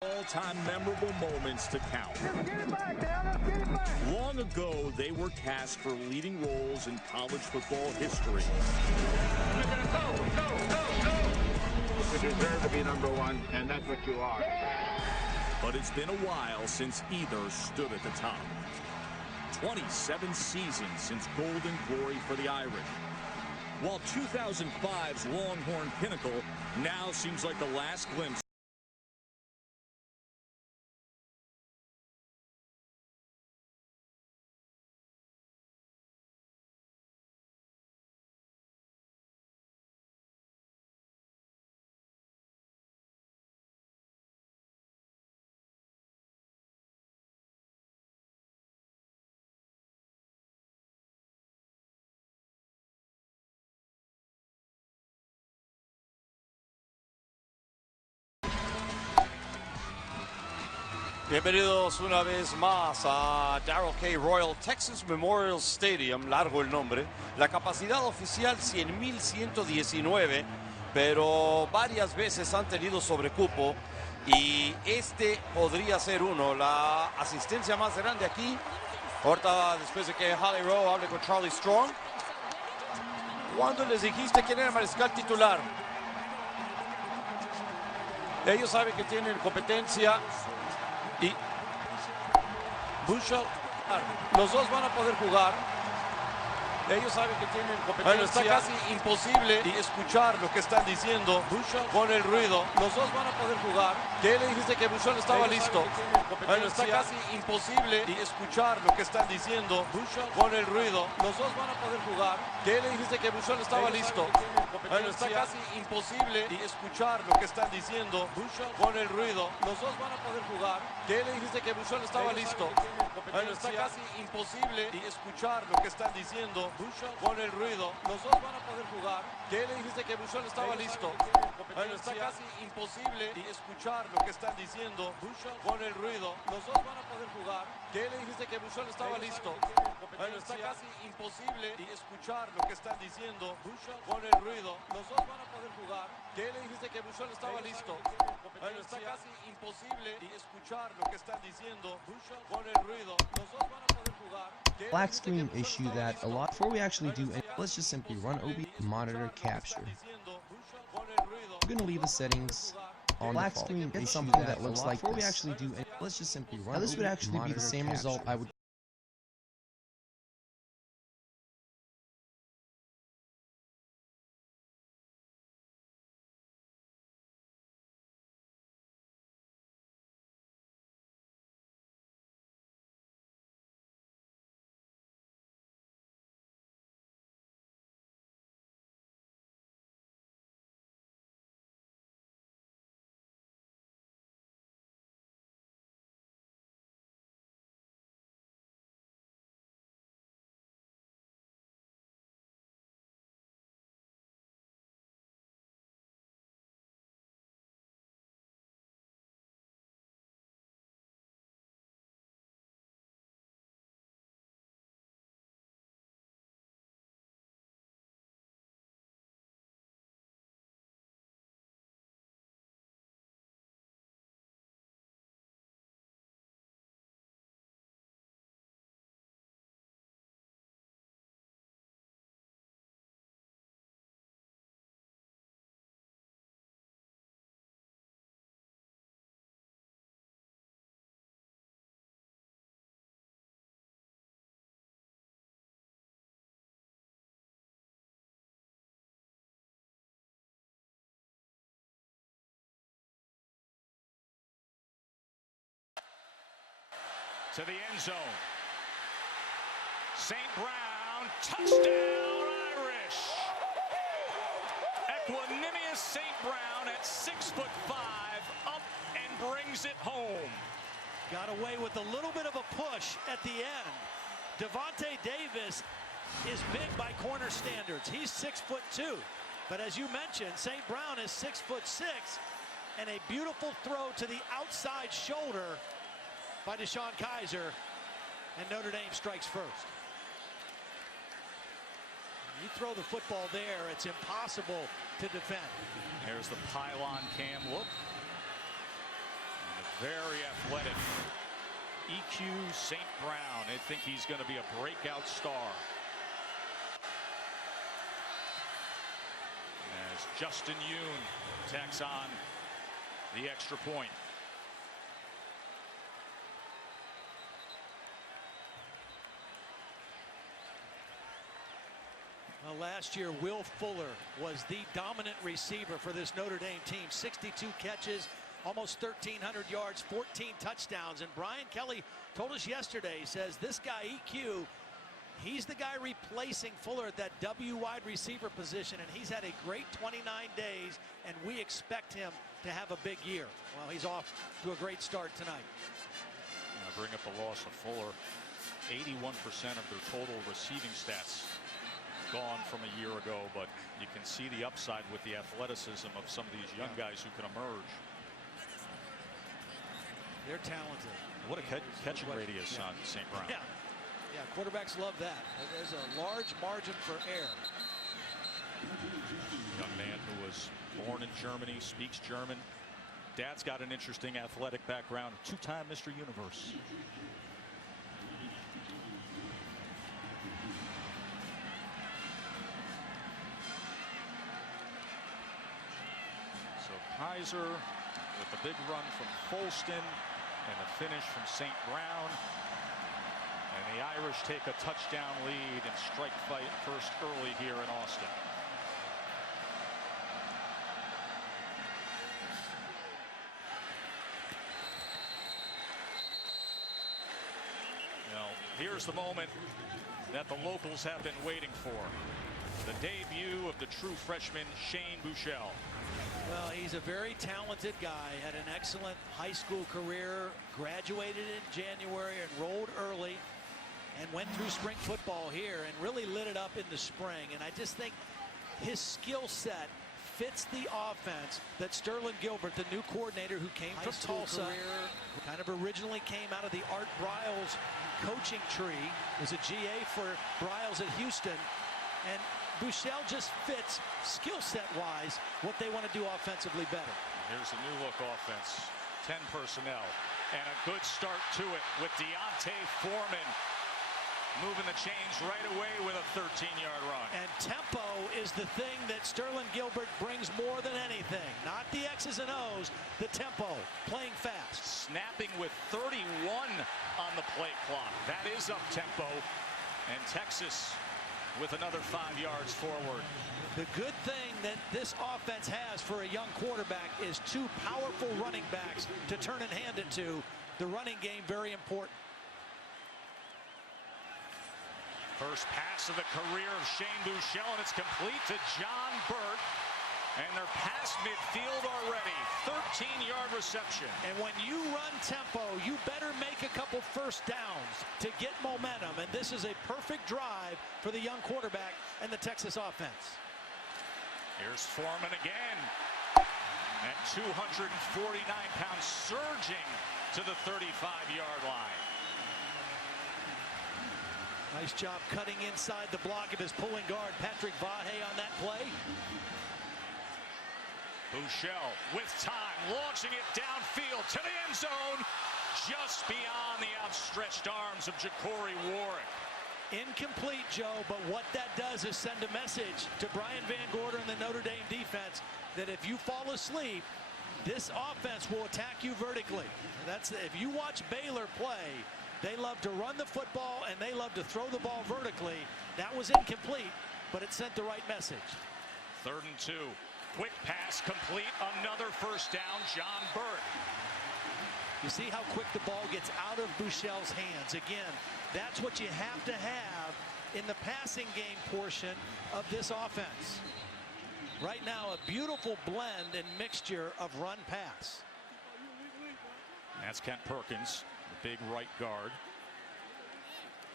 All-time memorable moments to count. Let's get it back, Dan. Let's get it back. Long ago, they were cast for leading roles in college football history. You deserve to be number one, and that's what you are. But it's been a while since either stood at the top. 27 seasons since golden glory for the Irish. While 2005's Longhorn pinnacle now seems like the last glimpse. Bienvenidos una vez más a Darrell K. Royal Texas Memorial Stadium, largo el nombre. La capacidad oficial 100.119, pero varias veces han tenido sobrecupo y este podría ser uno. La asistencia más grande aquí, ahorita después de que Holly Rowe hable con Charlie Strong. ¿Cuándo les dijiste quién era el mariscal titular? Ellos saben que tienen competencia. Y Bushel, los dos van a poder jugar. Ellos saben que tienen competencia. Bueno, está casi imposible escuchar lo que están diciendo Bushel con el ruido. Los dos van a poder jugar. ¿Qué le dijiste que Bushel estaba listo? Bueno, está casi imposible escuchar lo que están diciendo Bushel con el ruido. Los dos van a poder jugar. ¿Qué le dijiste que Bushel estaba listo? Bueno, está casi imposible escuchar lo que están diciendo Bushel con el ruido. Los dos van a poder jugar. ¿Qué le dijiste que Bushel estaba listo? Bueno, está casi imposible escuchar lo que están diciendo Bushel con el ruido. Los dos van a poder jugar. ¿Qué le dijiste que Bushel estaba listo? Bueno, está casi imposible escuchar lo que están diciendo Bushel con el ruido. Los dos van a poder jugar. ¿Qué le dijiste que Bushel estaba listo? Bueno, está casi imposible escuchar lo que están diciendo Bushel con el ruido. Los dos van a poder jugar. ¿Qué le dijiste que Bushel estaba listo? Bueno, está casi imposible escuchar lo que están diciendo Bushel con el ruido. Los dos van a poder jugar. Black screen issue that a lot before we actually do it, let's just simply run OB monitor capture. We're gonna leave the settings on black screen. It's something that looks like before we actually do it, let's just simply run. Now this would actually be the same result I would. To the end zone. St. Brown, touchdown Irish. Equanimous St. Brown at 6'5", up and brings it home. Got away with a little bit of a push at the end. Devontae Davis is big by corner standards. He's 6'2", but as you mentioned, St. Brown is 6'6", and a beautiful throw to the outside shoulder by Deshaun Kaiser, and Notre Dame strikes first. You throw the football there, it's impossible to defend. There's the pylon cam look. And the Very athletic. EQ St. Brown. I think he's going to be a breakout star. As Justin Yoon tacks on the extra point. Last year, Will Fuller was the dominant receiver for this Notre Dame team. 62 catches, almost 1,300 yards, 14 touchdowns. And Brian Kelly told us yesterday, he says, this guy, EQ, he's the guy replacing Fuller at that W wide receiver position. And he's had a great 29 days, and we expect him to have a big year. Well, he's off to a great start tonight. I bring up the loss of Fuller. 81% of their total receiving stats gone from a year ago, but you can see the upside with the athleticism of some of these young guys who can emerge. They're talented. What a catching radius on St. Brown. Yeah, quarterbacks love that. There's a large margin for error. Young man who was born in Germany, speaks German. Dad's got an interesting athletic background, two-time Mr. Universe. Kaiser with the big run from Folston and a finish from St. Brown. And the Irish take a touchdown lead and strike fight first early here in Austin. Now, here's the moment that the locals have been waiting for. The debut of the true freshman, Shane Buechele. Well, he's a very talented guy, had an excellent high school career, graduated in January, enrolled early, and went through spring football here and really lit it up in the spring. And I just think his skill set fits the offense that Sterling Gilbert, the new coordinator who came from Tulsa, kind of originally came out of the Art Briles coaching tree, was a GA for Briles at Houston. And Buechele just fits skill set wise what they want to do offensively better. Here's a new look offense, 10 personnel, and a good start to it with Deontay Foreman moving the chains right away with a 13-yard run. And tempo is the thing that Sterling Gilbert brings more than anything. Not the X's and O's, the tempo, playing fast. Snapping with 31 on the play clock. That is up tempo. And Texas with another 5 yards forward. The good thing that this offense has for a young quarterback is two powerful running backs to turn and hand it to. The running game very important. First pass of the career of Shane Buechele, and it's complete to John Burt. And they're past midfield already. 13-yard reception. And when you run tempo, you better make a couple first downs to get momentum. And this is a perfect drive for the young quarterback and the Texas offense. Here's Foreman again. At 249 pounds, surging to the 35-yard line. Nice job cutting inside the block of his pulling guard, Patrick Vahe, on that play. Buechele with time, launching it downfield to the end zone, just beyond the outstretched arms of Ja'Cory Warwick. Incomplete, Joe, but what that does is send a message to Brian Van Gorder and the Notre Dame defense that if you fall asleep, this offense will attack you vertically. That's if you watch Baylor play, they love to run the football and they love to throw the ball vertically. That was incomplete, but it sent the right message. 3rd and 2. Quick pass complete, another first down, John Burt. You see how quick the ball gets out of Buechele's hands. Again, that's what you have to have in the passing game portion of this offense. Right now, a beautiful blend and mixture of run-pass. That's Kent Perkins, the big right guard.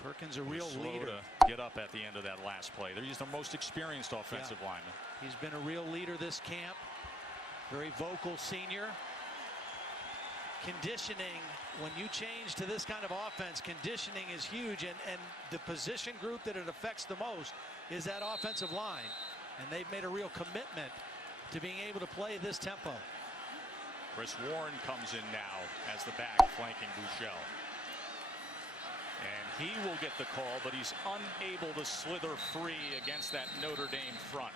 Perkins, a real leader. To get up at the end of that last play. He's the most experienced offensive lineman. He's been a real leader this camp. Very vocal senior. Conditioning, when you change to this kind of offense, conditioning is huge. And the position group that it affects the most is that offensive line. And they've made a real commitment to being able to play this tempo. Chris Warren comes in now as the back flanking Buechele. And he will get the call, but he's unable to slither free against that Notre Dame front.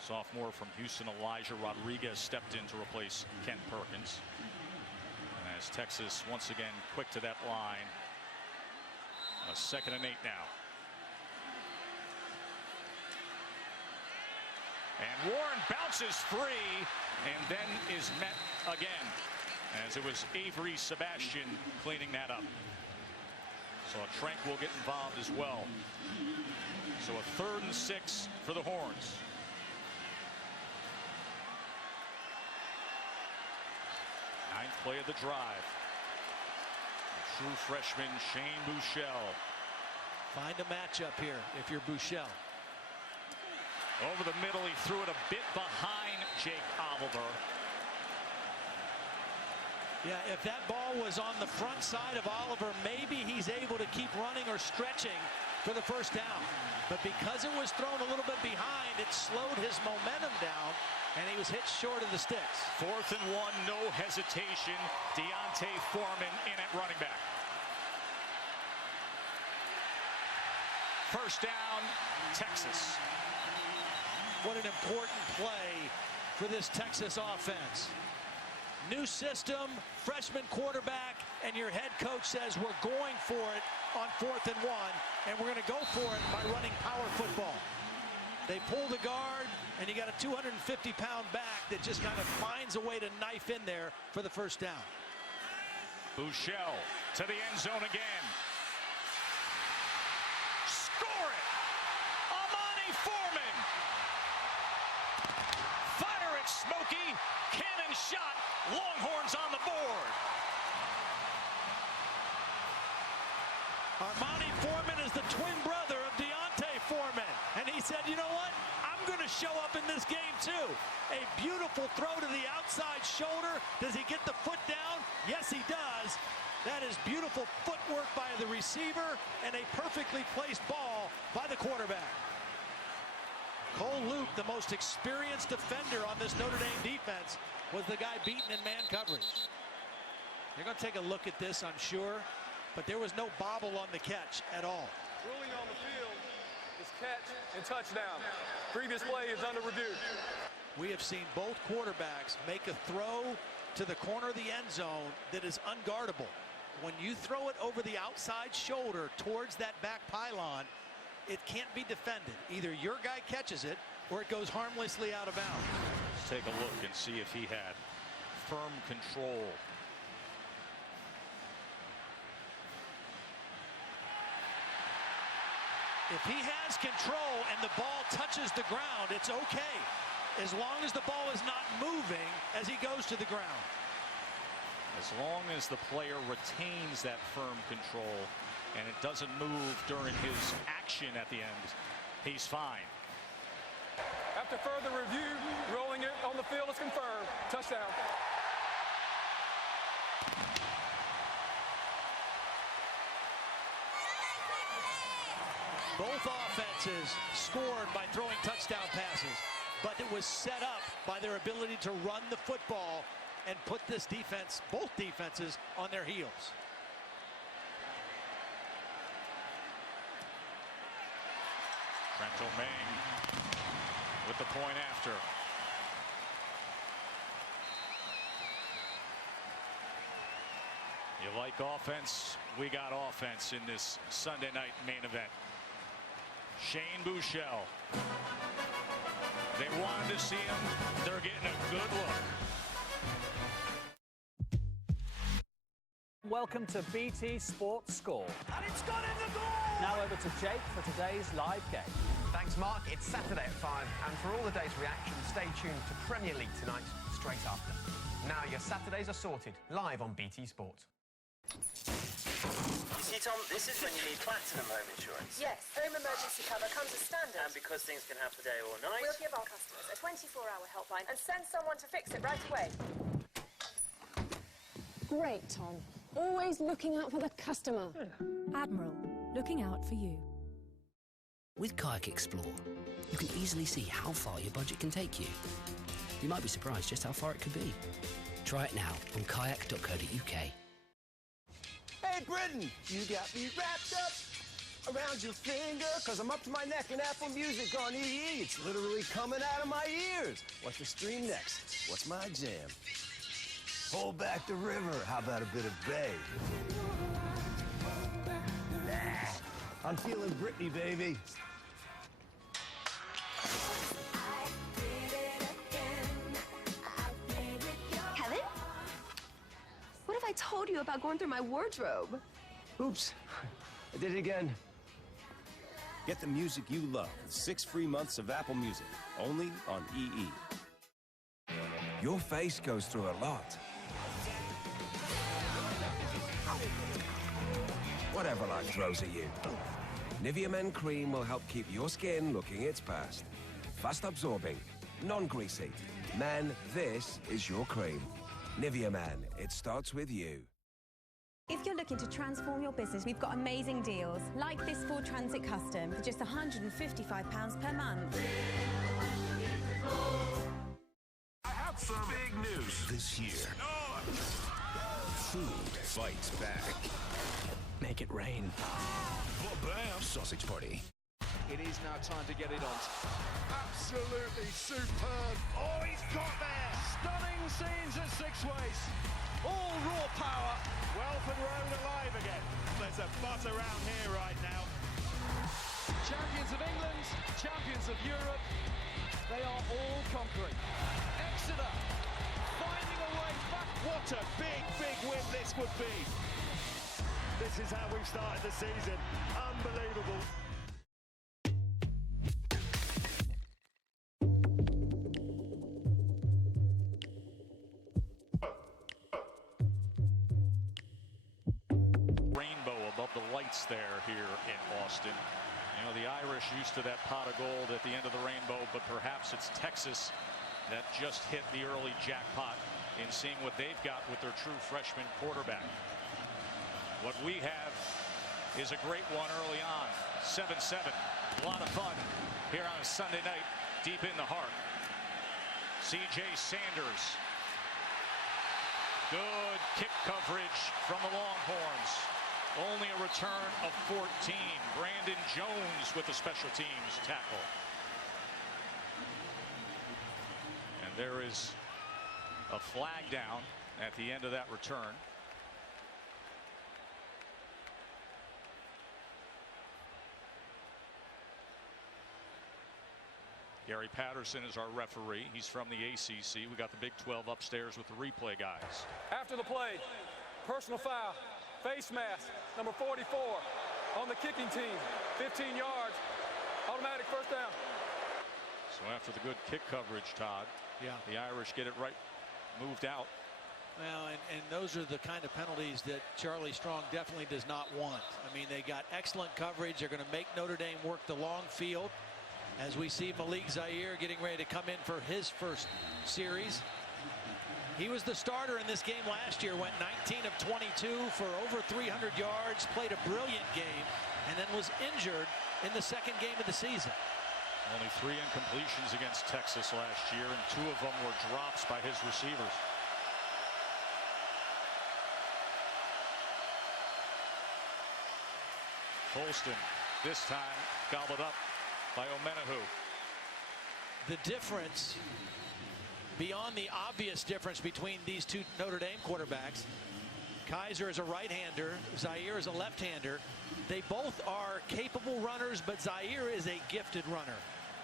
Sophomore from Houston, Elijah Rodriguez, stepped in to replace Kent Perkins. And as Texas once again quick to that line. A 2nd and 8 now. And Warren bounces free and then is met again, as it was Avery Sebastian cleaning that up. So Trank will get involved as well. So a 3rd and 6 for the Horns. Ninth play of the drive. The true freshman Shane Buechele. Find a matchup here if you're Buechele. Over the middle, he threw it a bit behind Jake Oliver. Yeah, if that ball was on the front side of Oliver, maybe he's able to keep running or stretching for the first down. But because it was thrown a little bit behind, it slowed his momentum down, and he was hit short of the sticks. 4th and 1, no hesitation. Deontay Foreman in at running back. First down, Texas. What an important play for this Texas offense. New system, freshman quarterback, and your head coach says we're going for it on 4th and 1, and we're going to go for it by running power football. They pull the guard, and you got a 250-pound back that just kind of finds a way to knife in there for the first down. Buechele to the end zone again. Score it! Amani Foreman! Fire it, Smokey! Cannon shot! Longhorns on the board! Armani Foreman is the twin brother of Deontay Foreman. And he said, you know what? I'm going to show up in this game too. A beautiful throw to the outside shoulder. Does he get the foot down? Yes, he does. That is beautiful footwork by the receiver and a perfectly placed ball by the quarterback. Cole Luke, the most experienced defender on this Notre Dame defense, was the guy beaten in man coverage. You're going to take a look at this, I'm sure, but there was no bobble on the catch at all. Ruling on the field is catch and touchdown. Previous play is under review. We have seen both quarterbacks make a throw to the corner of the end zone that is unguardable. When you throw it over the outside shoulder towards that back pylon, it can't be defended. Either your guy catches it or it goes harmlessly out of bounds. Let's take a look and see if he had firm control. If he has control and the ball touches the ground, it's okay, as long as the ball is not moving as he goes to the ground. As long as the player retains that firm control and it doesn't move during his action at the end, he's fine. After further review, rolling it on the field is confirmed. Touchdown. Both offenses scored by throwing touchdown passes, but it was set up by their ability to run the football and put this defense, both defenses, on their heels. Trent O'Mang with the point after. You like offense? We got offense in this Sunday night main event. Shane Buechele. They wanted to see him. They're getting a good look. Welcome to BT Sports Score. And it's gone in the goal! Now over to Jake for today's live game. Thanks, Mark. It's Saturday at 5, and for all the day's reaction, stay tuned to Premier League tonight, straight after. Now your Saturdays are sorted, live on BT Sport. You see, Tom, this is when you need platinum home insurance. Yes, home emergency cover comes as standard. And because things can happen today or night. We'll give our customers a 24-hour helpline and send someone to fix it right away. Great, Tom. Always looking out for the customer. Admiral, looking out for you. With Kayak Explore, you can easily see how far your budget can take you. You might be surprised just how far it could be. Try it now on kayak.co.uk. Hey, Britain, you got me wrapped up around your finger, cause I'm up to my neck in Apple Music on EE. It's literally coming out of my ears. What to stream next? What's my jam? Hold back the river. How about a bit of Bay? I'm feeling Britney, baby. Kevin? What have I told you about going through my wardrobe? Oops, I did it again. Get the music you love with 6 free months of Apple Music, only on EE. Your face goes through a lot. Whatever life throws at you. Nivea Men Cream will help keep your skin looking its best. Fast absorbing, non-greasy. Man, this is your cream. Nivea Man, it starts with you. If you're looking to transform your business, we've got amazing deals, like this Ford Transit Custom for just £155 per month. I have some big news this year. Food fights back. Make it rain. Bam! Sausage Party. It is now time to get it on. Absolutely superb. Oh, he's got there. Stunning scenes at Six Ways. All raw power. Welford Road alive again. There's a butt around here right now. Champions of England, champions of Europe. They are all conquering. Exeter finding a way back. What a big, big win this would be. This is how we've started the season. Unbelievable. Rainbow above the lights there here in Austin. You know, the Irish used to that pot of gold at the end of the rainbow, but perhaps it's Texas that just hit the early jackpot in seeing what they've got with their true freshman quarterback. What we have is a great one early on. 7-7. A lot of fun here on a Sunday night deep in the heart. C.J. Sanders. Good kick coverage from the Longhorns. Only a return of 14. Brandon Jones with the special teams tackle. And there is a flag down at the end of that return. Gary Patterson is our referee. He's from the ACC. We got the Big 12 upstairs with the replay guys. After the play, personal foul, face mask, number 44 on the kicking team, 15 yards, automatic first down. So after the good kick coverage, Todd, the Irish get it right, moved out. Well, and those are the kind of penalties that Charlie Strong definitely does not want. I mean, they got excellent coverage. They're going to make Notre Dame work the long field. As we see Malik Zaire getting ready to come in for his first series. He was the starter in this game last year, went 19 of 22 for over 300 yards, played a brilliant game, and then was injured in the second game of the season. Only 3 incompletions against Texas last year, and 2 of them were drops by his receivers. Folston, this time gobbled up by Omenahu. The difference, beyond the obvious difference between these two Notre Dame quarterbacks, Kaiser is a right-hander, Zaire is a left-hander. They both are capable runners, but Zaire is a gifted runner.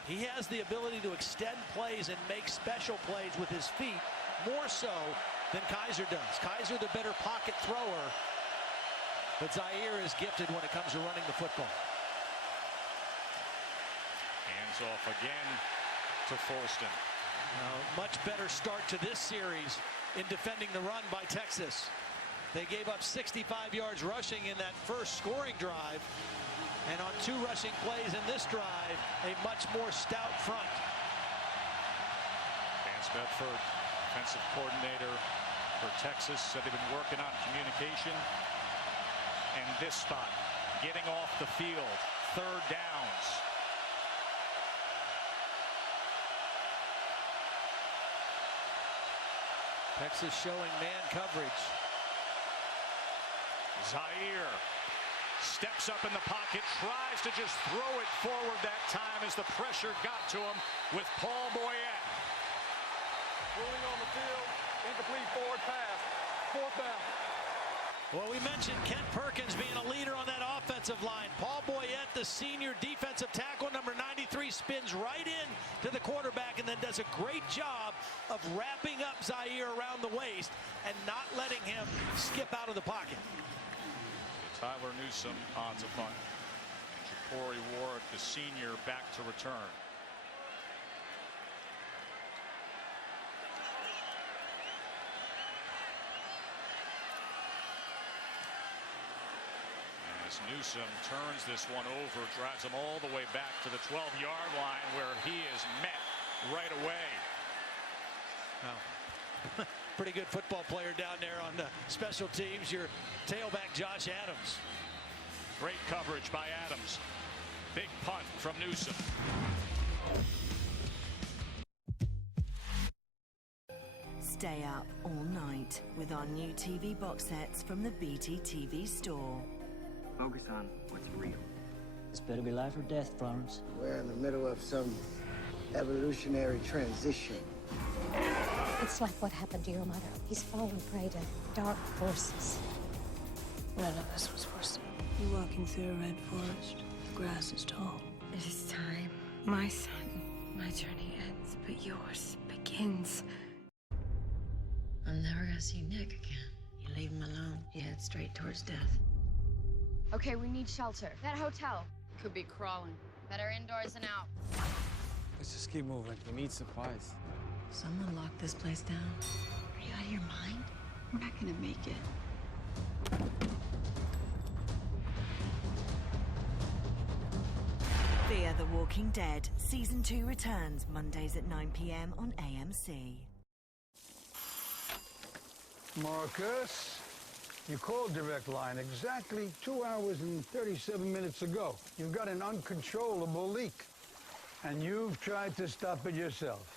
He has the ability to extend plays and make special plays with his feet, more so than Kaiser does. Kaiser the better pocket thrower, but Zaire is gifted when it comes to running the football. Hands off again to Folston. Much better start to this series in defending the run by Texas. They gave up 65 yards rushing in that first scoring drive. And on 2 rushing plays in this drive, a much more stout front. Vance Bedford, defensive coordinator for Texas, said they've been working on communication. And this spot, getting off the field, 3rd downs. Texas showing man coverage. Zaire steps up in the pocket, tries to just throw it forward that time as the pressure got to him with Paul Boyette. Ruling on the field, incomplete forward pass, 4th down. Well, we mentioned Kent Perkins being a leader on that offensive line. Paul Boyette, the senior defensive tackle, number 93, spins right in to the quarterback and then does a great job of wrapping up Zaire around the waist and not letting him skip out of the pocket. Tyler Newsome on to punt. Ja'Cory Warwick, the senior, back to return. As Newsome turns this one over, drives him all the way back to the 12-yard line where he is met right away. Wow. Pretty good football player down there on the special teams, your tailback Josh Adams. Great coverage by Adams. Big punt from Newsome. Stay up all night with our new TV box sets from the BT TV store. Focus on what's real. This better be life or death, Florence. We're in the middle of some evolutionary transition. It's like what happened to your mother. He's fallen prey to dark forces. None of this was foreseen. You're walking through a red forest. The grass is tall. It is time. My son, my journey ends, but yours begins. I'm never gonna see Nick again. You leave him alone, you head straight towards death. Okay, we need shelter. That hotel. Could be crawling. Better indoors than out. Let's just keep moving. We need supplies. Someone locked this place down. Are you out of your mind? We're not gonna make it. Fear the Walking Dead. Season 2 returns Mondays at 9 p.m. on AMC. Marcus, you called Direct Line exactly 2 hours and 37 minutes ago. You've got an uncontrollable leak, and you've tried to stop it yourself.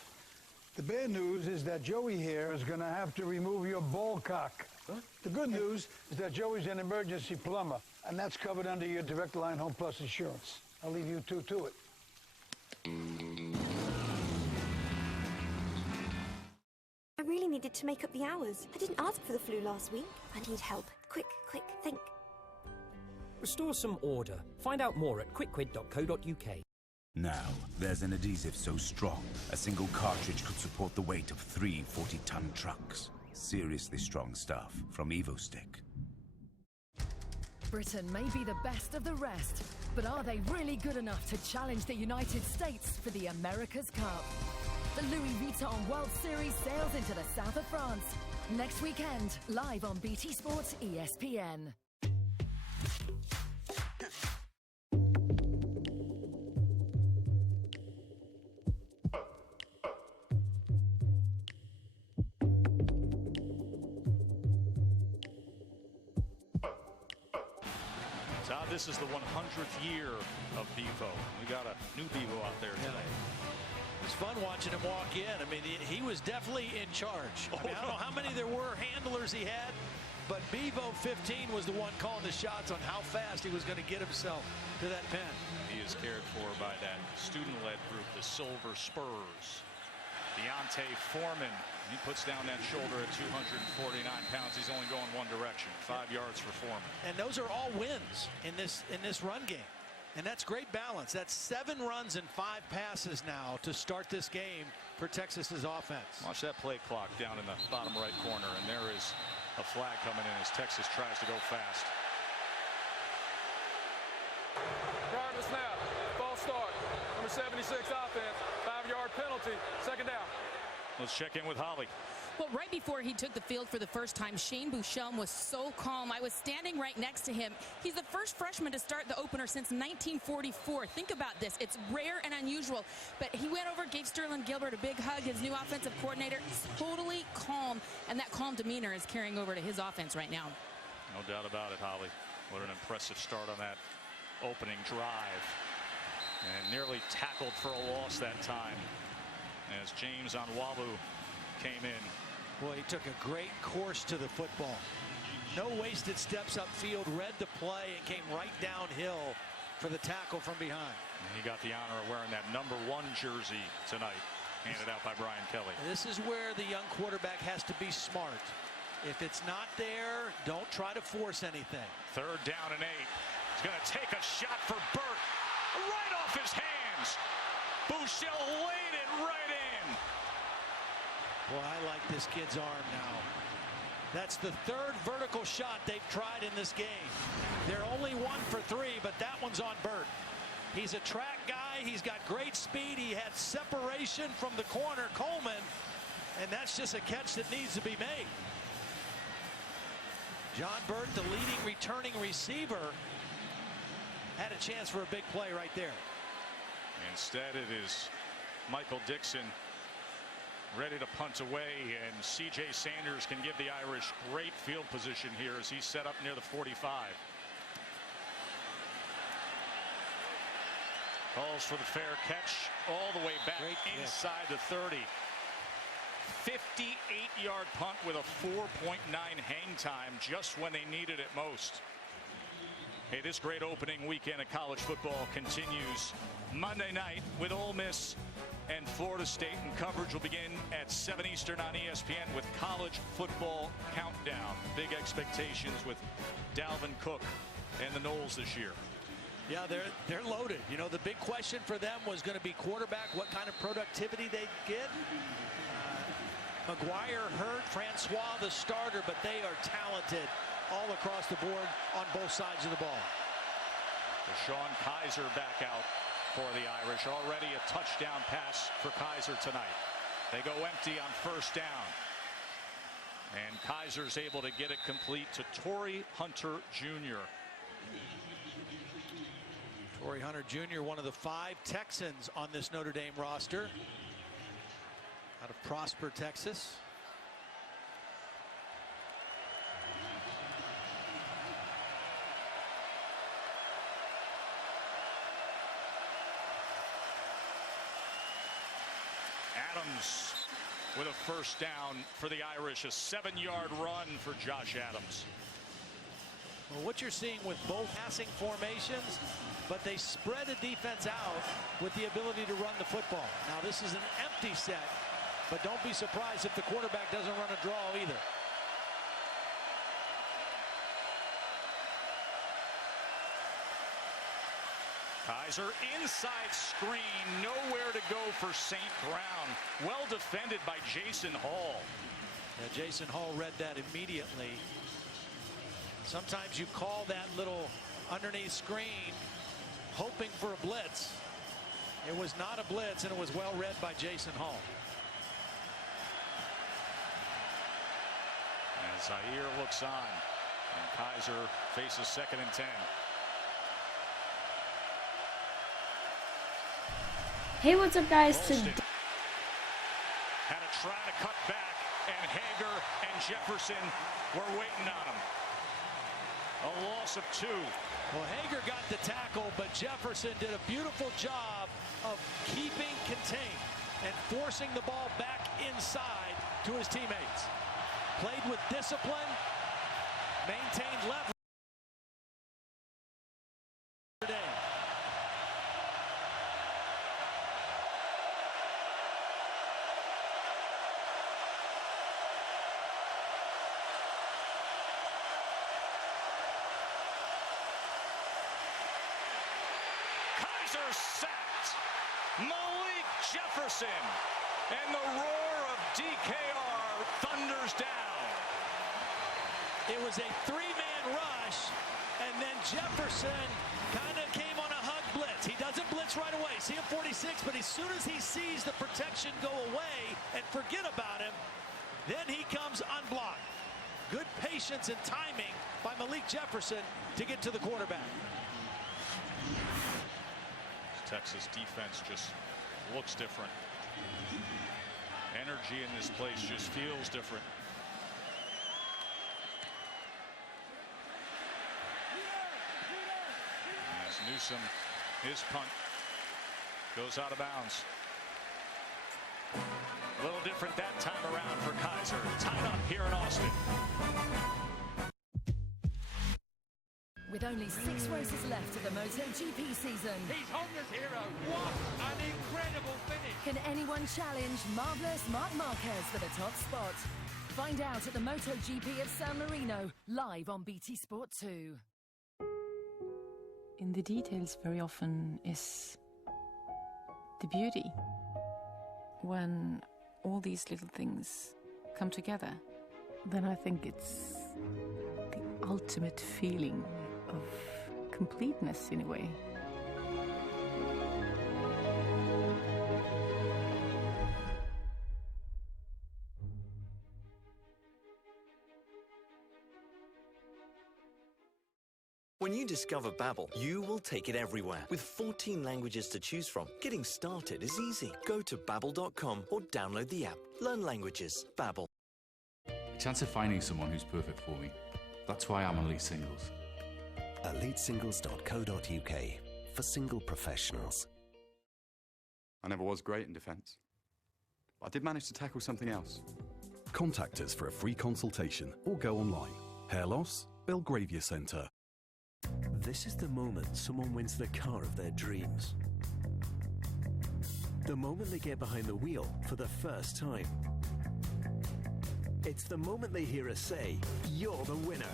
The bad news is that Joey here is going to have to remove your ball cock. Huh? The good news is that Joey's an emergency plumber, and that's covered under your Direct Line Home Plus insurance. I'll leave you two to it. I really needed to make up the hours. I didn't ask for the flu last week. I need help. Quick, think. Restore some order. Find out more at quickquid.co.uk. Now, there's an adhesive so strong, a single cartridge could support the weight of 3 40-ton trucks. Seriously strong stuff from EvoStick. Britain may be the best of the rest, but are they really good enough to challenge the United States for the America's Cup? The Louis Vuitton World Series sails into the south of France. Next weekend, live on BT Sports ESPN. Todd, this is the 100th year of Bevo. We got a new Bevo out there today. It's fun watching him walk in. I mean, he was definitely in charge. I mean, I don't know how many there were handlers he had, but Bevo 15 was the one calling the shots on how fast he was going to get himself to that pen. He is cared for by that student-led group, the Silver Spurs. Deontay Foreman, he puts down that shoulder at 249 pounds. He's only going one direction, 5 yards for Foreman. And those are all wins in this run game. And that's great balance. That's 7 runs and 5 passes now to start this game for Texas's offense. Watch that play clock down in the bottom right corner, and there is a flag coming in as Texas tries to go fast. Prior to the snap, false start. Number 76 offense, 5-yard penalty, 2nd down. Let's check in with Holly. Well, right before he took the field for the first time, Shane Buchhelm was so calm. I was standing right next to him. He's the first freshman to start the opener since 1944. Think about this. It's rare and unusual. But he went over, gave Sterling Gilbert a big hug, his new offensive coordinator. Totally calm, and that calm demeanor is carrying over to his offense right now. No doubt about it, Holly. What an impressive start on that opening drive. And nearly tackled for a loss that time as James Onwalu came in. Boy, he took a great course to the football. No wasted steps upfield, read the play, and came right downhill for the tackle from behind. And he got the honor of wearing that #1 jersey tonight, handed out by Brian Kelly. This is where the young quarterback has to be smart. If it's not there, don't try to force anything. 3rd down and 8. He's going to take a shot for Burt. Right off his hands. Bouchel laid it right in. Boy, I like this kid's arm now. That's the 3rd vertical shot they've tried in this game. They're only 1 for 3, but that one's on Burt. He's a track guy. He's got great speed. He had separation from the corner, Coleman, and that's just a catch that needs to be made. John Burt, the leading returning receiver, had a chance for a big play right there. Instead, it is Michael Dixon ready to punt away, and C.J. Sanders can give the Irish great field position here as he's set up near the 45. Calls for the fair catch all the way back inside the 30. 58-yard punt with a 4.9 hang time just when they needed it most. Hey, this great opening weekend of college football continues Monday night with Ole Miss and Florida State, and coverage will begin at 7 Eastern on ESPN with College Football Countdown. Big expectations with Dalvin Cook and the Noles this year. Yeah, they're loaded. You know, the big question for them was going to be quarterback, what kind of productivity they'd get. McGuire hurt, Francois the starter, but they are talented all across the board on both sides of the ball. Deshaun Kaiser back out for the Irish. Already a touchdown pass for Kaiser tonight. They go empty on 1st down. And Kaiser's able to get it complete to Torrey Hunter Jr. Torrey Hunter Jr., one of the 5 Texans on this Notre Dame roster. Out of Prosper, Texas. Adams with a 1st down for the Irish. A 7-yard run for Josh Adams. Well, what you're seeing with both passing formations, but they spread the defense out with the ability to run the football. Now this is an empty set, but don't be surprised if the quarterback doesn't run a draw either. Kaiser inside screen, nowhere to go for St. Brown. Well defended by Jason Hall. Yeah, Jason Hall read that immediately. Sometimes you call that little underneath screen hoping for a blitz. It was not a blitz, and it was well read by Jason Hall. As Zaire looks on, and Kaiser faces 2nd and 10. Hey, what's up, guys? Had to try to cut back, and Hager and Jefferson were waiting on him. A loss of 2. Well, Hager got the tackle, but Jefferson did a beautiful job of keeping contained and forcing the ball back inside to his teammates. Played with discipline, maintained leverage. Sacked. Malik Jefferson, and the roar of DKR thunders down. It was a 3-man rush, and then Jefferson kind of came on a hug blitz. He doesn't blitz right away. See him 46, but as soon as he sees the protection go away and forget about him, then he comes unblocked. Good patience and timing by Malik Jefferson to get to the quarterback. Texas defense just looks different. Energy in this place just feels different. As Newsome, his punt goes out of bounds. A little different that time around for Kaiser. Tied up here in Austin. With only 6 races left of the MotoGP season. He's Honda's hero. What an incredible finish. Can anyone challenge marvellous Marc Marquez for the top spot? Find out at the MotoGP of San Marino, live on BT Sport 2. In the details very often is the beauty. When all these little things come together, then I think it's the ultimate feeling of completeness in a way. When you discover Babbel, you will take it everywhere. With 14 languages to choose from, getting started is easy. Go to babbel.com or download the app. Learn languages. Babbel. A chance of finding someone who's perfect for me. That's why I'm on Elite Singles. EliteSingles.co.uk for single professionals. I never was great in defence, but I did manage to tackle something else. Contact us for a free consultation or go online. Hair loss? Belgravia Centre. This is the moment someone wins the car of their dreams. The moment they get behind the wheel for the first time. It's the moment they hear us say, "You're the winner."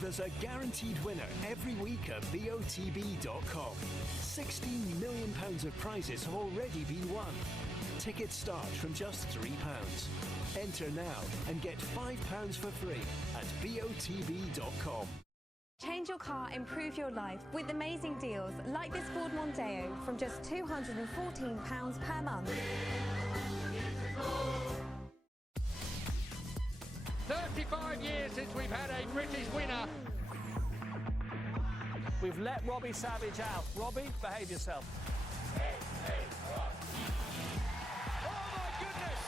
There's a guaranteed winner every week at BOTB.com. £16 million of prizes have already been won. Tickets start from just £3. Enter now and get £5 for free at BOTB.com. Change your car, improve your life with amazing deals like this Ford Mondeo from just £214 per month. 35 years since we've had a British winner. We've let Robbie Savage out. Robbie, behave yourself. Oh my goodness!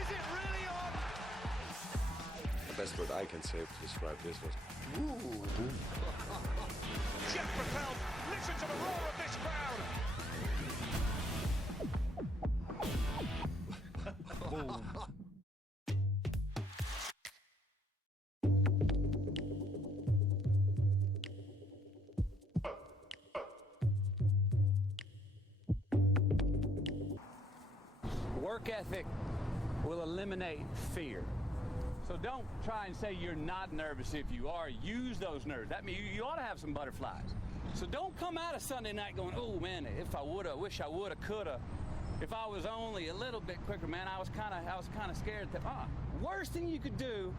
Is it really on? The best word I can say to describe this was ooh. Jeff Propel, listen to the roar of this crowd. Boom. Work ethic will eliminate fear. So don't try and say you're not nervous if you are. Use those nerves. That means you ought to have some butterflies. So don't come out of Sunday night going, oh man, if I woulda, wish I woulda, coulda. If I was only a little bit quicker, man, I was kind of scared. Worst thing you could do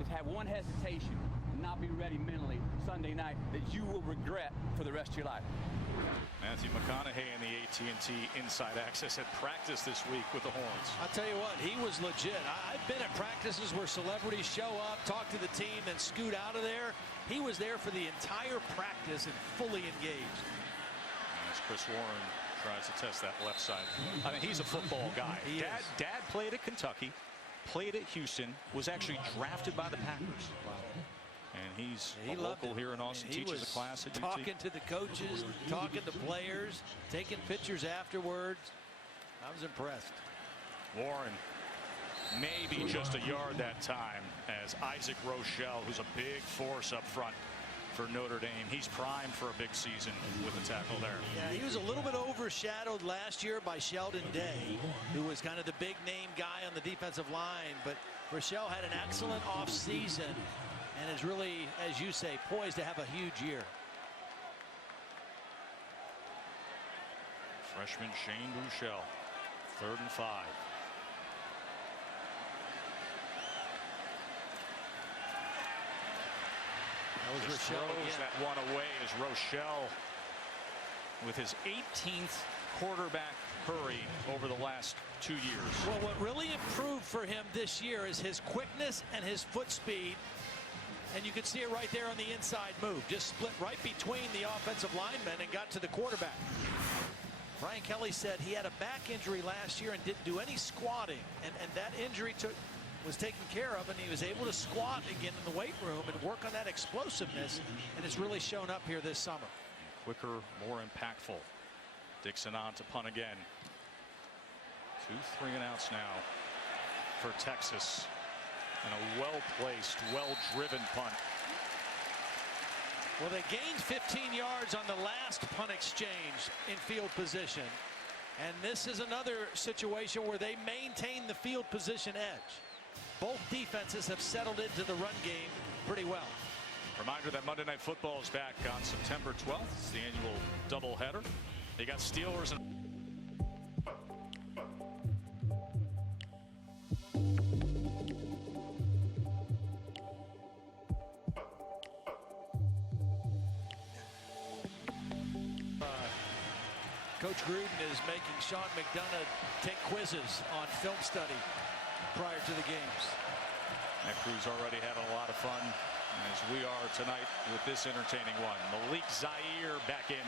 is have one hesitation and not be ready mentally Sunday night that you will regret for the rest of your life. Matthew McConaughey in the AT&T Inside Access at practice this week with the Horns. I'll tell you what, he was legit. I've been at practices where celebrities show up, talk to the team, then scoot out of there. He was there for the entire practice and fully engaged. As Chris Warren tries to test that left side. I mean, he's a football guy. Dad played at Kentucky, played at Houston, was actually drafted by the Packers. Wow. And he's a local here in Austin, teaches a class at UT. Talking to the coaches, talking to players, taking pictures afterwards. I was impressed. Warren, maybe just a yard that time, as Isaac Rochelle, who's a big force up front for Notre Dame. He's primed for a big season with the tackle there. Yeah, he was a little bit overshadowed last year by Sheldon Day, who was kind of the big name guy on the defensive line. But Rochelle had an excellent offseason and is really, as you say, poised to have a huge year. Freshman Shane Buechele, 3rd and 5. That was Just Rochelle throws that one away as Rochelle with his 18th quarterback hurry over the last 2 years. Well, what really improved for him this year is his quickness and his foot speed. And you can see it right there on the inside move. Just split right between the offensive linemen and got to the quarterback. Brian Kelly said he had a back injury last year and didn't do any squatting. And that injury was taken care of, and he was able to squat again in the weight room and work on that explosiveness. And it's really shown up here this summer. Quicker, more impactful. Dixon on to punt again. 2 3-and-outs now for Texas. And a well-placed, well-driven punt. Well, they gained 15 yards on the last punt exchange in field position. And this is another situation where they maintain the field position edge. Both defenses have settled into the run game pretty well. Reminder that Monday Night Football is back on September 12th. It's the annual doubleheader. They got Steelers and Coach Gruden is making Sean McDonough take quizzes on film study prior to the games. That crew's already having a lot of fun, as we are tonight with this entertaining one. Malik Zaire back in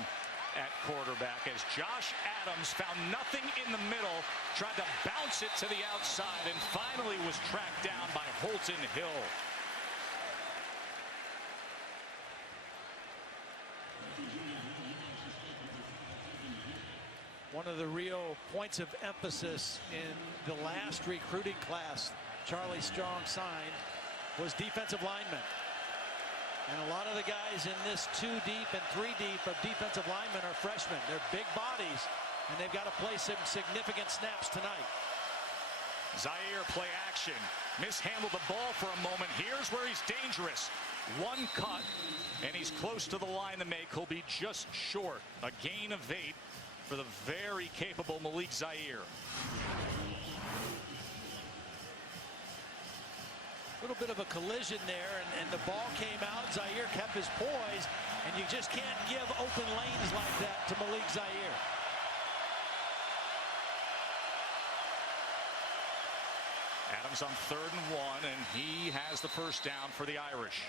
at quarterback as Josh Adams found nothing in the middle, tried to bounce it to the outside, and finally was tracked down by Holton Hill. One of the real points of emphasis in the last recruiting class Charlie Strong signed was defensive linemen. And a lot of the guys in this 2 deep and 3 deep of defensive linemen are freshmen. They're big bodies, and they've got to play some significant snaps tonight. Zaire play action. Mishandled the ball for a moment. Here's where he's dangerous. One cut, and he's close to the line to make. He'll be just short. A gain of 8 for the very capable Malik Zaire. A little bit of a collision there, and the ball came out. Zaire kept his poise, and you just can't give open lanes like that to Malik Zaire. Adams on 3rd and 1, and he has the first down for the Irish.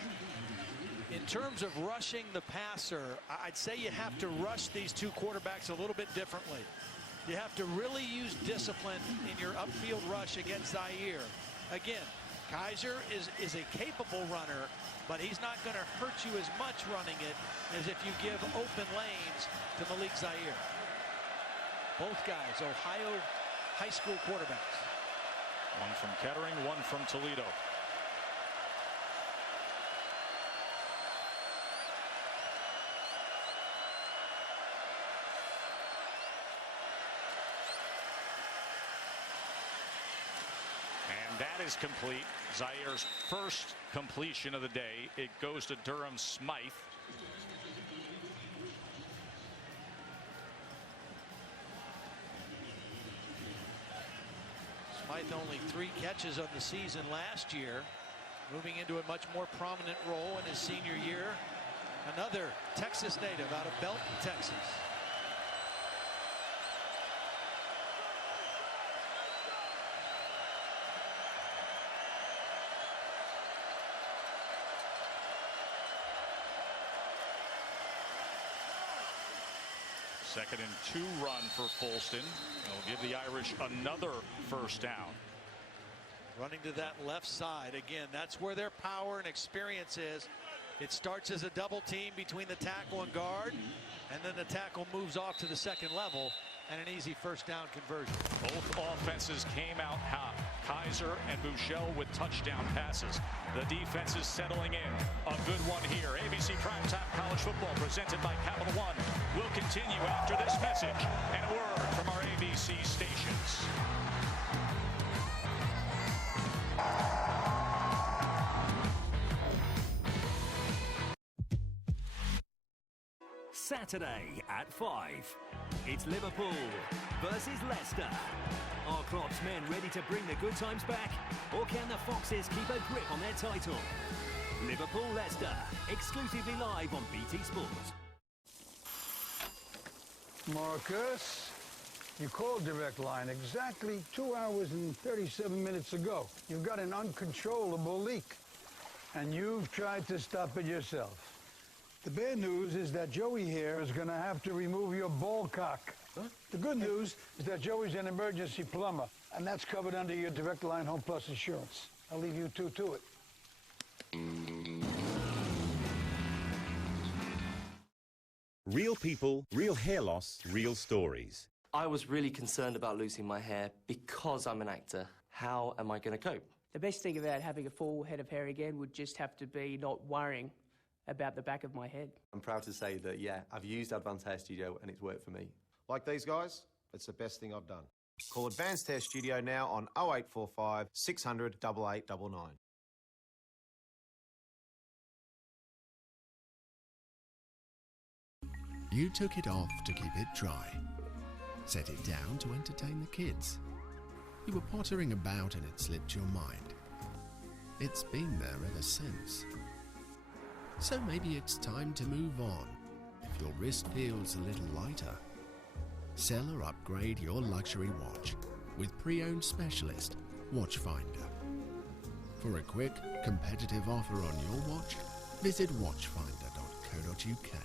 In terms of rushing the passer, I'd say you have to rush these 2 quarterbacks a little bit differently. You have to really use discipline in your upfield rush against Zaire. Again, Kaiser is a capable runner, but he's not going to hurt you as much running it as if you give open lanes to Malik Zaire. Both guys, Ohio high school quarterbacks. One from Kettering, one from Toledo. And that is complete. Zaire's first completion of the day. It goes to Durham Smythe. Smythe only 3 catches on the season last year, moving into a much more prominent role in his senior year. Another Texas native out of Belton, Texas. Second and 2 run for Folston. It'll give the Irish another first down. Running to that left side. Again, that's where their power and experience is. It starts as a double team between the tackle and guard, and then the tackle moves off to the second level, and an easy first down conversion. Both offenses came out hot. Kaiser and Buechele with touchdown passes. The defense is settling in. A good one here. ABC Primetime College Football presented by Capital One will continue after this message and a word from our ABC stations. Saturday at 5. It's Liverpool versus Leicester. Are Klopp's men ready to bring the good times back? Or can the Foxes keep a grip on their title? Liverpool-Leicester, exclusively live on BT Sport. Marcus, you called Direct Line exactly 2 hours and 37 minutes ago. You've got an uncontrollable leak, and you've tried to stop it yourself. The bad news is that Joey here is going to have to remove your ball cock. Huh? The good news is that Joey's an emergency plumber, and that's covered under your Direct Line Home Plus insurance. I'll leave you two to it. Real people, real hair loss, real stories. I was really concerned about losing my hair because I'm an actor. How am I going to cope? The best thing about having a full head of hair again would just have to be not worrying about the back of my head. I'm proud to say that, yeah, I've used Advanced Hair Studio and it's worked for me. Like these guys, it's the best thing I've done. Call Advanced Hair Studio now on 0845 600 8899. You took it off to keep it dry. Set it down to entertain the kids. You were pottering about and it slipped your mind. It's been there ever since. So maybe it's time to move on. If your wrist feels a little lighter, sell or upgrade your luxury watch with pre-owned specialist Watchfinder. For a quick, competitive offer on your watch, visit watchfinder.co.uk.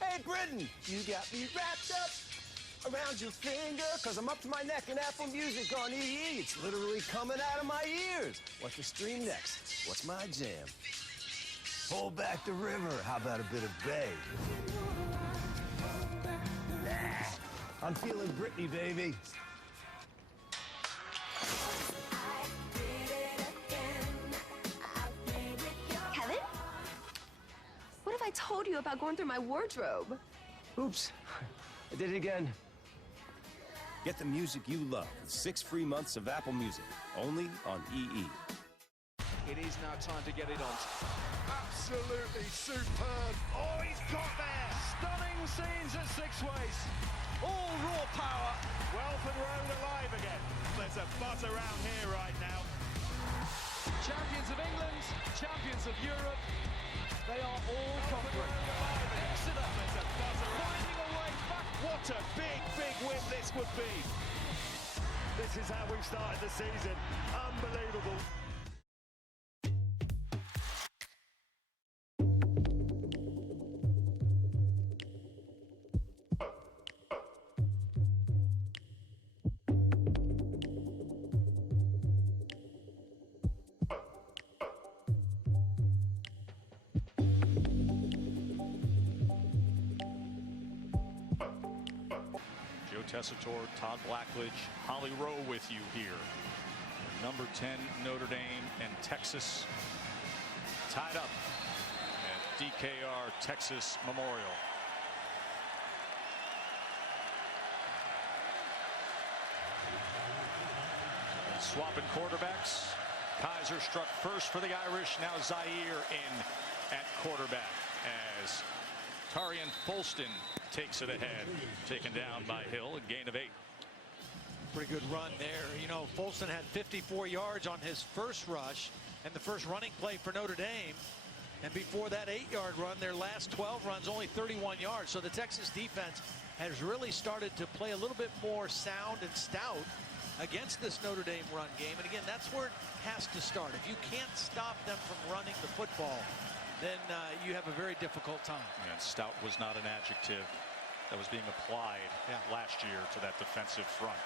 Hey, Britain, you got me wrapped up around your finger, 'cause I'm up to my neck in Apple Music on EE. It's literally coming out of my ears. What to stream next? What's my jam? Pull back the river. How about a bit of Bay? I'm feeling Britney, baby. Kevin? What have I told you about going through my wardrobe? Oops, I did it again. Get the music you love with 6 free months of Apple Music, only on EE. It is now time to get it on. Absolutely superb. Oh, he's got there. Stunning scenes at Six Ways. All raw power. Welford Road alive again. There's a buzz around here right now. Champions of England, champions of Europe. They are all conquering. Exeter. There's a buzz finding a way back. What a big, big win this would be. This is how we've started the season. Unbelievable. Tessitore, Todd Blackledge, Holly Rowe with you here. Number 10 Notre Dame and Texas tied up at DKR Texas Memorial. And swapping quarterbacks. Kaiser struck first for the Irish. Now Zaire in at quarterback as Tarian Folston takes it ahead, taken down by Hill, a gain of 8. Pretty good run there. You know, Folston had 54 yards on his first rush and the first running play for Notre Dame. And before that 8-yard run, their last 12 runs, only 31 yards. So the Texas defense has really started to play a little bit more sound and stout against this Notre Dame run game. And again, that's where it has to start. If you can't stop them from running the football, then you have a very difficult time. And stout was not an adjective that was being applied last year to that defensive front.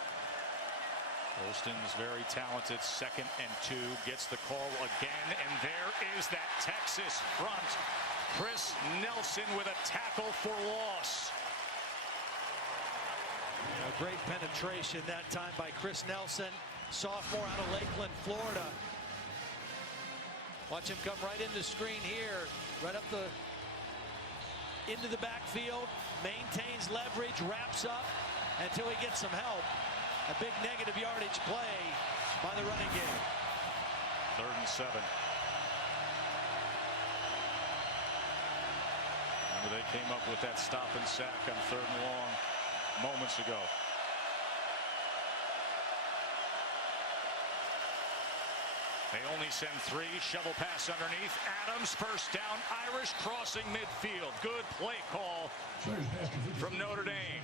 Folston's very talented, 2nd and 2, gets the call again, and there is that Texas front. Chris Nelson with a tackle for loss. A great penetration that time by Chris Nelson, sophomore out of Lakeland, Florida. Watch him come right into screen here, right up into the backfield, maintains leverage, wraps up until he gets some help. A big negative yardage play by the running game. 3rd and 7. Remember, they came up with that stop and sack on 3rd and long moments ago. They only send 3. Shovel pass underneath. Adams, first down. Irish crossing midfield. Good play call from Notre Dame.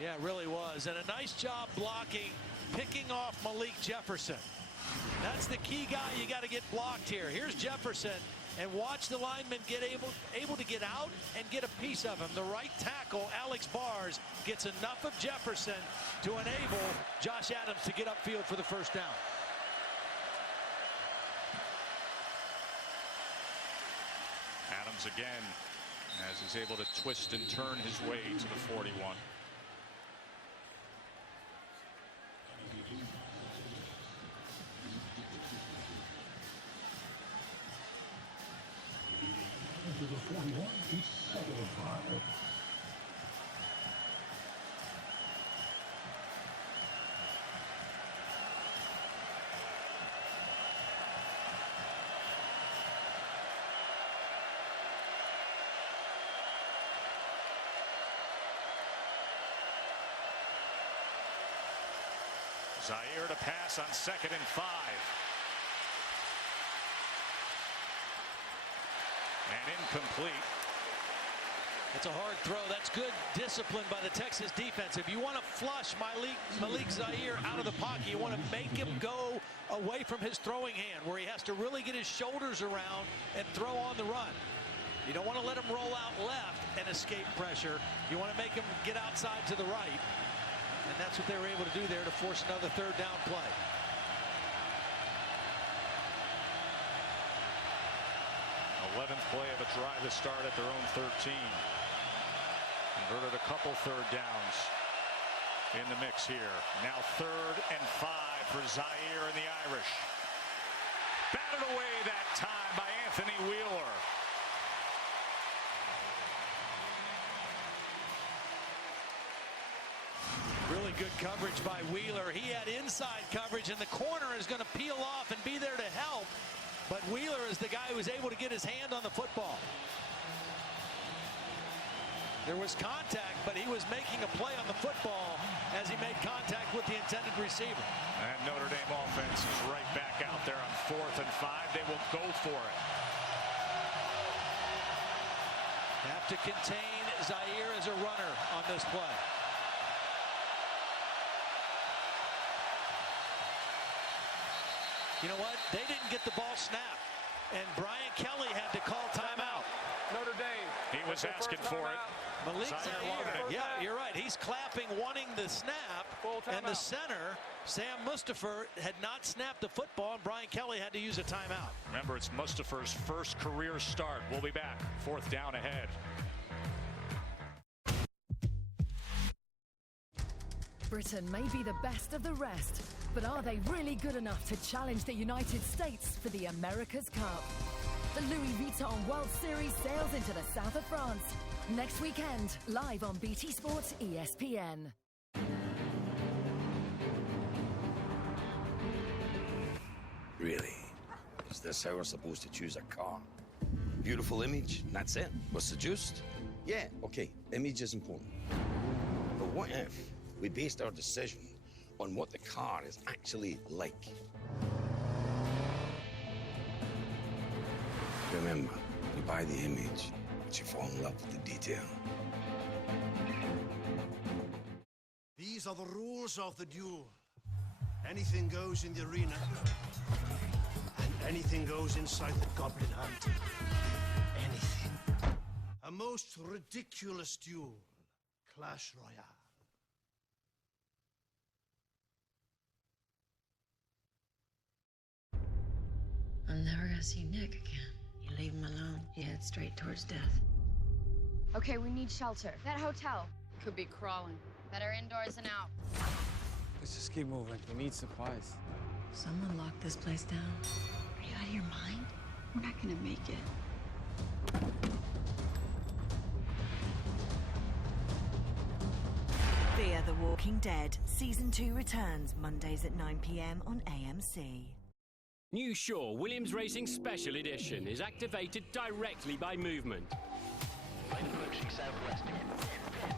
Yeah, it really was. And a nice job blocking, picking off Malik Jefferson. That's the key guy you got to get blocked here. Here's Jefferson. And watch the lineman get able to get out and get a piece of him. The right tackle, Alex Bars, gets enough of Jefferson to enable Josh Adams to get upfield for the first down. Adams again, as he's able to twist and turn his way to the 41. Zaire to pass on 2nd and 5. And incomplete. It's a hard throw. That's good discipline by the Texas defense. If you want to flush Malik Zaire out of the pocket, you want to make him go away from his throwing hand, where he has to really get his shoulders around and throw on the run. You don't want to let him roll out left and escape pressure. You want to make him get outside to the right. And that's what they were able to do there to force another 3rd down play. th play of a drive to start at their own 13. Converted a couple 3rd downs in the mix here. Now 3rd and 5 for Zaire and the Irish. Batted away that time by Anthony Wheeler. Really good coverage by Wheeler. He had inside coverage, and the corner is going to peel off and be there to help. But Wheeler is the guy who was able to get his hand on the football. There was contact, but he was making a play on the football as he made contact with the intended receiver. And Notre Dame offense is right back out there on 4th and 5. They will go for it. Have to contain Zaire as a runner on this play. You know what? They didn't get the ball snapped, and Brian Kelly had to call timeout. Notre Dame. He was asking for it. Malik Zaire. Yeah, you're right. He's clapping, wanting the snap, and the center, Sam Mustipher, had not snapped the football, and Brian Kelly had to use a timeout. Remember, it's Mustipher's first career start. We'll be back. 4th down ahead. Britain may be the best of the rest, but are they really good enough to challenge the United States for the America's Cup? The Louis Vuitton World Series sails into the south of France next weekend, live on BT Sports ESPN. Really? Is this how we're supposed to choose a car? Beautiful image, that's it. We're seduced? Yeah, okay, image is important. But what if we based our decision on what the car is actually like? Remember, you buy the image, but you fall in love with the detail. These are the rules of the duel. Anything goes in the arena, and anything goes inside the Goblin Hunt. Anything. A most ridiculous duel. Clash Royale. I'm never gonna see Nick again. You leave him alone, he heads straight towards death. Okay, we need shelter. That hotel. Could be crawling. Better indoors and out. Let's just keep moving. We need supplies. Someone locked this place down. Are you out of your mind? We're not gonna make it. Fear the Walking Dead. Season 2 returns Mondays at 9 p.m. on AMC. New Shaw Williams Racing Special Edition is activated directly by movement.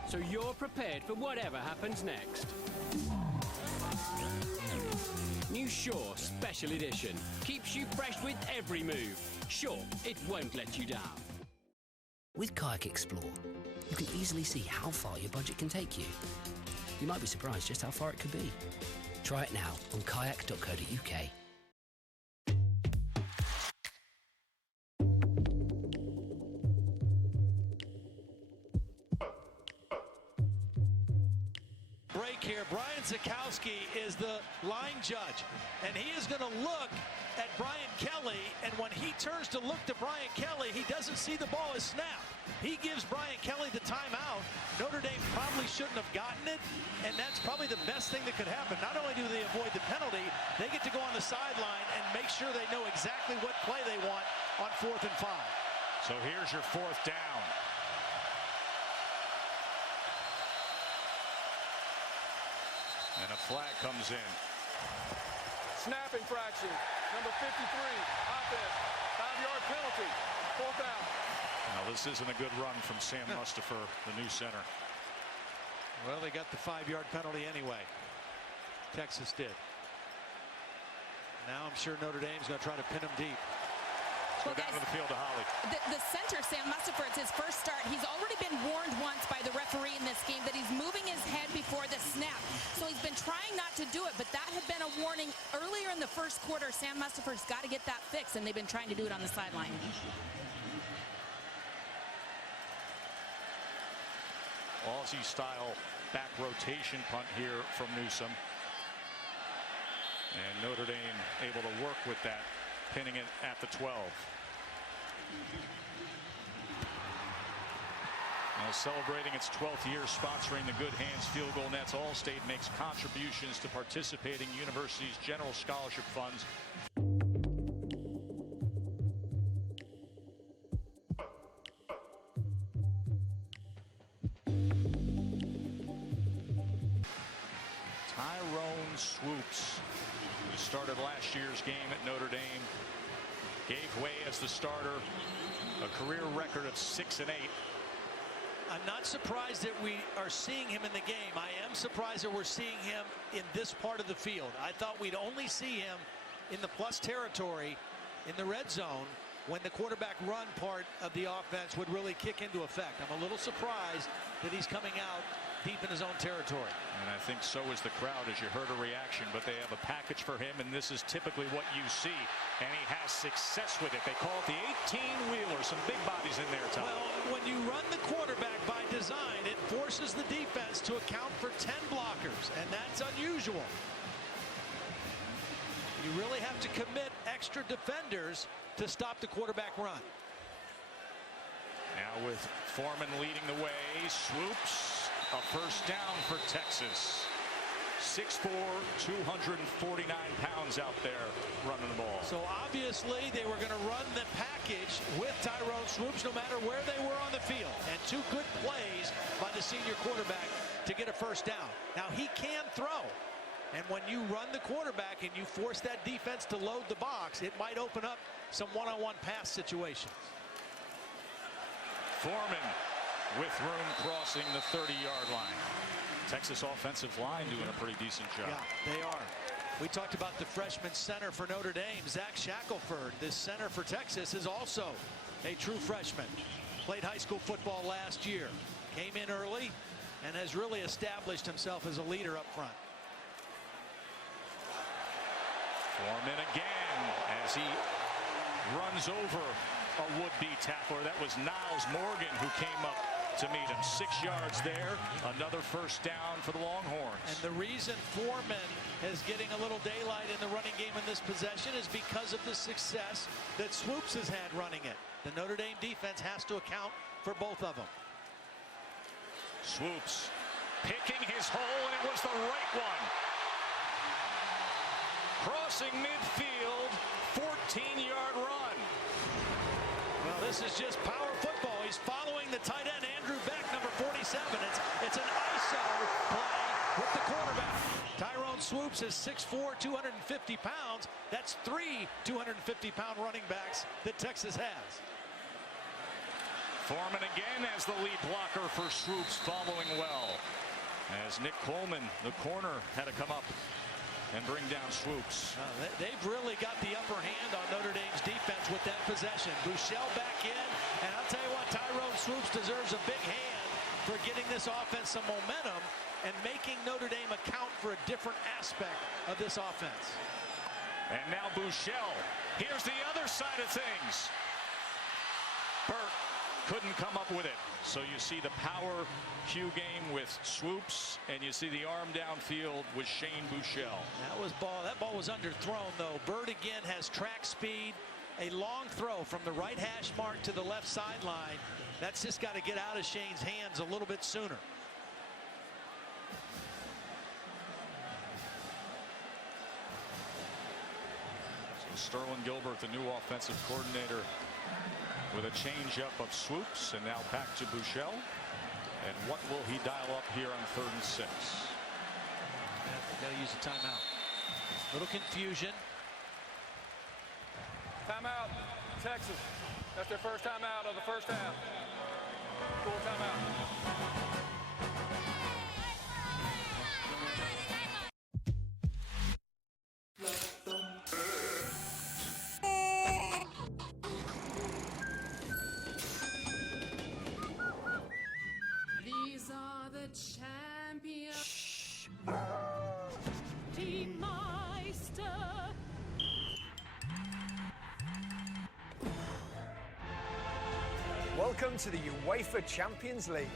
So you're prepared for whatever happens next. New Shaw Special Edition keeps you fresh with every move. Sure, it won't let you down. With Kayak Explore, you can easily see how far your budget can take you. You might be surprised just how far it could be. Try it now on kayak.co.uk. Break here. Brian Zakowski is the line judge, and he is going to look at Brian Kelly, and when he turns to look to Brian Kelly, he doesn't see the ball is snapped. He gives Brian Kelly the timeout. Notre Dame probably shouldn't have gotten it, and that's probably the best thing that could happen. Not only do they avoid the penalty, they get to go on the sideline and make sure they know exactly what play they want on 4th and 5. So here's your 4th down. And a flag comes in. Snap infraction, number 53, offense, 5-yard penalty, 4th down. Now this isn't a good run from Sam Mustipher, the new center. Well, they got the 5-yard penalty anyway. Texas did. Now I'm sure Notre Dame's going to try to pin him deep. Well, down to the field to Holly. The center, Sam Mustipher, it's his first start. He's already been warned once by the referee in this game that he's moving his head before the snap. So he's been trying not to do it, but that had been a warning earlier in the first quarter. Sam Mustipher's got to get that fixed, and they've been trying to do it on the sideline. Aussie-style back rotation punt here from Newsome. And Notre Dame able to work with that, pinning it at the 12. Now celebrating its 12th year sponsoring the Good Hands Field Goal Nets, All-State makes contributions to participating universities' general scholarship funds. Tyrone Swoops, who started last year's game at Notre Dame, gave way as the starter, a career record of 6-8. I'm not surprised that we are seeing him in the game. I am surprised that we're seeing him in this part of the field. I thought we'd only see him in the plus territory in the red zone when the quarterback run part of the offense would really kick into effect. I'm a little surprised that he's coming out deep in his own territory. And I think so is the crowd, as you heard a reaction, but they have a package for him, and this is typically what you see, and he has success with it. They call it the 18-wheeler. Some big bodies in there, Tom. Well, when you run the quarterback by design, it forces the defense to account for 10 blockers, and that's unusual. You really have to commit extra defenders to stop the quarterback run. Now with Foreman leading the way, Swoops, a first down for Texas. 6'4", 249 pounds out there running the ball. So obviously they were going to run the package with Tyrone Swoops no matter where they were on the field. And two good plays by the senior quarterback to get a first down. Now he can throw. And when you run the quarterback and you force that defense to load the box, it might open up some one-on-one pass situations. Foreman with room crossing the 30-yard line. Texas offensive line doing a pretty decent job. Yeah, they are. We talked about the freshman center for Notre Dame, Zach Shackelford. This center for Texas is also a true freshman. Played high school football last year. Came in early and has really established himself as a leader up front. Foreman again as he runs over a would-be tackler. That was Niles Morgan who came up to meet him. 6 yards there. Another first down for the Longhorns. And the reason Foreman is getting a little daylight in the running game in this possession is because of the success that Swoops has had running it. The Notre Dame defense has to account for both of them. Swoops picking his hole, and it was the right one. Crossing midfield, 14-yard run. Well, this is just power football. He's following the tight end, Andrew Beck, number 47. It's an ISO play with the quarterback. Tyrone Swoops is 6'4", 250 pounds. That's 3 250-pound running backs that Texas has. Foreman again as the lead blocker for Swoops, following well. As Nick Coleman, the corner, had to come up and bring down Swoops. They've really got the upper hand on Notre Dame's defense with that possession. Bouchel back in, and I'll tell you what, Tyrone Swoops deserves a big hand for getting this offense some momentum and making Notre Dame account for a different aspect of this offense. And now Bouchel. Here's the other side of things. Burt couldn't come up with it. So you see the power Q game with Swoops, and you see the arm downfield with Shane Bouchel. That ball was underthrown, though. Burt again has track speed. A long throw from the right hash mark to the left sideline. That's just got to get out of Shane's hands a little bit sooner. So Sterling Gilbert, the new offensive coordinator, with a change-up of Swoops, and now back to Bouchel. And what will he dial up here on 3rd and 6? Got to use a timeout. Little confusion. Timeout, Texas. That's their first timeout of the first half. Full timeout. Texans are the champions. Team Meister. Welcome to the UEFA Champions League.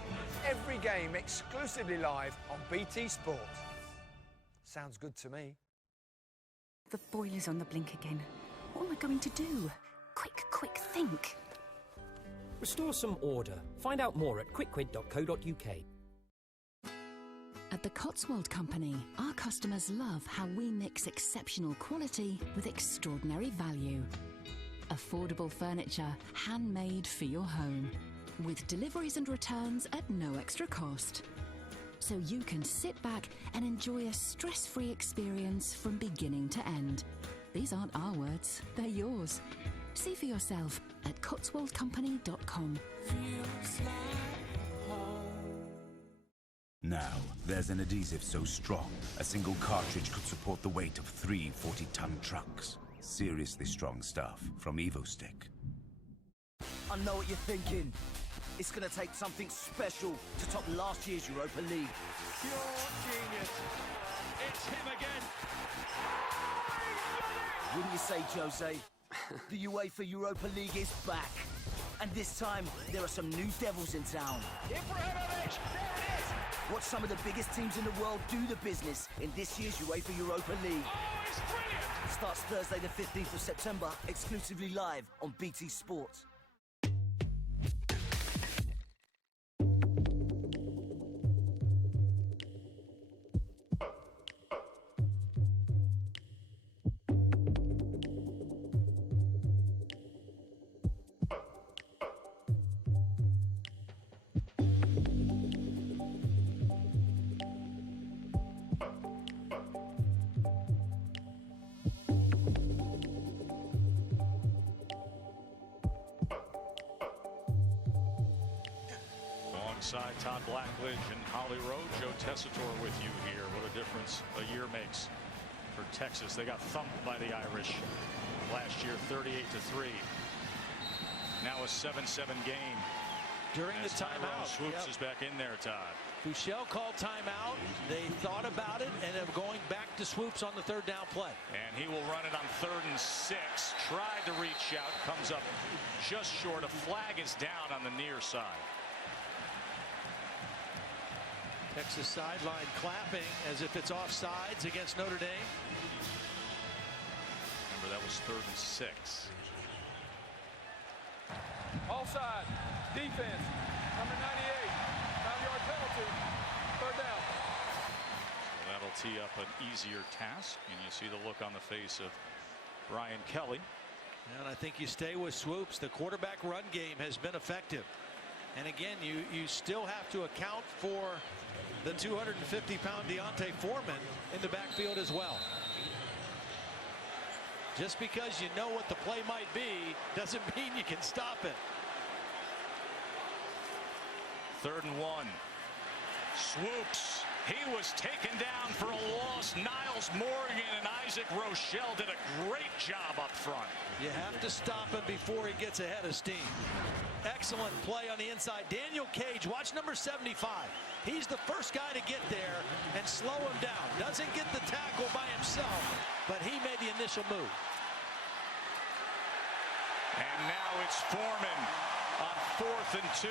Every game exclusively live on BT Sport. Sounds good to me. The boiler's on the blink again. What am I going to do? Quick, think. Restore some order. Find out more at quickquid.co.uk. At the Cotswold Company, our customers love how we mix exceptional quality with extraordinary value. Affordable furniture, handmade for your home, with deliveries and returns at no extra cost. So you can sit back and enjoy a stress-free experience from beginning to end. These aren't our words, they're yours. See for yourself at cotswoldcompany.com. Now, there's an adhesive so strong, a single cartridge could support the weight of 3 40-ton trucks. Seriously strong stuff from EvoStick. I know what you're thinking. It's going to take something special to top last year's Europa League. Pure genius. It's him again. Wouldn't you say, Jose? The UEFA Europa League is back. And this time, there are some new devils in town. Ibrahimovic, there it is! Watch some of the biggest teams in the world do the business in this year's UEFA Europa League. Oh, it's brilliant! Starts Thursday the 15th of September, exclusively live on BT Sport. Alongside Todd Blackledge and Holly Rowe, Joe Tessitore with you here. What a difference a year makes for Texas. They got thumped by the Irish last year, 38-3. Now a 7-7 game. During the timeout, Swoops is back in there, Todd. Bouchel called timeout. They thought about it and are going back to Swoops on the third down play. And he will run it on 3rd and 6. Tried to reach out, comes up just short. A flag is down on the near side. Texas sideline clapping as if it's offsides against Notre Dame. Remember, that was 3rd and 6. Offside. Defense. Number 98. 9-yard penalty. 3rd down. So that'll tee up an easier task. And you see the look on the face of Brian Kelly. And I think you stay with Swoops. The quarterback run game has been effective. And again, you still have to account for the 250-pound Deontay Foreman in the backfield as well. Just because you know what the play might be doesn't mean you can stop it. 3rd and 1. Swoops. He was taken down for a loss. Niles Morgan and Isaac Rochelle did a great job up front. You have to stop him before he gets ahead of steam. Excellent play on the inside. Daniel Cage, watch number 75. He's the first guy to get there and slow him down. Doesn't get the tackle by himself, but he made the initial move. And now it's Foreman on 4th and 2.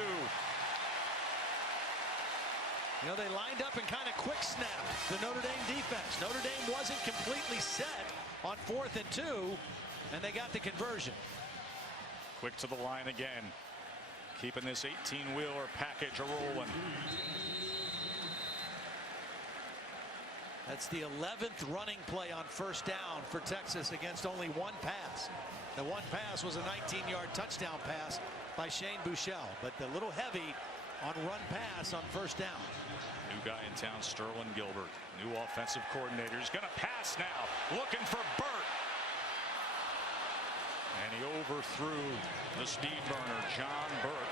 You know, they lined up and kind of quick snapped the Notre Dame defense. Notre Dame wasn't completely set on 4th and 2, and they got the conversion. Quick to the line again. Keeping this 18-wheeler package a-rolling. That's the 11th running play on 1st down for Texas against only one pass. The one pass was a 19-yard touchdown pass by Shane Bouchel, but a little heavy on run pass on 1st down. New guy in town, Sterling Gilbert. New offensive coordinator. He's going to pass now. Looking for Burt. And he overthrew the speed burner, John Burt.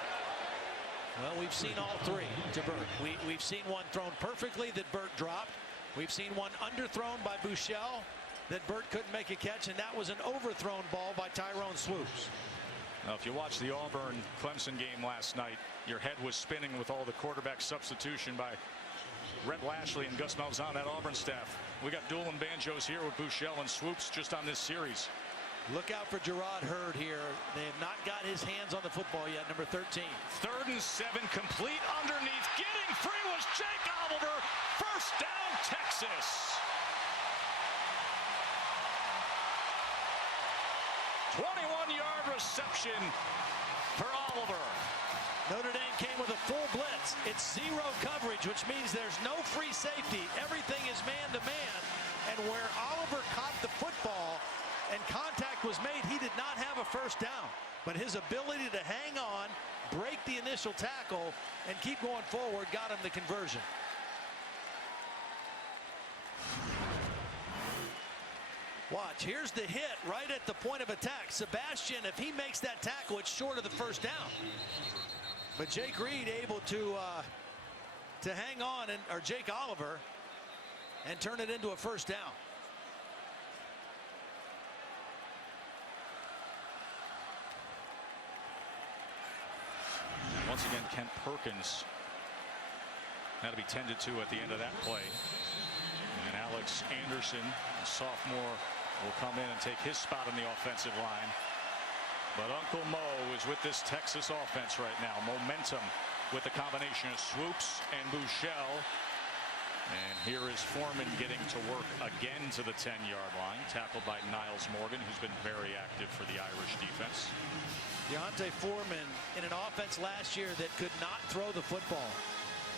Well, we've seen all three to Burt. We've seen one thrown perfectly that Burt dropped. We've seen one underthrown by Bouchel that Burt couldn't make a catch, and that was an overthrown ball by Tyrone Swoops. Now, if you watched the Auburn-Clemson game last night, your head was spinning with all the quarterback substitution by Rhett Lashley and Gus Malzahn, that Auburn staff. We got dueling banjos here with Buechele and Swoops just on this series. Look out for Gerard Hurd here. They have not got his hands on the football yet, number 13. 3rd and 7, complete underneath. Getting free was Jake Oliver. First down, Texas. 21-yard reception for Oliver. Notre Dame came with a full blitz. It's zero coverage, which means there's no free safety. Everything is man-to-man. And where Oliver caught the football and contact was made, he did not have a first down. But his ability to hang on, break the initial tackle, and keep going forward got him the conversion. Watch, here's the hit right at the point of attack. Sebastian, if he makes that tackle, it's short of the first down. But Jake Reed able to hang on, or Jake Oliver, and turn it into a first down. Once again, Kent Perkins had to be tended to at the end of that play. And Alex Anderson, a sophomore, will come in and take his spot on the offensive line. But Uncle Mo is with this Texas offense right now. Momentum with the combination of Swoops and Buechele. And here is Foreman getting to work again to the 10-yard line, tackled by Niles Morgan, who's been very active for the Irish defense. Deontay Foreman in an offense last year that could not throw the football.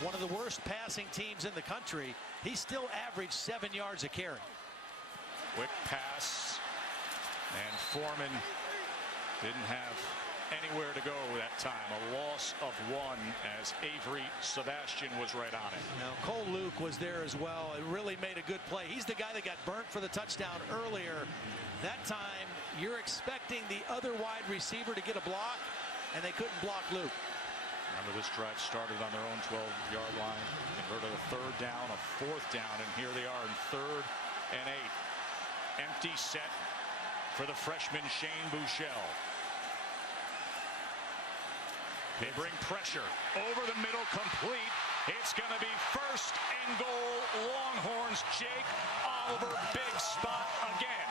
One of the worst passing teams in the country. He still averaged 7 yards a carry. Quick pass, and Foreman didn't have anywhere to go that time. A loss of 1 as Avery Sebastian was right on it. Now Cole Luke was there as well. It really made a good play. He's the guy that got burnt for the touchdown earlier. That time you're expecting the other wide receiver to get a block, and they couldn't block Luke. Remember, this drive started on their own 12-yard line, converted a 3rd down, a 4th down, and here they are in 3rd and 8. Empty set for the freshman Shane Buechele. They bring pressure over the middle, complete. It's going to be 1st and goal, Longhorns. Jake Oliver, big spot again.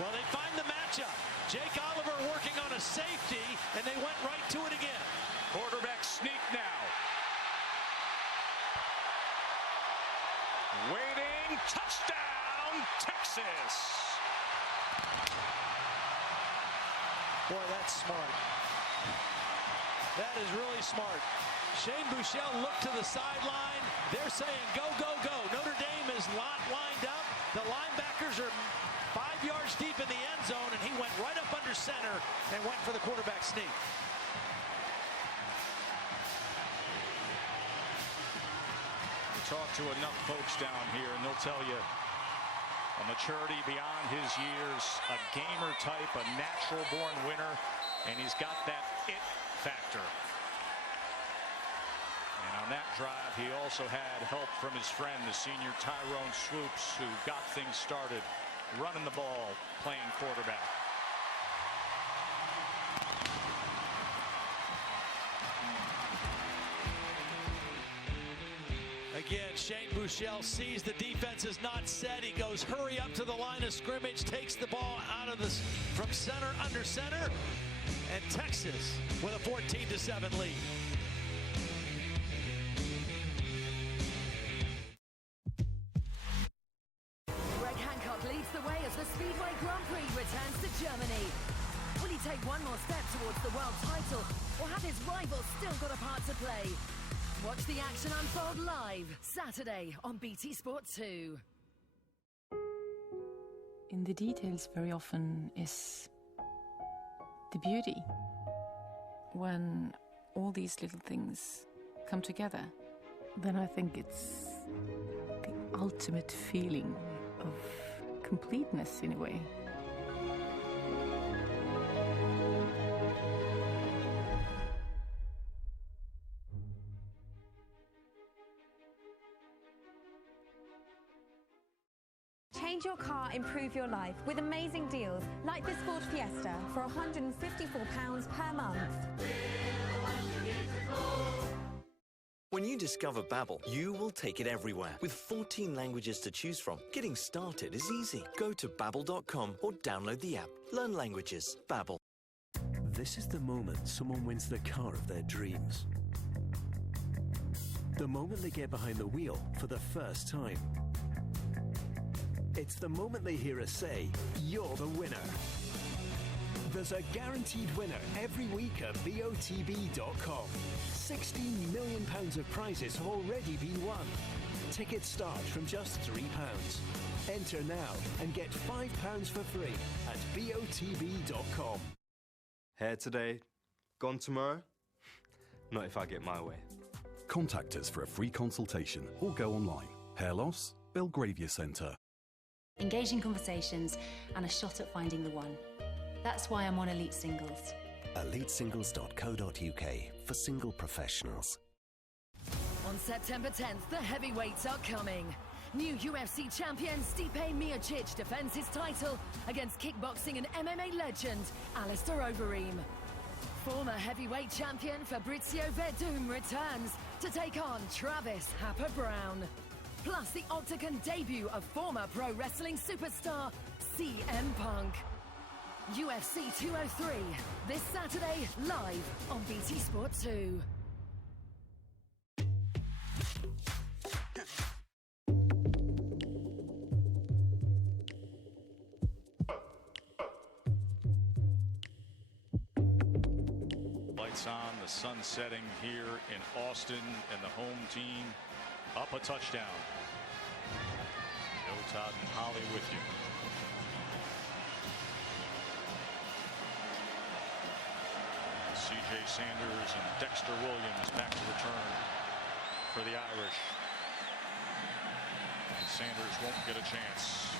Well, they find the matchup. Jake Oliver working on a safety, and they went right to it again. Quarterback sneak now. Waiting, touchdown, Texas. Boy, that's smart. That is really smart. Shane Buechele looked to the sideline. They're saying go, go, go. Notre Dame is lined up. The linebackers are 5 yards deep in the end zone, and he went right up under center and went for the quarterback sneak. We talk to enough folks down here, and they'll tell you a maturity beyond his years, a gamer type, a natural-born winner, and he's got that it factor. And on that drive, he also had help from his friend, the senior Tyrone Swoops, who got things started running the ball, playing quarterback. Again, Shane Buechele sees the defense is not set. He goes hurry up to the line of scrimmage, takes the ball out of this from center, under center, and Texas with a 14-7 lead. Greg Hancock leads the way as the Speedway Grand Prix returns to Germany. Will he take one more step towards the world title, or have his rivals still got a part to play? Watch the action unfold live Saturday on BT Sport 2. In the details very often is the beauty. When all these little things come together, then I think it's the ultimate feeling of completeness in a way. Change your car, improve your life with amazing deals like this Ford Fiesta for £154 per month. When you discover Babbel, you will take it everywhere. With 14 languages to choose from, getting started is easy. Go to babbel.com or download the app. Learn languages. Babbel. This is the moment someone wins the car of their dreams. The moment they get behind the wheel for the first time. It's the moment they hear us say, "You're the winner." There's a guaranteed winner every week at BOTB.com. £16 million of prizes have already been won. Tickets start from just £3. Enter now and get £5 for free at BOTB.com. Hair today, gone tomorrow? Not if I get my way. Contact us for a free consultation or go online. Hair loss? Belgravia Centre. Engaging conversations and a shot at finding the one. That's why I'm on Elite Singles. EliteSingles.co.uk for single professionals. On September 10th, the heavyweights are coming. New UFC champion Stipe Miocic defends his title against kickboxing and MMA legend Alistair Overeem. Former heavyweight champion Fabrizio Verdum returns to take on Travis Happer Brown. Plus the Octagon debut of former pro wrestling superstar CM Punk. UFC 203, this Saturday, live on BT Sport 2. Lights on, the sun setting here in Austin, and the home team up a touchdown. Joe Todd and Holly with you. C.J. Sanders and Dexter Williams back to return for the Irish. And Sanders won't get a chance.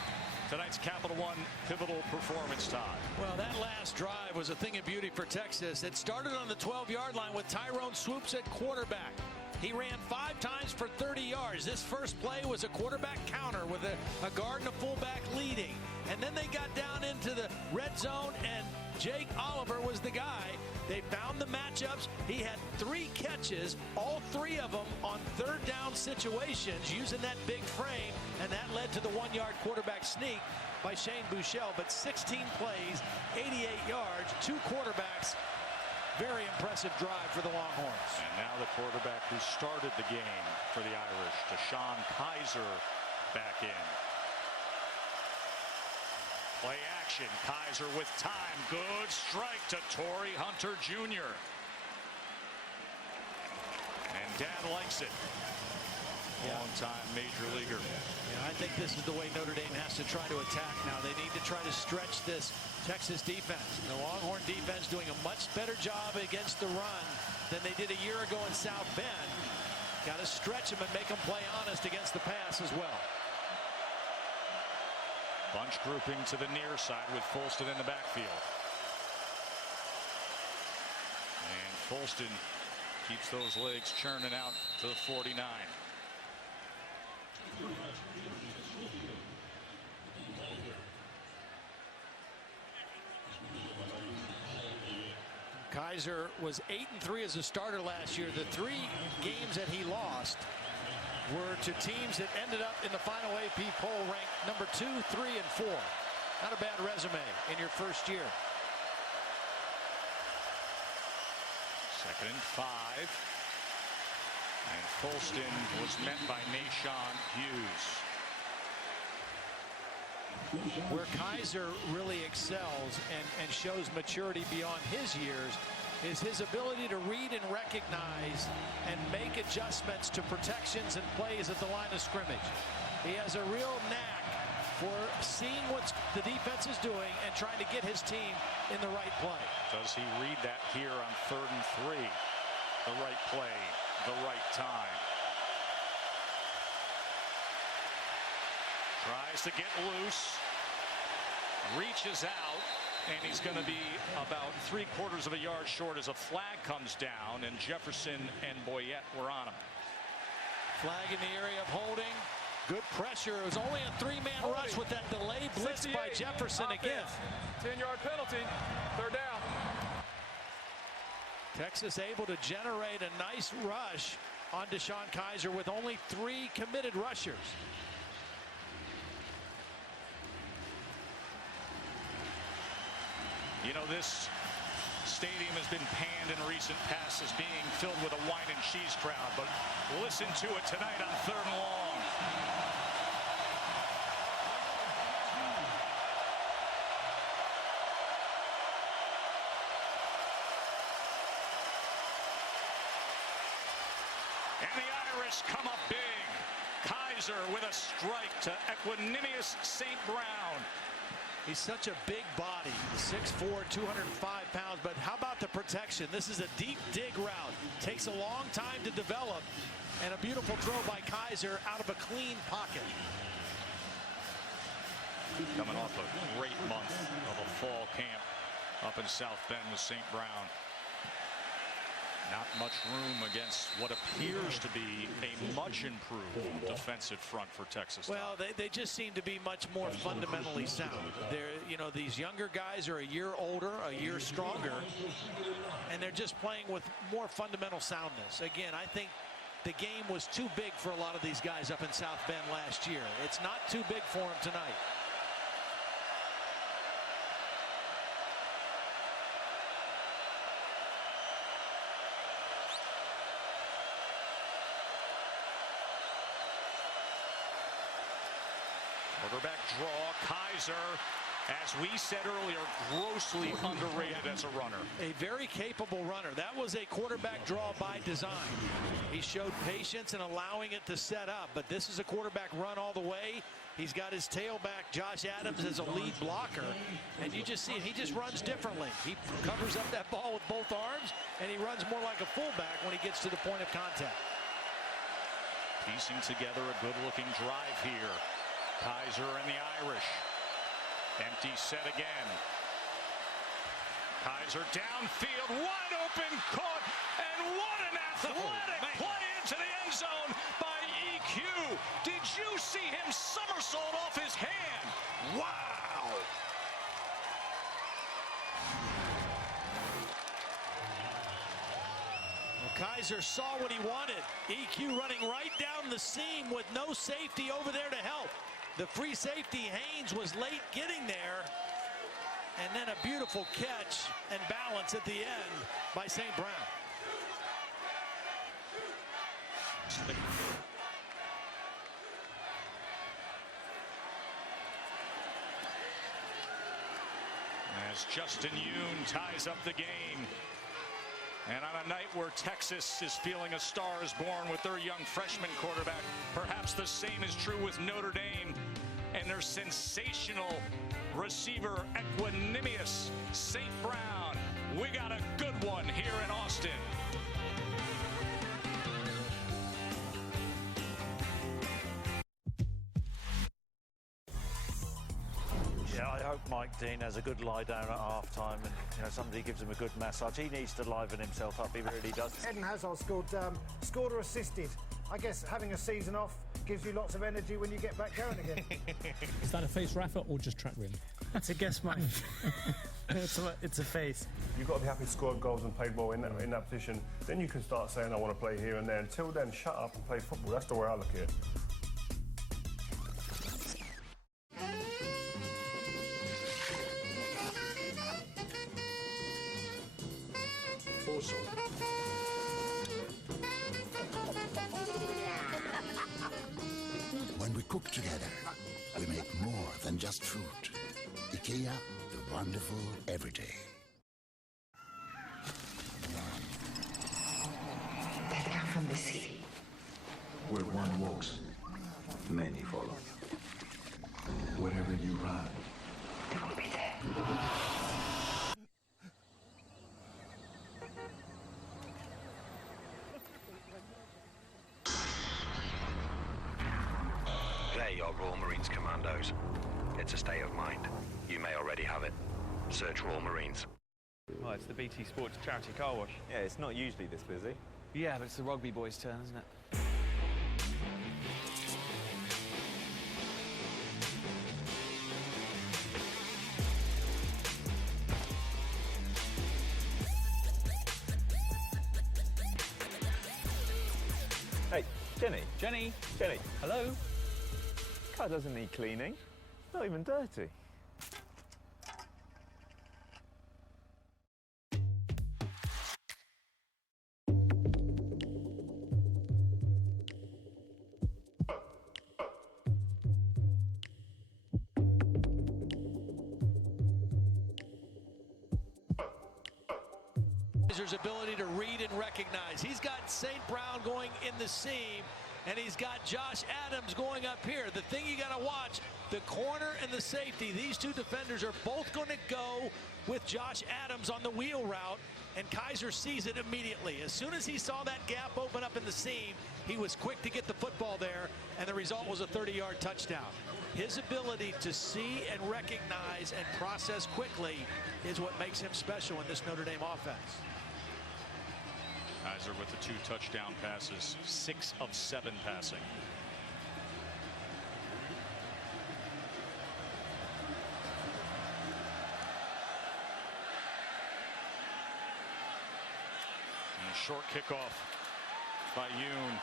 Tonight's Capital One pivotal performance, Todd. Well, that last drive was a thing of beauty for Texas. It started on the 12-yard line with Tyrone Swoops at quarterback. He ran 5 times for 30 yards. This first play was a quarterback counter with a guard and a fullback leading. And then they got down into the red zone, and Jake Oliver was the guy. They found the matchups. He had 3 catches, all 3 of them on third down situations using that big frame, and that led to the 1-yard quarterback sneak by Shane Buechele. But 16 plays, 88 yards, 2 quarterbacks. Very impressive drive for the Longhorns. And now the quarterback who started the game for the Irish, Deshaun Kaiser, back in. Play action. Kaiser with time. Good strike to Torrey Hunter Jr. And Dad likes it. Long-time major leaguer. Yeah, I think this is the way Notre Dame has to try to attack now. They need to try to stretch this Texas defense. The Longhorn defense doing a much better job against the run than they did a year ago in South Bend. Got to stretch them and make them play honest against the pass as well. Bunch grouping to the near side with Folston in the backfield. And Folston keeps those legs churning out to the 49. Kaiser was 8-3 as a starter last year. The 3 games that he lost were to teams that ended up in the final AP poll ranked number 2, 3, and 4. Not a bad resume in your first year. 2nd and 5. And Folston was met by Nashawn Hughes. Where Kaiser really excels and shows maturity beyond his years is his ability to read and recognize and make adjustments to protections and plays at the line of scrimmage. He has a real knack for seeing what the defense is doing and trying to get his team in the right play. Does he read that here on 3rd and 3? The right play, the right time. Tries to get loose, reaches out, and he's going to be about 3/4 of a yard short as a flag comes down, and Jefferson and Boyette were on him. Flag in the area of holding. Good pressure. It was only a three-man rush with that delayed blitz by Jefferson again. 10-yard penalty, third down. Texas able to generate a nice rush on DeShone Kizer with only 3 committed rushers. You know, this stadium has been panned in recent past as being filled with a wine and cheese crowd, but listen to it tonight on 3rd and long. And the Irish come up big. Kizer with a strike to Equanimous St. Brown. He's such a big body, 6'4", 205 pounds, but how about the protection? This is a deep dig route. Takes a long time to develop, and a beautiful throw by Kizer out of a clean pocket. Coming off a great month of a fall camp up in South Bend with St. Brown. Not much room against what appears to be a much improved defensive front for Texas. Well, they just seem to be much more fundamentally sound. They're, you know, these younger guys are a year older, a year stronger, and they're just playing with more fundamental soundness. Again, I think the game was too big for a lot of these guys up in South Bend last year. It's not too big for them tonight. Quarterback draw, Kizer, as we said earlier, grossly underrated as a runner. A very capable runner. That was a quarterback draw by design. He showed patience in allowing it to set up, but this is a quarterback run all the way. He's got his tailback, Josh Adams, as a lead blocker, and you just see it. He just runs differently. He covers up that ball with both arms, and he runs more like a fullback when he gets to the point of contact. Piecing together a good-looking drive here. Kizer and the Irish. Empty set again. Kizer downfield, wide open, caught, and what an athletic play into the end zone by EQ. Did you see him somersault off his hand? Wow! Well, Kizer saw what he wanted. EQ running right down the seam with no safety over there to help. The free safety, Haynes, was late getting there. And then a beautiful catch and balance at the end by St. Brown. As Justin Yoon ties up the game. And on a night where Texas is feeling a star is born with their young freshman quarterback, perhaps the same is true with Notre Dame and their sensational receiver, Equanimous St. Brown. We got a good one here in Austin. Yeah, I hope Mike Dean has a good lie down at half-time and somebody gives him a good massage. He needs to liven himself up, he really does. Eden Hazard scored or assisted. I guess having a season off gives you lots of energy when you get back going again. Is that a face Rafa or just track win? It's a guess, Mike. It's a face. You've got to be happy to score goals and play well in that position. Then you can start saying, I want to play here and there. Until then, shut up and play football. That's the way I look at it. Awesome. When we cook together, we make more than just food. IKEA, the wonderful everyday. That come from the sea. Where one walks, many follow. Wherever you run, they will be there. They're your Royal Marines commandos. It's a state of mind. You may already have it. Search Royal Marines. Oh, it's the BT Sports charity car wash. Yeah, it's not usually this busy. Yeah, but it's the rugby boys' turn, isn't it? Hey, Jenny. Jenny. Jenny. Hello? Car doesn't need cleaning. Not even dirty. His ability to read and recognize. He's got St. Brown going in the seam, and he's got Josh Adams going up here. The thing you got to watch, the corner and the safety, these two defenders are both going to go with Josh Adams on the wheel route, and Kaiser sees it immediately. As soon as he saw that gap open up in the seam, he was quick to get the football there, and the result was a 30-yard touchdown. His ability to see and recognize and process quickly is what makes him special in this Notre Dame offense. Kaiser with the 2 touchdown passes, 6 of 7 passing. And a short kickoff by Yoon.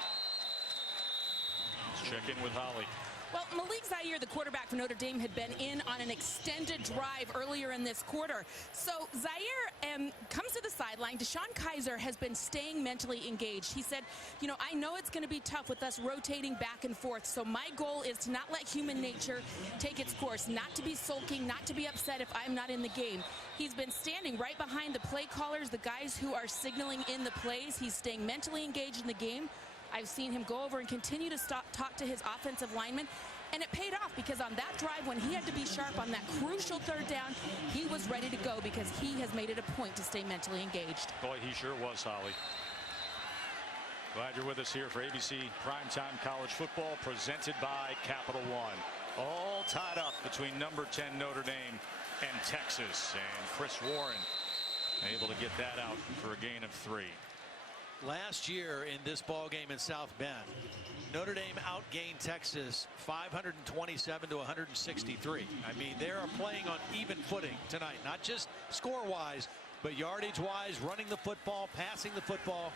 Let's check in with Holly. Well, Malik Zaire, the quarterback for Notre Dame, had been in on an extended drive earlier in this quarter. So Zaire comes to the sideline. Deshaun Kaiser has been staying mentally engaged. He said, you know, I know it's going to be tough with us rotating back and forth. So my goal is to not let human nature take its course, not to be sulking, not to be upset if I'm not in the game. He's been standing right behind the play callers, the guys who are signaling in the plays. He's staying mentally engaged in the game. I've seen him go over and continue to talk to his offensive linemen, and it paid off because on that drive when he had to be sharp on that crucial 3rd down, he was ready to go because he has made it a point to stay mentally engaged. Boy, he sure was, Holly. Glad you're with us here for ABC Primetime College Football presented by Capital One. All tied up between number 10 Notre Dame and Texas, and Chris Warren able to get that out for a gain of 3. Last year in this ball game in South Bend, Notre Dame outgained Texas 527 to 163. I mean, they are playing on even footing tonight, not just score-wise, but yardage-wise, running the football, passing the football.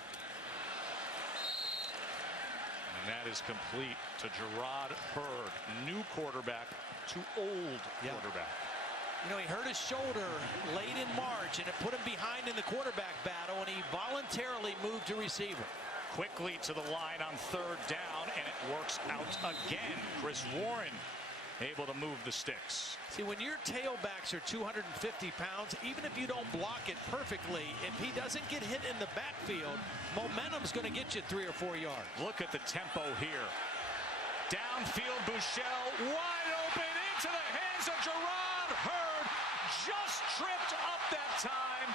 And that is complete to Gerard Hurd, new quarterback to old quarterback. You know, he hurt his shoulder late in March, and it put him behind in the quarterback battle, and he voluntarily moved to receiver. Quickly to the line on 3rd down, and it works out again. Chris Warren able to move the sticks. See, when your tailbacks are 250 pounds, even if you don't block it perfectly, if he doesn't get hit in the backfield, momentum's going to get you 3 or 4 yards. Look at the tempo here. Downfield, Buechele wide open into the hands of Gerard Hurd. Just tripped up that time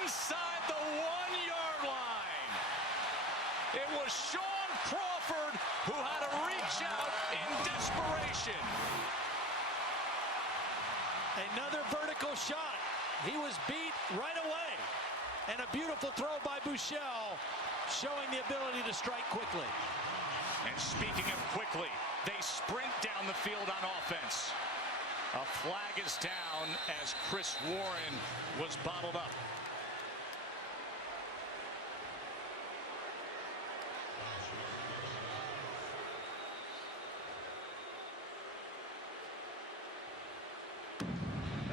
inside the 1-yard line. It was Sean Crawford who had to reach out in desperation. Another vertical shot. He was beat right away. And a beautiful throw by Buechele, showing the ability to strike quickly. And speaking of quickly, they sprint down the field on offense. A flag is down as Chris Warren was bottled up.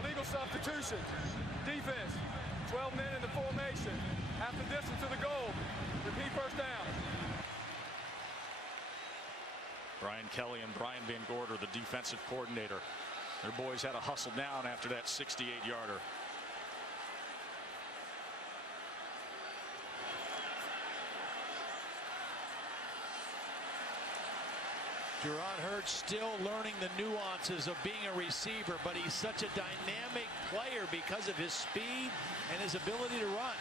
Illegal substitution. Defense. 12 men in the formation. Half the distance to the goal. Repeat 1st down. Brian Kelly and Brian Van Gorder, the defensive coordinator. Their boys had to hustle down after that 68-yarder. Gerard Hurd still learning the nuances of being a receiver, but he's such a dynamic player because of his speed and his ability to run.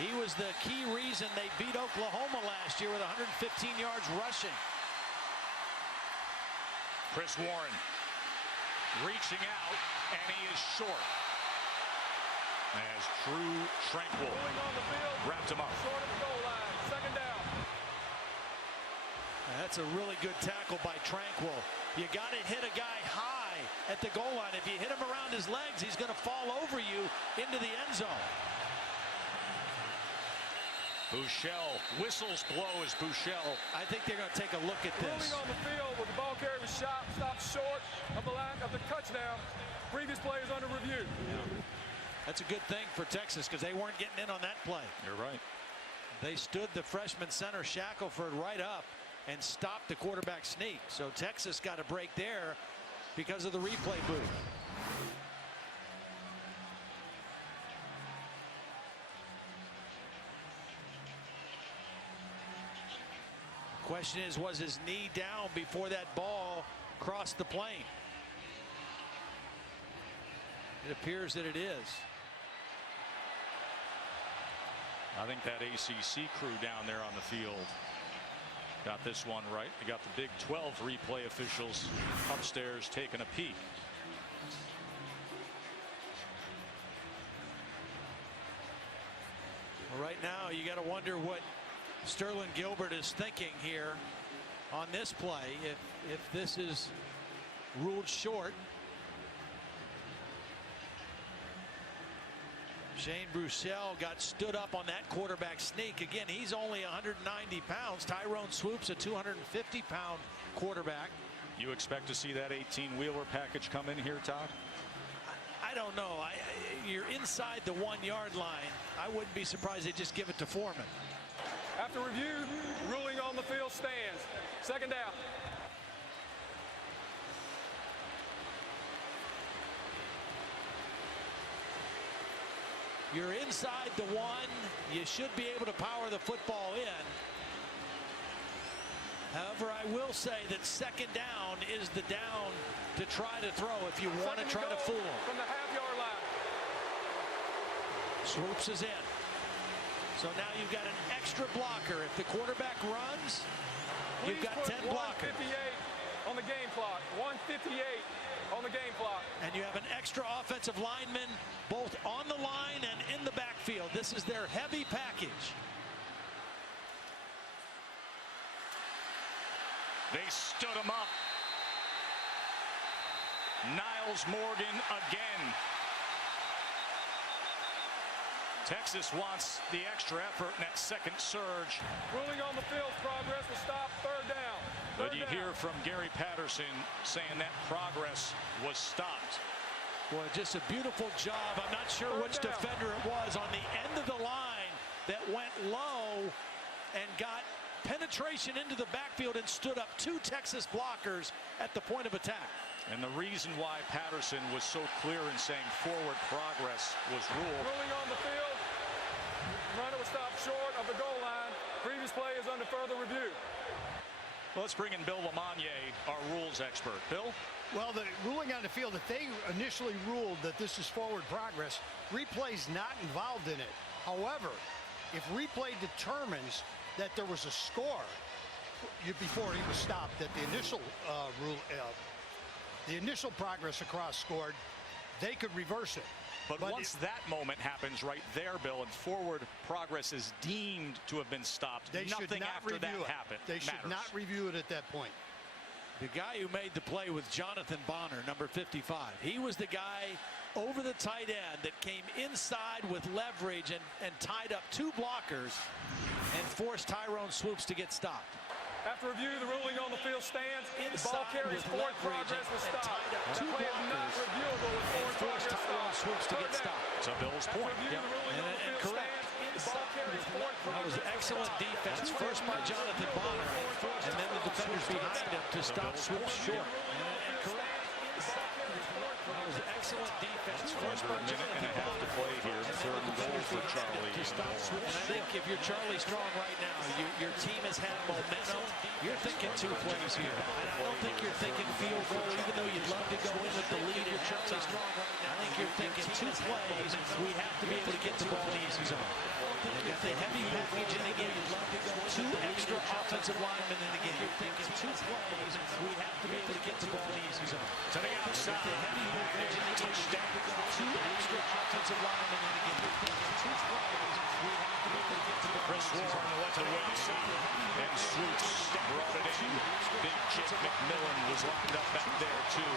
He was the key reason they beat Oklahoma last year with 115 yards rushing. Chris Warren reaching out, and he is short. As Drew Tranquil wrapped him up. Short of the goal line. 2nd down. That's a really good tackle by Tranquil. You got to hit a guy high at the goal line. If you hit him around his legs, he's going to fall over you into the end zone. Buechel whistles blow as Buechel. I think they're going to take a look at this. Ruling on the field with the ball carrier was stopped short of the line of the touchdown. Previous play is under review. That's a good thing for Texas because they weren't getting in on that play. You're right. They stood the freshman center Shackelford right up and stopped the quarterback sneak. So Texas got a break there because of the replay booth. Question is, was his knee down before that ball crossed the plane? It appears that it is. I think that ACC crew down there on the field got this one right. You got the Big 12 replay officials upstairs taking a peek. Well, right now, you got to wonder what Sterling Gilbert is thinking here on this play. If this is ruled short, Shane Buechel got stood up on that quarterback sneak. Again, he's only 190 pounds. Tyrone Swoop's a 250-pound quarterback. You expect to see that 18-wheeler package come in here, Todd? I don't know. You're inside the 1-yard line. I wouldn't be surprised they just give it to Foreman. After review, ruling on the field stands. Second down. You're inside the 1. You should be able to power the football in. However, I will say that second down is the down to try to throw if you want to try to fool them. From the half-yard line. Swoops is in. So now you've got an extra blocker. If the quarterback runs, you've got 10 blockers. 1:58 on the game clock. 1:58 on the game clock. And you have an extra offensive lineman both on the line and in the backfield. This is their heavy package. They stood him up. Niles Morgan again. Texas wants the extra effort in that second surge. Ruling on the field's progress to stop third down. But you hear from Gary Patterson saying that progress was stopped. Boy, just a beautiful job. I'm not sure which defender it was on the end of the line that went low and got penetration into the backfield and stood up 2 Texas blockers at the point of attack. And the reason why Patterson was so clear in saying forward progress was ruled. Ruling on the field. Runner was stopped short of the goal line. Previous play is under further review. Well, let's bring in Bill Lamagnier, our rules expert. Bill? Well, the ruling on the field, if they initially ruled that this is forward progress, replay's not involved in it. However, if replay determines that there was a score before he was stopped, that the initial the initial progress across scored, they could reverse it. But once that moment happens right there, Bill, and forward progress is deemed to have been stopped, they should nothing not after that review it. happened. They should not review it at that point. The guy who made the play was Jonathan Bonner, number 55. He was the guy over the tight end that came inside with leverage and tied up 2 blockers and forced Tyrone Swoops to get stopped. After review, the ruling on the field stands. The ball carries forward progress was stopped. That play is not reviewable with forward progress stopped. Swoops to get stopped. To Bill's point. And correct. That was excellent defense. First by Jonathan Bonner, and then the defenders behind him to stop Swoops short. And correct. That was excellent defense. First by Jonathan Bonner to play here. Third and goal for Charlie. And I think if you're Charlie Strong right now, your team has had momentum. You're thinking 2 plays here. I don't think you're thinking field goal, even though you'd love to go in with the lead. You're Charlie Strong right now. I think you're thinking 2 plays. We have to be able to get the ball in the easy zone. They've got the heavy package in the game. 2 extra offensive linemen in the game. You're thinking 2 plays. We have to be able to get the ball in the easy zone. To the outside. The heavy package in the game. 2 extra offensive linemen in the game. 2 plays. We have to be able to get to the Chris Warren went to the outside. And Swoops brought it in. Big Bridget McMillan was lined up back there, too.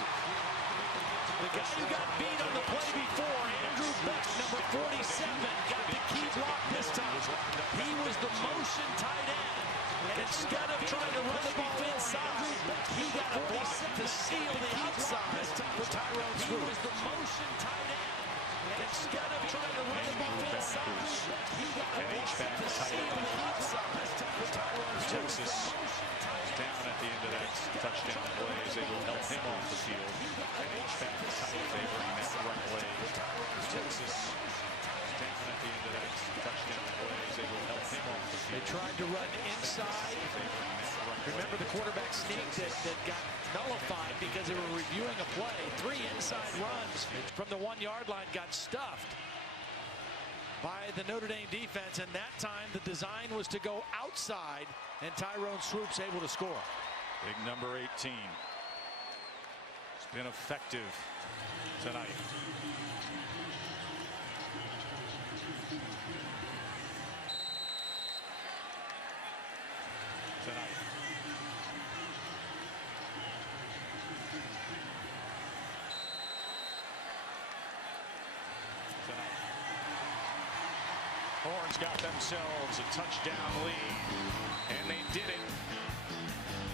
The guy who got beat on the play before, Andrew Beck, number 47, got the key block this time. He was the motion tight end. And instead of trying to run the ball inside, he got a block to seal the outside for Tyrone Swoop. He was the motion tight end. And instead of trying to run the ball inside, he got a block to seal the outside for Tyrone Swoop. Texas down at the end of that touchdown play as they will help him off the field. H-back tight favoring that right leg. Texas down at the end of that touchdown play as they will help him off the field. They tried to run inside. Remember the quarterback sneak that got nullified because they were reviewing a play. 3 inside runs from the 1-yard line got stuffed by the Notre Dame defense, and that time the design was to go outside, and Tyrone Swoop's able to score. Big number 18. It's been effective tonight. Horns got themselves a touchdown lead, and they did it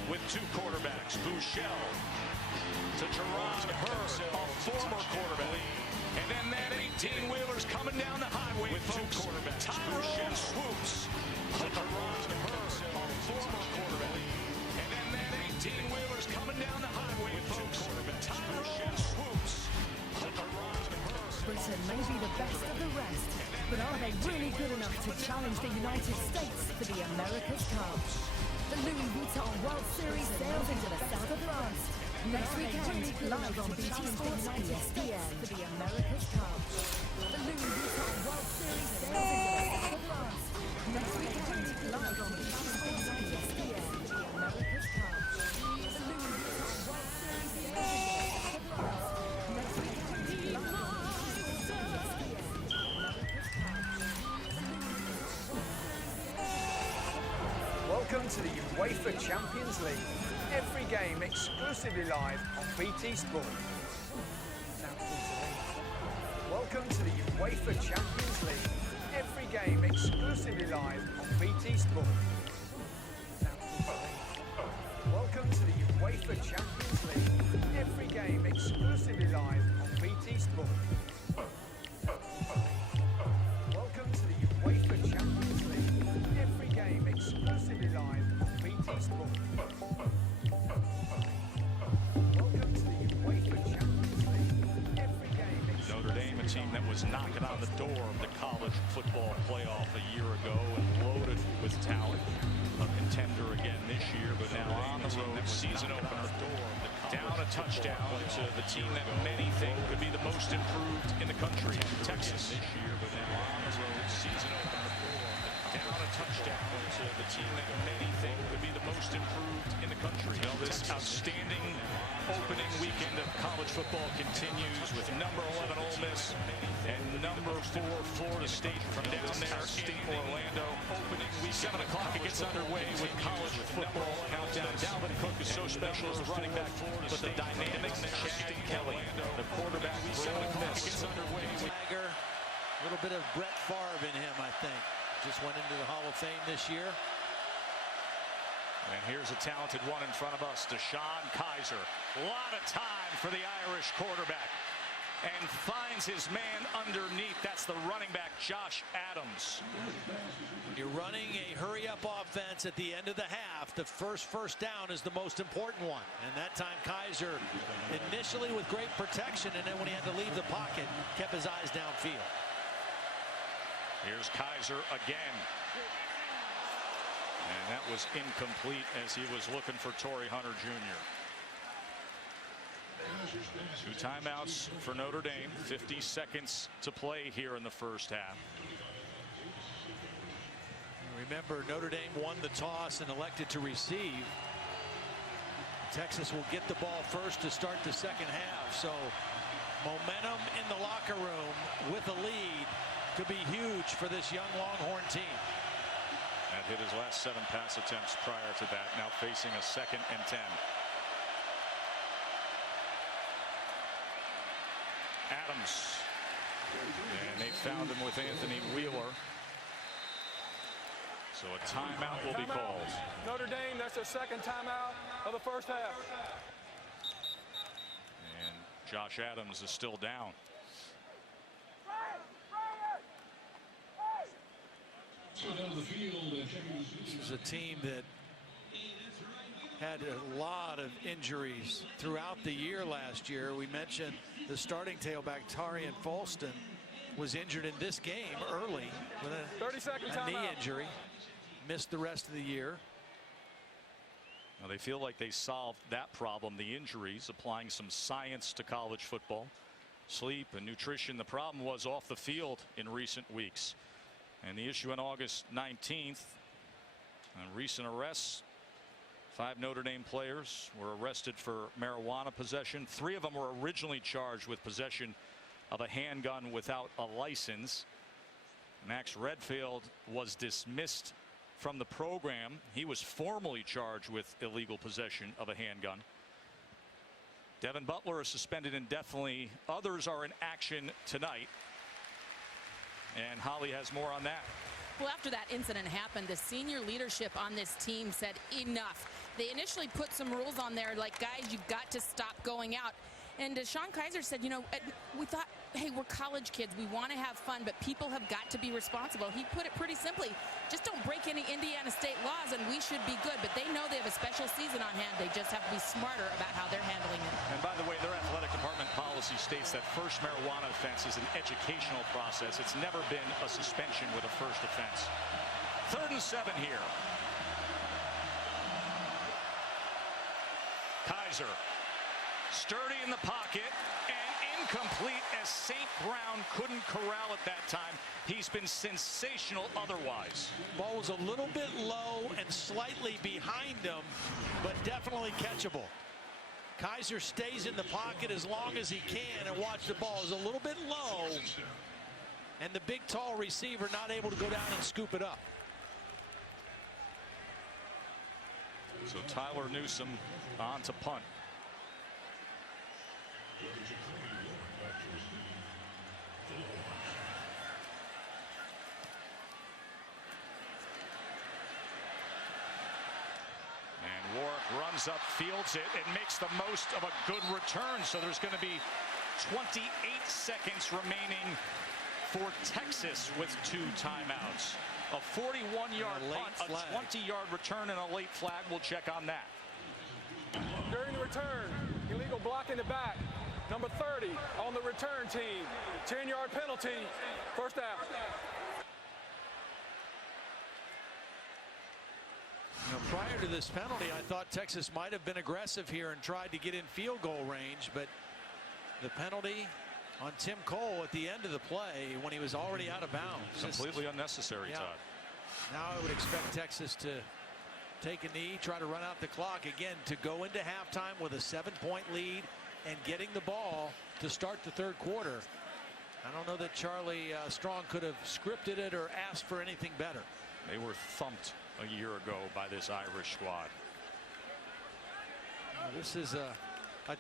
with 2 quarterbacks. Bouchel to Gerard Hurd, a former quarterback. And then that 18-wheeler's coming down the highway with 2 quarterbacks. Tyrone swoops to Gerard Hurd, a former quarterback. And then that 18-wheeler's coming down the highway with 2 quarterbacks. Tyrone swoops to Gerard Hurd. Britain may be the best of the rest, but are they really good enough to challenge the United States for the America's Cup? The Louis Vuitton World Series sails into the south of France next weekend, live on BT Sports ESPN for the America's Cup. The Louis Vuitton World Series sails into the south of France next weekend, live on BT Sports ESPN for the America's Cup. The Louis Vuitton World Series sails into the south of France next weekend, live on Welcome to the UEFA Champions League. Every game exclusively live on BT Sport. Welcome to the UEFA Champions League. Every game exclusively live on BT Sport. Welcome to the UEFA Champions League. Every game exclusively live on BT Sport. Welcome to the UEFA Champions League. Every game exclusively live on BT Sport. Welcome to the UEFA Champions League. Every game exclusively Notre Dame, a team that was knocking on the door of the college football playoff a year ago and loaded with talent. A contender again this year, but now on the road, season opener. Down a touchdown to the team that many think could be the most improved in the country, Texas. This year, but now on the road, season opener. Down a touchdown to the team that many think could be the most improved in the country. You know, this outstanding opening weekend of college football continues with number 11 Ole Miss and number 4 Florida State from down there in Orlando. Opening week 7 o'clock it gets underway with college football countdown. Dalvin Cook is so special as the running back, but the dynamic Chad Kelly, the quarterback for Ole Miss, gets underway with a little bit of Brett Favre in him, I think. Just went into the Hall of Fame this year. And here's a talented one in front of us, DeShone Kizer. A lot of time for the Irish quarterback. And finds his man underneath. That's the running back, Josh Adams. When you're running a hurry-up offense at the end of the half, the first down is the most important one. And that time, Kizer, initially with great protection, and then when he had to leave the pocket, kept his eyes downfield. Here's Kizer again. And that was incomplete as he was looking for Torrey Hunter Jr. 2 timeouts for Notre Dame. 50 seconds to play here in the first half. Remember, Notre Dame won the toss and elected to receive. Texas will get the ball first to start the second half. So momentum in the locker room with a lead could be huge for this young Longhorn team. That hit his last 7 pass attempts prior to that. Now facing a 2nd and 10. Adams. And they found him with Anthony Wheeler. So a timeout will be called. Notre Dame, that's their 2nd timeout of the first half. And Josh Adams is still down. This was a team that had a lot of injuries throughout the year last year. We mentioned the starting tailback Tarian Falston was injured in this game early with a knee injury. Missed the rest of the year. Now they feel like they solved that problem, the injuries, applying some science to college football. Sleep and nutrition. The problem was off the field in recent weeks. And the issue on August 19th, recent arrests. 5 Notre Dame players were arrested for marijuana possession. 3 of them were originally charged with possession of a handgun without a license. Max Redfield was dismissed from the program. He was formally charged with illegal possession of a handgun. Devin Butler is suspended indefinitely. Others are in action tonight. And Holly has more on that. Well, after that incident happened, the senior leadership on this team said enough. They initially put some rules on there like, guys, you've got to stop going out. And Sean Kaiser said, you know, we thought, hey, we're college kids. We want to have fun, but people have got to be responsible. He put it pretty simply. Just don't break any Indiana State laws, and we should be good. But they know they have a special season on hand. They just have to be smarter about how they're handling it. And by the way, their athletic department policy states that first marijuana offense is an educational process. It's never been a suspension with a first offense. 3rd and 7 here. Kaiser. Sturdy in the pocket and incomplete as St. Brown couldn't corral at that time. He's been sensational otherwise. Ball was a little bit low and slightly behind him, but definitely catchable. Kaiser stays in the pocket as long as he can, and watch, the ball is a little bit low, and the big tall receiver not able to go down and scoop it up. So Tyler Newsome on to punt. And Warwick runs up, fields it, and makes the most of a good return. So there's going to be 28 seconds remaining for Texas with 2 timeouts. A 41-yard punt, a 20-yard return, and a late flag. We'll check on that. During the return, illegal block in the back. Number 30 on the return team. 10-yard penalty. First down. You know, prior to this penalty, I thought Texas might have been aggressive here and tried to get in field goal range, but the penalty on Tim Cole at the end of the play when he was already out of bounds. Completely unnecessary, Todd. Now I would expect Texas to take a knee, try to run out the clock again, to go into halftime with a 7-point lead and getting the ball to start the 3rd quarter. I don't know that Charlie Strong could have scripted it or asked for anything better. They were thumped a year ago by this Irish squad. This is a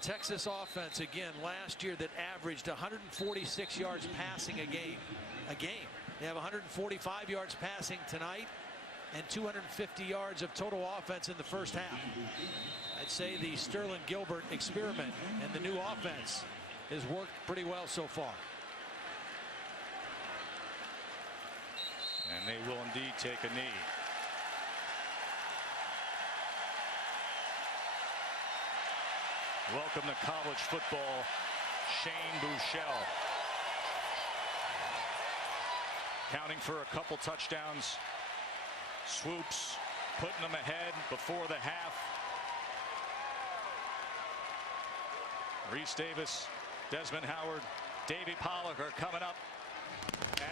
Texas offense again last year that averaged 146 yards passing a game. They have 145 yards passing tonight and 250 yards of total offense in the first half. I'd say the Sterling Gilbert experiment and the new offense has worked pretty well so far. And they will indeed take a knee. Welcome to college football, Shane Buechele. Counting for a couple touchdowns. Swoops, putting them ahead before the half. Reese Davis, Desmond Howard, Davey Pollock are coming up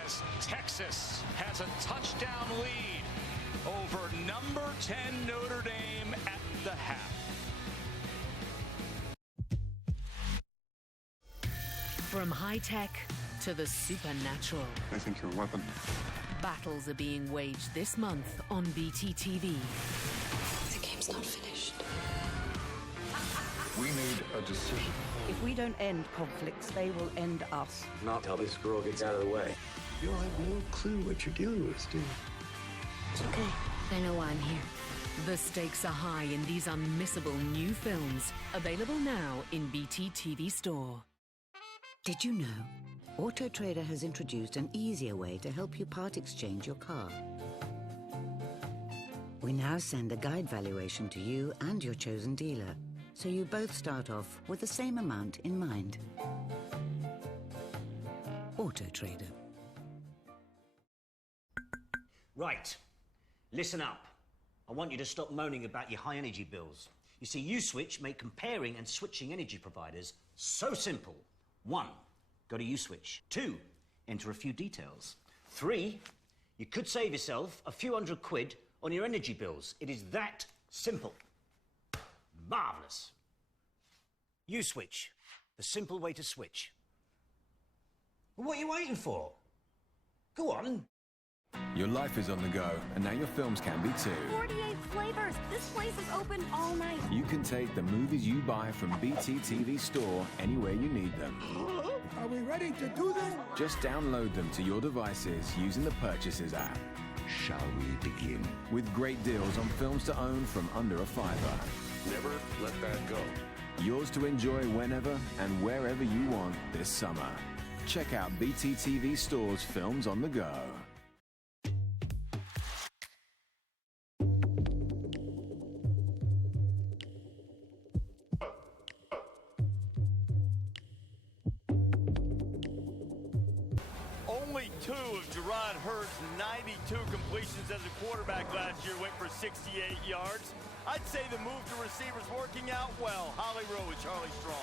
as Texas has a touchdown lead over number 10 Notre Dame at the half. From high tech to the supernatural. I think you're a weapon. Battles are being waged this month on BT TV. The game's not finished. We need a decision. If we don't end conflicts, they will end us. Not till this girl gets out of the way. You'll have no clue what you're dealing with, Stu. It's okay. I know why I'm here. The stakes are high in these unmissable new films. Available now in BT TV Store. Did you know? Auto Trader has introduced an easier way to help you part exchange your car. We now send a guide valuation to you and your chosen dealer, so you both start off with the same amount in mind. Auto Trader. Right. Listen up. I want you to stop moaning about your high energy bills. You see, USwitch make comparing and switching energy providers so simple. 1. Go to USwitch. 2. Enter a few details. 3. You could save yourself a few £100 on your energy bills. It is that simple. Marvellous. USwitch, the simple way to switch. Well, what are you waiting for? Go on. Your life is on the go, and now your films can be too. 48 flavors. This place is open all night. You can take the movies you buy from BT TV Store anywhere you need them. Are we ready to do this? Just download them to your devices using the Purchases app. Shall we begin? With great deals on films to own from under a £5. Never let that go. Yours to enjoy whenever and wherever you want this summer. Check out BT TV Store's Films on the Go. Only 2 of Gerard Hurt's 92 completions as a quarterback last year went for 68 yards. I'd say the move to receivers working out well. Holly Rowe with Charlie Strong.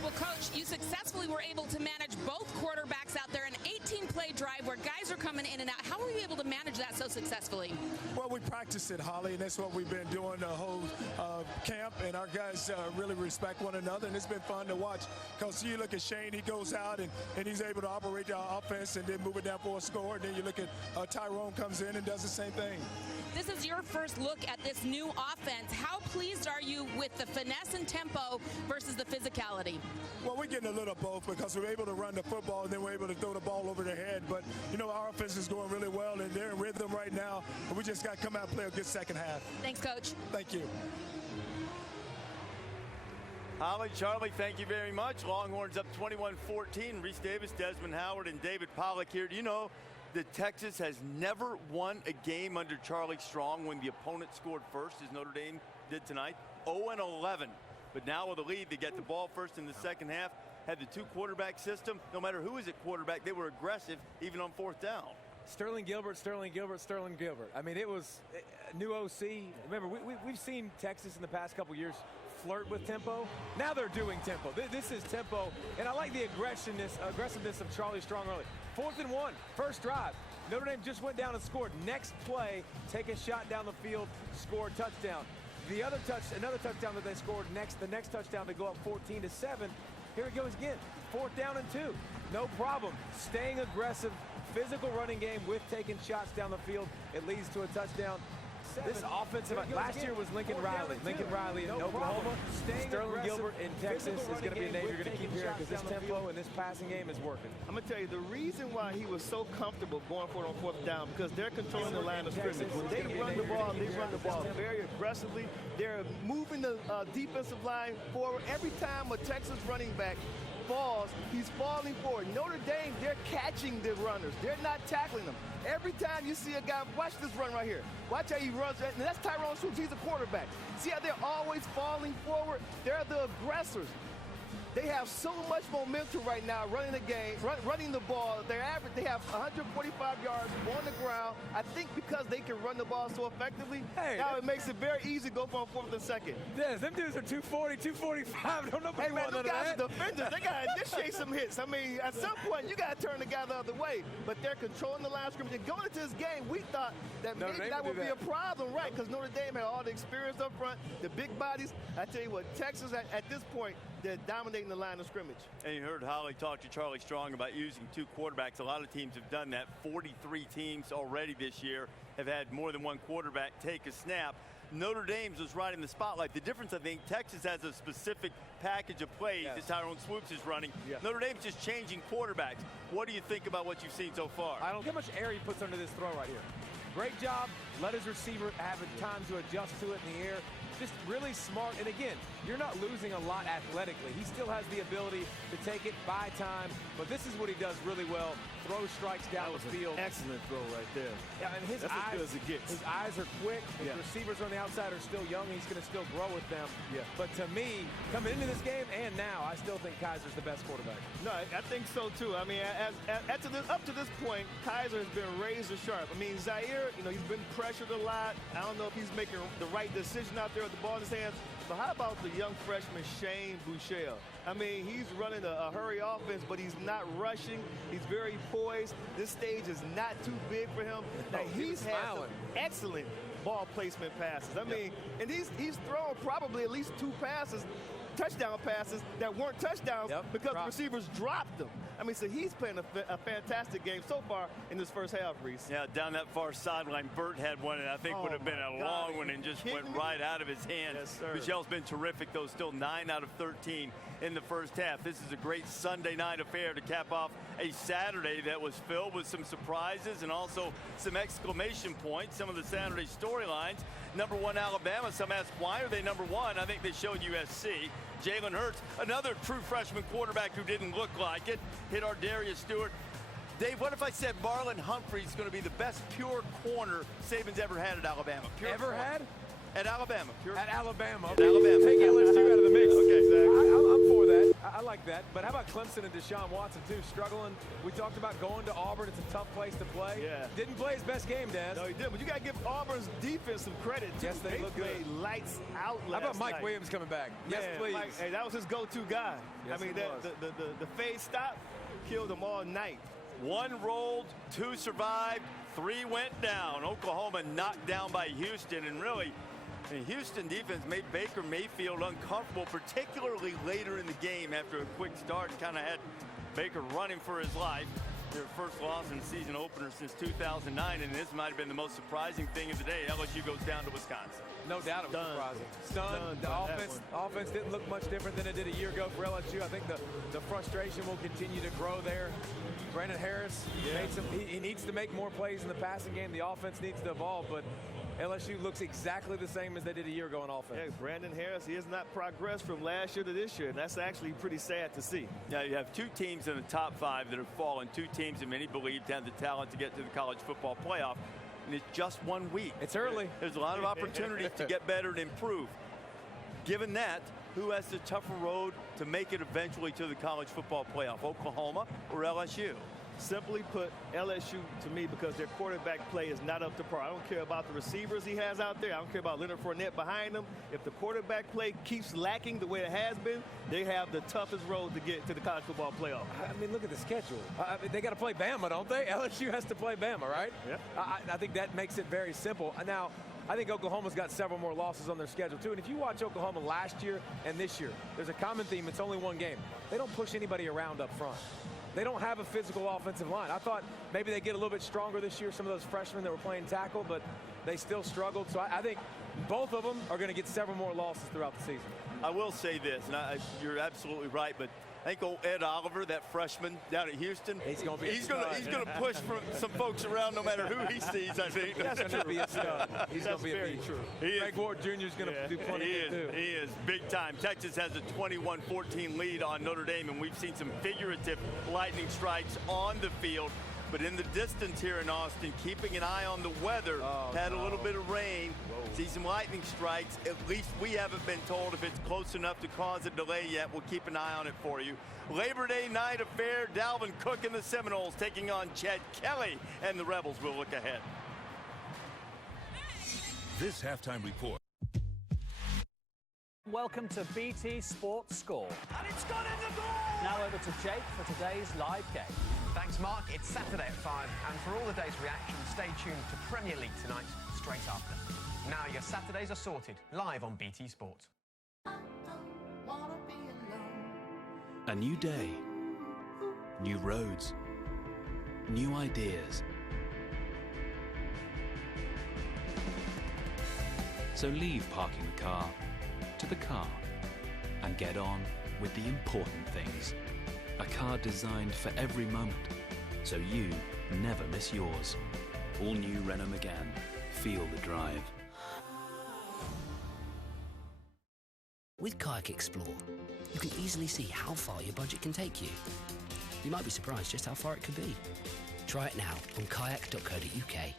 Well, Coach, you successfully were able to manage both quarterbacks out there, an 18-play drive where guys are coming in and out. How were you able to manage that so successfully? Well, we practiced it, Holly, and that's what we've been doing the whole camp, and our guys really respect one another, and it's been fun to watch. Because you look at Shane, he goes out, and he's able to operate the offense and then move it down for a score, and then you look at Tyrone comes in and does the same thing. This is your first look at this new offense. How pleased are you with the finesse and tempo versus the physicality? Well, we're getting a little of both because we're able to run the football and then we're able to throw the ball over their head. But, you know, our offense is going really well, and they're in rhythm right now. And we just got to come out and play a good second half. Thanks, Coach. Thank you. Holly, Charlie, thank you very much. Longhorns up 21-14. Reese Davis, Desmond Howard, and David Pollock here. Do you know that Texas has never won a game under Charlie Strong when the opponent scored first, as Notre Dame did tonight? 0-11. But now with a lead, they get the ball first in the second half. Had the 2-quarterback system. No matter who is at quarterback, they were aggressive, even on 4th down. Sterling Gilbert. I mean, it was a new OC. Remember, we've seen Texas in the past couple years flirt with tempo. Now they're doing tempo. This is tempo, and I like the aggressiveness of Charlie Strong early. 4th and 1, first drive. Notre Dame just went down and scored. Next play, take a shot down the field, score a touchdown. Another touchdown that they scored the next touchdown to go up 14-7. Here it goes again. 4th down and 2. No problem. Staying aggressive, physical running game with taking shots down the field. It leads to a touchdown. This offensive, last year was Lincoln Riley in Oklahoma. Sterling Gilbert in Texas is going to be a name you're going to keep hearing because this tempo and this passing game is working. I'm going to tell you, the reason why he was so comfortable going for it on 4th down, because they're controlling the line of scrimmage. When they run the ball very aggressively. They're moving the defensive line forward. Every time a Texas running back falls, he's falling forward. Notre Dame, they're catching the runners. They're not tackling them. Every time you see a guy, watch this run right here. Watch how he runs. And that's Tyrone Swoops. He's a quarterback. See how they're always falling forward? They're the aggressors. They have so much momentum right now running the game, running the ball. They have 145 yards on the ground. I think because they can run the ball so effectively, now it makes it very easy to go for a 4th and 2nd. Yes, them dudes are 240, 245. Don't nobody want none of that. Hey, man, them guys are defenders. They got to initiate some hits. I mean, at some point, you got to turn the guy the other way. But they're controlling the line of scrimmage. And going into this game, we thought that maybe that would be a problem, right? Because Notre Dame had all the experience up front, the big bodies. I tell you what, Texas at this point, they're dominating the line of scrimmage. And you heard Holly talk to Charlie Strong about using 2 quarterbacks. A lot of teams have done that. 43 teams already this year have had more than 1 quarterback take a snap. Notre Dame's was right in the spotlight. The difference, I think, Texas has a specific package of plays that Tyrone Swoops is running. Notre Dame's just changing quarterbacks. What do you think about what you've seen so far? I don't get much air he puts under this throw right here. Great job. Let his receiver have time to adjust to it in the air. Just really smart. And again, you're not losing a lot athletically. He still has the ability to take it, buy time. But this is what he does really well. Throw strikes down the field. Excellent throw right there. Yeah, and his That's eyes, as good as it gets. His eyes are quick. His receivers on the outside are still young. He's going to still grow with them. But to me, coming into this game and now, I still think Kaiser's the best quarterback. No, I think so too. I mean, up to this point, Kaiser has been razor sharp. I mean, Zaire, he's been pressured a lot. I don't know if he's making the right decision out there with the ball in his hands. But how about the young freshman Shane Buechele? I mean, he's running a hurry offense, but he's not rushing. He's very poised. This stage is not too big for him. Now, he's had some excellent ball placement passes. I mean, and he's thrown probably at least 2 passes, touchdown passes that weren't touchdowns because the receivers dropped them. I mean, so he's playing a fantastic game so far in this first half, Reese. Yeah, down that far sideline, Burt had one, and I think would have been a long one and just went right out of his hands. Yes, sir. Michelle's been terrific, though, still 9 out of 13 in the first half. This is a great Sunday night affair to cap off a Saturday that was filled with some surprises and also some exclamation points, some of the Saturday storylines. Number 1 Alabama, some ask why are they number 1? I think they showed USC. Jalen Hurts, another true freshman quarterback who didn't look like it, hit our Darius Stewart. Dave, what if I said Marlon Humphrey's going to be the best pure corner Saban's ever had at Alabama? Ever had? At Alabama. At Alabama. At Alabama. Take LSU out of the mix. Okay, exactly. I'm for that. I like that. But how about Clemson and Deshaun Watson, too? Struggling. We talked about going to Auburn. It's a tough place to play. Yeah. Didn't play his best game, Daz. No, he did. But you got to give Auburn's defense some credit, too. Yes, they look played good. lights out last How about Mike night. Williams coming back? Yes, please. Hey, that was his go-to guy. Yes, I mean, the fade stop killed him all night. 1 rolled, 2 survived, 3 went down. Oklahoma knocked down by Houston, and really, the Houston defense made Baker Mayfield uncomfortable, particularly later in the game after a quick start. Kind of had Baker running for his life. Their first loss in the season opener since 2009, and this might have been the most surprising thing of the day. LSU goes down to Wisconsin. No doubt it was surprising. Stunned. The offense didn't look much different than it did a year ago for LSU. I think the frustration will continue to grow there. Brandon Harris made some. He needs to make more plays in the passing game. The offense needs to evolve, but LSU looks exactly the same as they did a year ago on offense. Yeah, Brandon Harris, he has not progressed from last year to this year, and that's actually pretty sad to see. Yeah, you have 2 teams in the top 5 that have fallen, 2 teams that many believe have the talent to get to the college football playoff, and it's just 1 week. It's early. There's a lot of opportunities to get better and improve. Given that, who has the tougher road to make it eventually to the college football playoff, Oklahoma or LSU? Simply put, LSU to me, because their quarterback play is not up to par. I don't care about the receivers he has out there. I don't care about Leonard Fournette behind him. If the quarterback play keeps lacking the way it has been, they have the toughest road to get to the college football playoff. I mean, look at the schedule. They got to play Bama, don't they? LSU has to play Bama, right? Yeah. I think that makes it very simple. Now, I think Oklahoma's got several more losses on their schedule, too. And if you watch Oklahoma last year and this year, there's a common theme. It's only 1 game. They don't push anybody around up front. They don't have a physical offensive line. I thought maybe they get a little bit stronger this year, some of those freshmen that were playing tackle, but they still struggled. So I think both of them are going to get several more losses throughout the season. I will say this, and you're absolutely right, but I think old Ed Oliver, that freshman down at Houston, he's going to push some folks around no matter who he sees, I think. That's going to be a stud. He's going to be very true. Greg Ward Jr. is going to do plenty of it, too. He is big time. Texas has a 21-14 lead on Notre Dame, and we've seen some figurative lightning strikes on the field. But in the distance here in Austin, keeping an eye on the weather, had a little bit of rain, see some lightning strikes. At least we haven't been told if it's close enough to cause a delay yet. We'll keep an eye on it for you. Labor Day night affair, Dalvin Cook and the Seminoles taking on Chad Kelly and the Rebels. Will look ahead. This halftime report. Welcome to BT Sports Score. And it's gone in the goal! Now over to Jake for today's live game. Thanks, Mark. It's Saturday at 5, and for all the day's reaction, stay tuned to Premier League tonight, straight after. Now your Saturdays are sorted, live on BT Sports. Wanna be alone. A new day, new roads, new ideas. So leave parking the car to the car and get on with the important things. A car designed for every moment, so you never miss yours. All new Renault Megane. Feel the drive. With Kayak Explore, you can easily see how far your budget can take you. You might be surprised just how far it could be. Try it now on kayak.co.uk.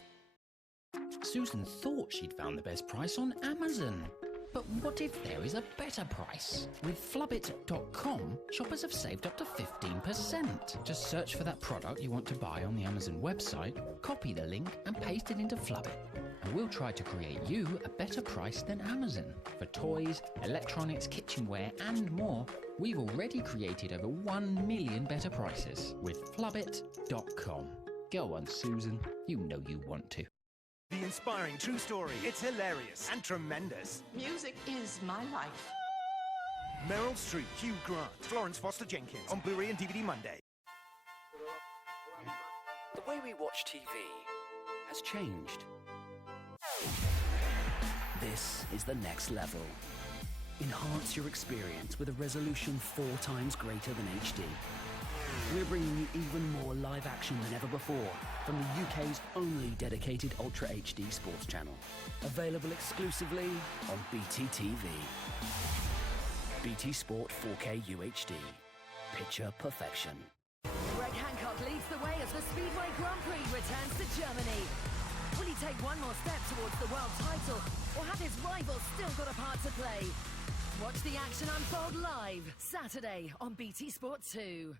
Susan thought she'd found the best price on Amazon. But what if there is a better price? With Flubbit.com, shoppers have saved up to 15%. Just search for that product you want to buy on the Amazon website, copy the link and paste it into Flubbit. And we'll try to create you a better price than Amazon. For toys, electronics, kitchenware and more, we've already created over 1 million better prices with Flubbit.com. Go on, Susan. You know you want to. The inspiring true story. It's hilarious and tremendous. Music is my life. Meryl Streep, Hugh Grant, Florence Foster Jenkins on Blu-ray and DVD Monday. The way we watch TV has changed. This is the next level. Enhance your experience with a resolution 4 times greater than HD. We're bringing you even more live action than ever before from the UK's only dedicated Ultra HD sports channel. Available exclusively on BT TV. BT Sport 4K UHD. Picture perfection. Greg Hancock leads the way as the Speedway Grand Prix returns to Germany. Will he take one more step towards the world title, or have his rivals still got a part to play? Watch the action unfold live Saturday on BT Sport 2.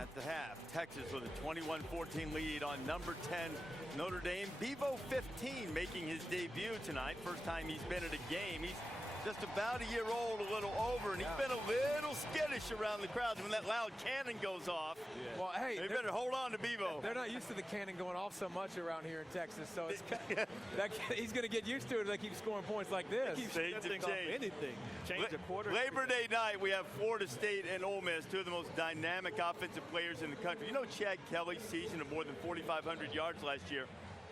At the half, Texas with a 21-14 lead on number 10 Notre Dame. Bevo 15 making his debut tonight. First time he's been at a game. He's just about a year old, a little over, and he's been a little skittish around the crowd when that loud cannon goes off. Yeah. Well, hey, they better hold on to Bevo. They're not used to the cannon going off so much around here in Texas, so it's he's going to get used to it if they keep scoring points like this. Change the quarter. Labor Day night, we have Florida State and Ole Miss, two of the most dynamic offensive players in the country. You know Chad Kelly's season of more than 4,500 yards last year.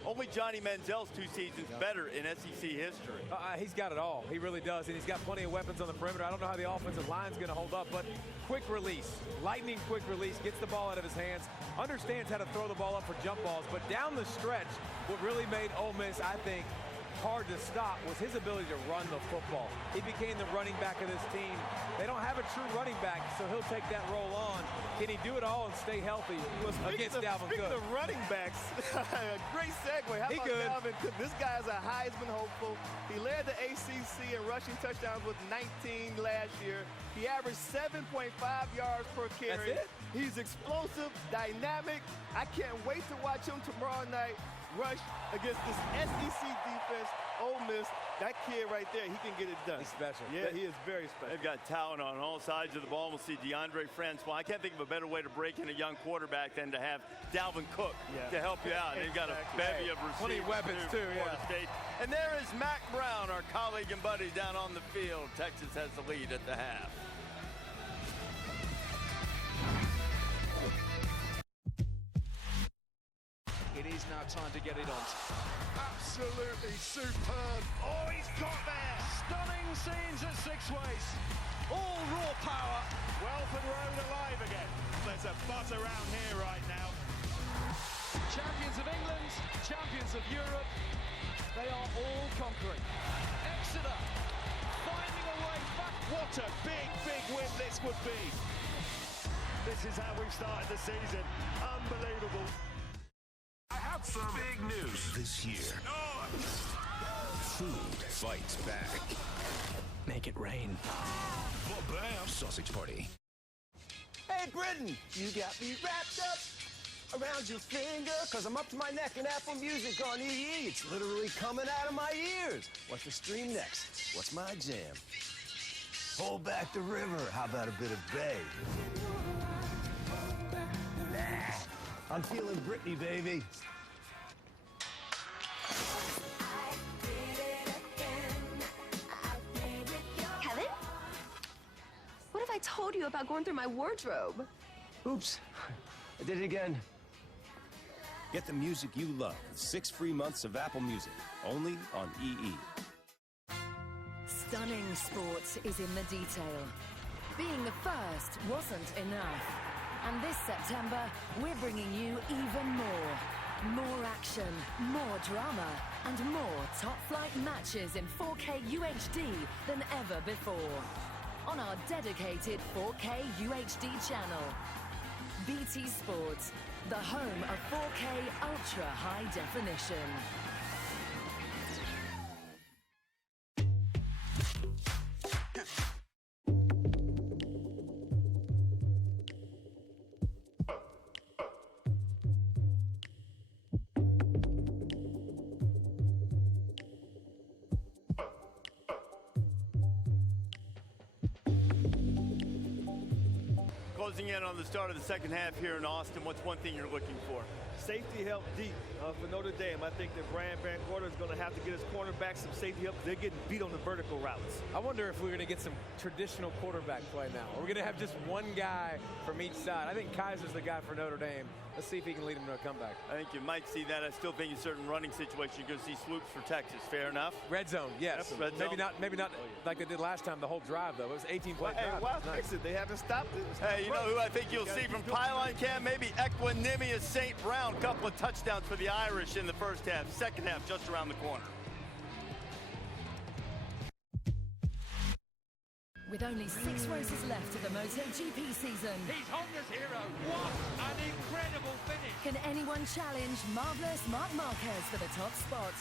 Only Johnny Manziel's 2 seasons better in SEC history. He's got it all. He really does, and he's got plenty of weapons on the perimeter. I don't know how the offensive line's going to hold up, but quick release, lightning quick release, gets the ball out of his hands, understands how to throw the ball up for jump balls, but down the stretch, what really made Ole Miss, I think, hard to stop was his ability to run the football. He became the running back of this team. They don't have a true running back, so he'll take that role on. Can he do it all and stay healthy against Dalvin Cook? Speaking of running backs, a great segue. How about Dalvin Cook? This guy's a Heisman hopeful. He led the ACC in rushing touchdowns with 19 last year. He averaged 7.5 yards per carry. That's it? He's explosive, dynamic. I can't wait to watch him tomorrow night rush against this SEC defense, Ole Miss. That kid right there, he can get it done. He's special. Yeah, he is very special. They've got talent on all sides of the ball. We'll see DeAndre Francois. I can't think of a better way to break in a young quarterback than to have Dalvin Cook to help you out. They've got a bevy of receivers. Plenty of weapons, too, Florida State. And there is Mac Brown, our colleague and buddy down on the field. Texas has the lead at the half. It is now time to get it on. Absolutely superb. Oh, he's got there. Stunning scenes at Six Ways. All raw power. Welford Road alive again. There's a buzz around here right now. Champions of England, champions of Europe. They are all conquering. Exeter finding a way back. What a big, big win this would be. This is how we've started the season. Unbelievable. I have some big news this year. Food fights back. Make it rain. Bam! Sausage party. Hey, Britain, you got me wrapped up around your finger, cause I'm up to my neck in Apple Music on EE. It's literally coming out of my ears. What's the stream next? What's my jam? Hold back the river. How about a bit of Bay? I'm feeling Britney, baby. Kevin? What have I told you about going through my wardrobe? Oops, I did it again. Get the music you love with 6 free months of Apple Music, only on EE. Stunning sport is in the detail. Being the first wasn't enough. And this September, we're bringing you even more. More action, more drama, and more top-flight matches in 4K UHD than ever before. On our dedicated 4K UHD channel. BT Sports, the home of 4K ultra-high definition. Closing in on the start of the second half here in Austin, what's one thing you're looking for? Safety help deep for Notre Dame. I think that Brian Van Gorder is going to have to get his cornerback some safety help. They're getting beat on the vertical routes. I wonder if we're going to get some traditional quarterback play now. We're going to have just one guy from each side. I think Kaiser's the guy for Notre Dame. Let's see if he can lead them to a comeback. I think you might see that. I still think in certain running situations you're going to see swoops for Texas. Fair enough? Red zone, yes. Red zone. Maybe not like they did last time, the whole drive, though. It was 18-play drive. Well, nice. They haven't stopped it. Hey, you know who I think you'll see from pylon cam? Maybe Equanimous St. Brown. Couple of touchdowns for the Irish in the first half. Second half just around the corner. With only 6 races left of the MotoGP season. He's Honda's hero. What an incredible finish. Can anyone challenge marvelous Marc Marquez for the top spot?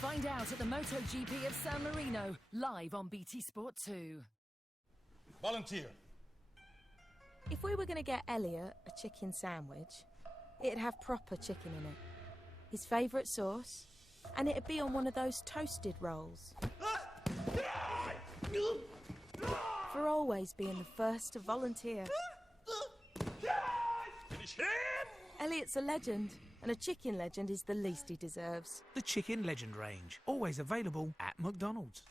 Find out at the MotoGP of San Marino, live on BT Sport 2. Volunteer. If we were going to get Elliot a chicken sandwich, it'd have proper chicken in it. His favourite sauce, and it'd be on one of those toasted rolls. For always being the first to volunteer. Finish him! Elliot's a legend, and a chicken legend is the least he deserves. The Chicken Legend range, always available at McDonald's.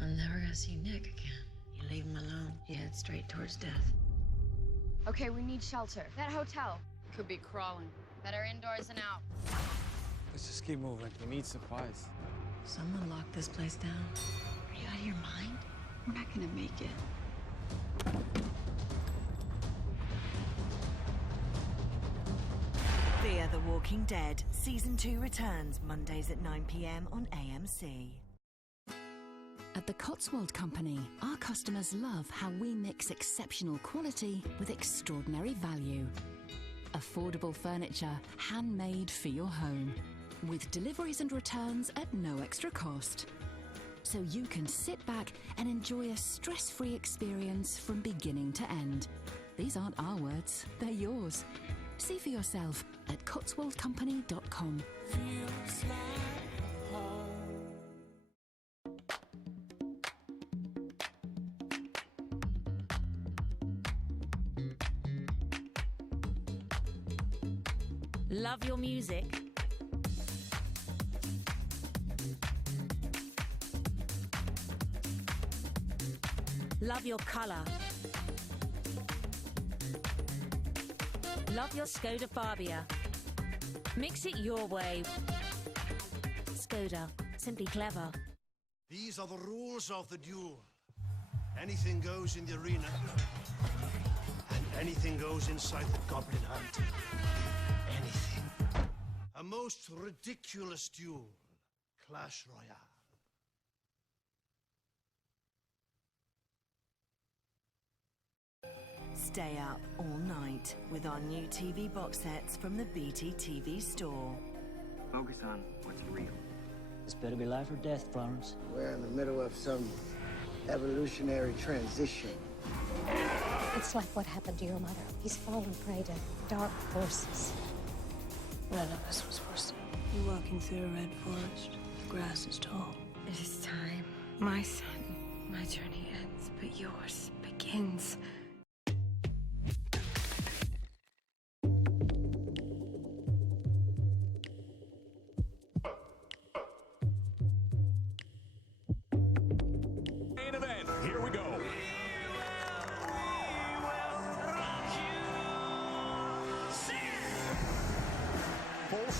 I'm never gonna see Nick again. You leave him alone, he heads straight towards death. Okay, we need shelter. That hotel. Could be crawling. Better indoors than out. Let's just keep moving. We need supplies. Someone locked this place down. Are you out of your mind? We're not gonna make it. Fear the Walking Dead. Season 2 returns Mondays at 9 p.m. on AMC. At the Cotswold Company, our customers love how we mix exceptional quality with extraordinary value. Affordable furniture, handmade for your home, with deliveries and returns at no extra cost. So you can sit back and enjoy a stress-free experience from beginning to end. These aren't our words, they're yours. See for yourself at cotswoldcompany.com. Feels like home. Love your music? Love your colour? Love your Skoda Fabia? Mix it your way. Skoda, simply clever. These are the rules of the duel. Anything goes in the arena, and anything goes inside the Goblin Hunt. Anything. A most ridiculous duel. Clash Royale. Stay up all night with our new TV box sets from the BT TV store. Focus on what's real. This better be life or death, Florence. We're in the middle of some evolutionary transition. It's like what happened to your mother. He's fallen prey to dark forces. None of us was foreseen. You're walking through a red forest. The grass is tall. It is time. My son, my journey ends, but yours begins.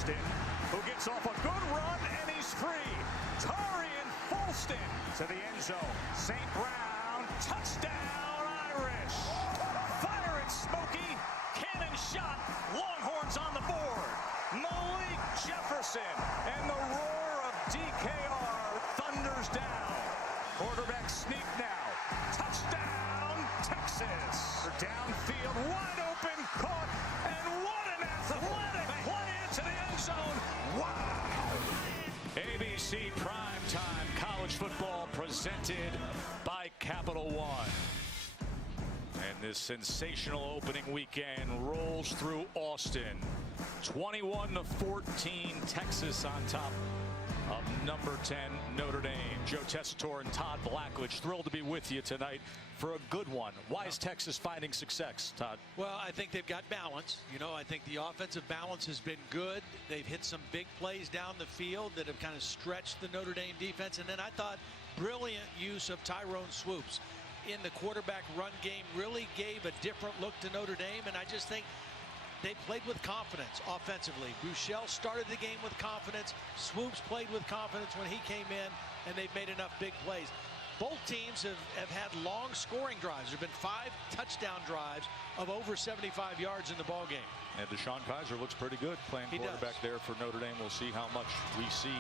Austin, who gets off a good run, and he's free. Tarian Folston to the end zone. St. Brown, touchdown Irish. Fire it, Smokey. Cannon shot. Longhorns on the board. Malik Jefferson, and the roar of DKR thunders down. Quarterback sneak now. Touchdown, Texas. Downfield, wide open, caught, and what an athletic play into the end zone. Wow. ABC Primetime College Football presented by Capital One. And this sensational opening weekend rolls through Austin. 21-14, Texas on top of number 10 Notre Dame. Joe Tessitore and Todd Blackledge, thrilled to be with you tonight for a good one. Why is Texas finding success, Todd? Well, I think they've got balance. You know, I think the offensive balance has been good. They've hit some big plays down the field that have kind of stretched the Notre Dame defense. And then I thought brilliant use of Tyrone Swoops in the quarterback run game really gave a different look to Notre Dame. And I just think they played with confidence offensively. Buechele started the game with confidence. Swoops played with confidence when he came in, and they've made enough big plays. Both teams have had long scoring drives. There have been 5 touchdown drives of over 75 yards in the ball game. And Deshaun Kaiser looks pretty good playing quarterback there for Notre Dame. We'll see how much we see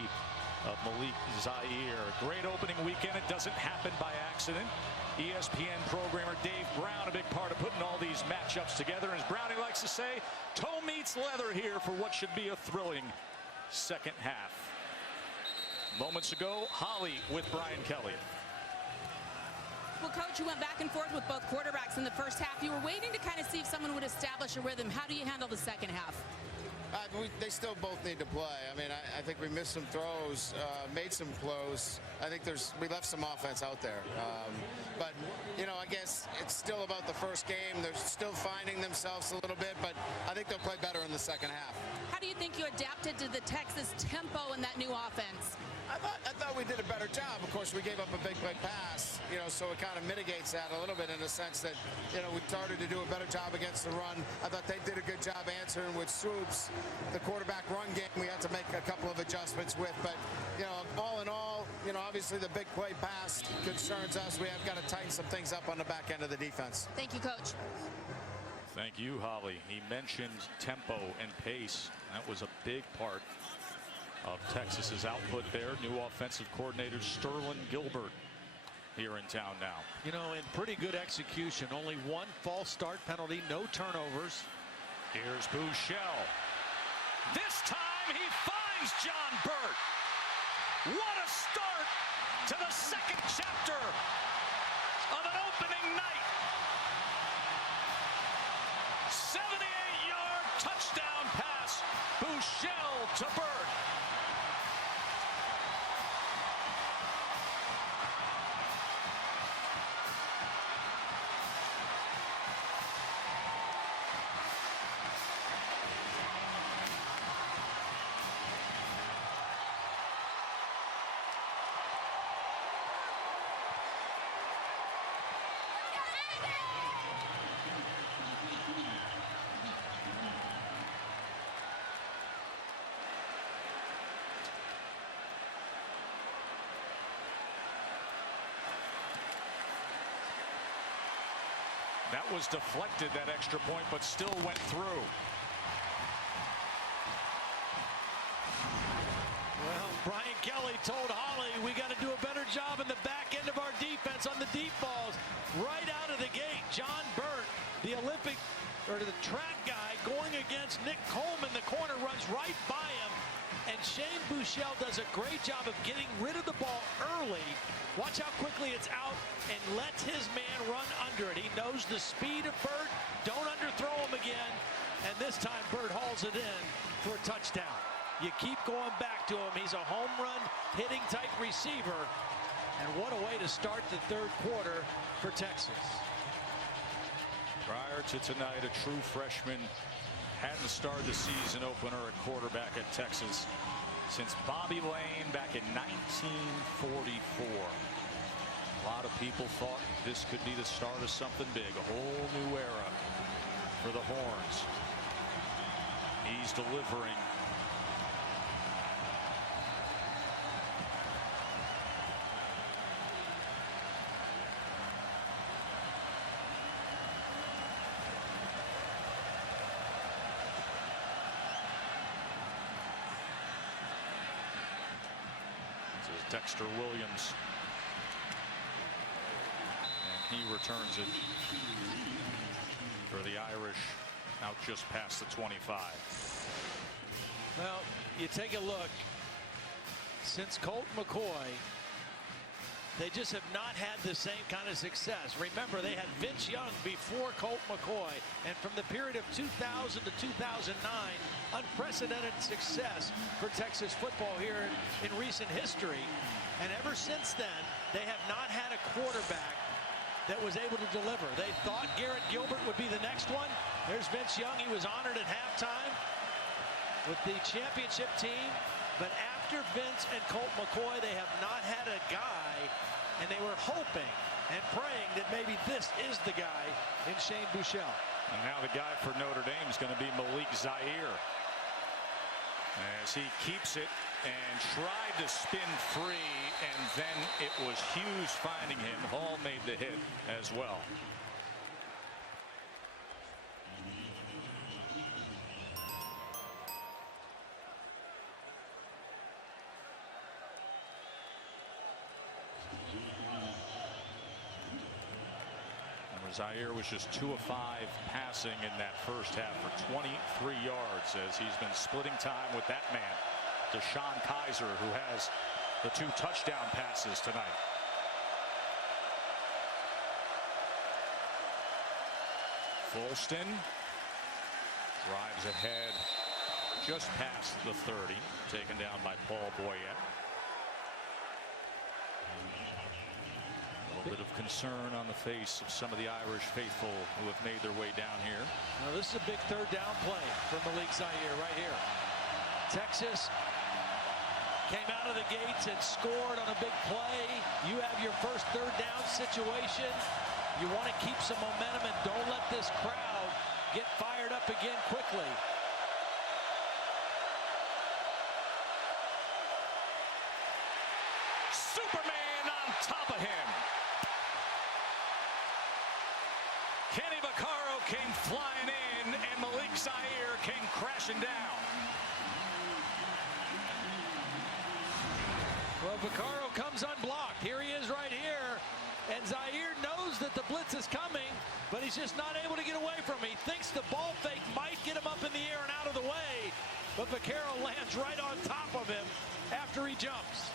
of Malik Zaire. Great opening weekend. It doesn't happen by accident. ESPN programmer Dave Brown, a big part of putting all these matchups together. As Brownie likes to say, toe meets leather here for what should be a thrilling second half. Moments ago, Holly with Brian Kelly. Well, Coach, you went back and forth with both quarterbacks in the first half. You were waiting to kind of see if someone would establish a rhythm. How do you handle the second half? They still both need to play. I mean, I think we missed some throws, made some close. I think we left some offense out there. But, you know, I guess it's still about the first game. They're still finding themselves a little bit, but I think they'll play better in the second half. How do you think you adapted to the Texas tempo in that new offense? I thought we did a better job. Of course, we gave up a big pass, you know, so it kind of mitigates that a little bit in the sense that, you know, we started to do a better job against the run. I thought they did a good job answering with Swoops. The quarterback run game we had to make a couple of adjustments with, but, you know, all in all, you know, obviously the big play pass concerns us. We have got to tighten some things up on the back end of the defense. Thank you, Coach. Thank you, Holly. He mentioned tempo and pace. That was a big part of Texas's output there. New offensive coordinator Sterling Gilbert here in town now. You know, in pretty good execution. Only 1 false start penalty, no turnovers. Here's Buechele. This time he finds John Burt. What a start to the second chapter of an opening night. 78-yard touchdown pass. Buechele to Burt. That was deflected, that extra point, but still went through. Well, Brian Kelly told Holly we got to do a better job in the back end of our defense on the deep balls. Right out of the gate, John Burt, the the track guy, going against Nick Coleman. The corner runs right by him. And Shane Buechele does a great job of getting rid of the ball early. Watch how quickly it's out and lets his man run under it. He knows the speed of Burt. Don't underthrow him again. And this time Burt hauls it in for a touchdown. You keep going back to him. He's a home run hitting type receiver. And what a way to start the third quarter for Texas. Prior to tonight, a true freshman hadn't started the season opener at quarterback at Texas since Bobby Lane back in 1944. A lot of people thought this could be the start of something big, a whole new era for the Horns. He's delivering This is Dexter Williams. And he returns it for the Irish out just past the 25. Well, you take a look. Since Colt McCoy, they just have not had the same kind of success. Remember, they had Vince Young before Colt McCoy, and from the period of 2000 to 2009, unprecedented success for Texas football here in recent history. And ever since then, they have not had a quarterback that was able to deliver. They thought Garrett Gilbert would be the next one. There's Vince Young. He was honored at halftime with the championship team. But after Vince and Colt McCoy, they have not had a guy, and they were hoping and praying that maybe this is the guy in Shane Buechele. And now the guy for Notre Dame is going to be Malik Zaire, as he keeps it and tried to spin free, and then it was Hughes finding him. Hall made the hit as well. Zaire was just 2 of 5 passing in that first half for 23 yards, as he's been splitting time with that man, Deshaun Kaiser, who has the 2 touchdown passes tonight. Fulston drives ahead just past the 30, taken down by Paul Boyette. A little bit of concern on the face of some of the Irish faithful who have made their way down here. Now this is a big third down play for Malik Zaire right here. Texas came out of the gates and scored on a big play. You have your first third down situation. You want to keep some momentum and don't let this crowd get fired up again quickly. Superman on top of him. Kenny Vaccaro came flying in, and Malik Zaire came crashing down. Well, Vaccaro comes unblocked. Here he is right here. And Zaire knows that the blitz is coming, but he's just not able to get away from it. He thinks the ball fake might get him up in the air and out of the way, but Vaccaro lands right on top of him after he jumps.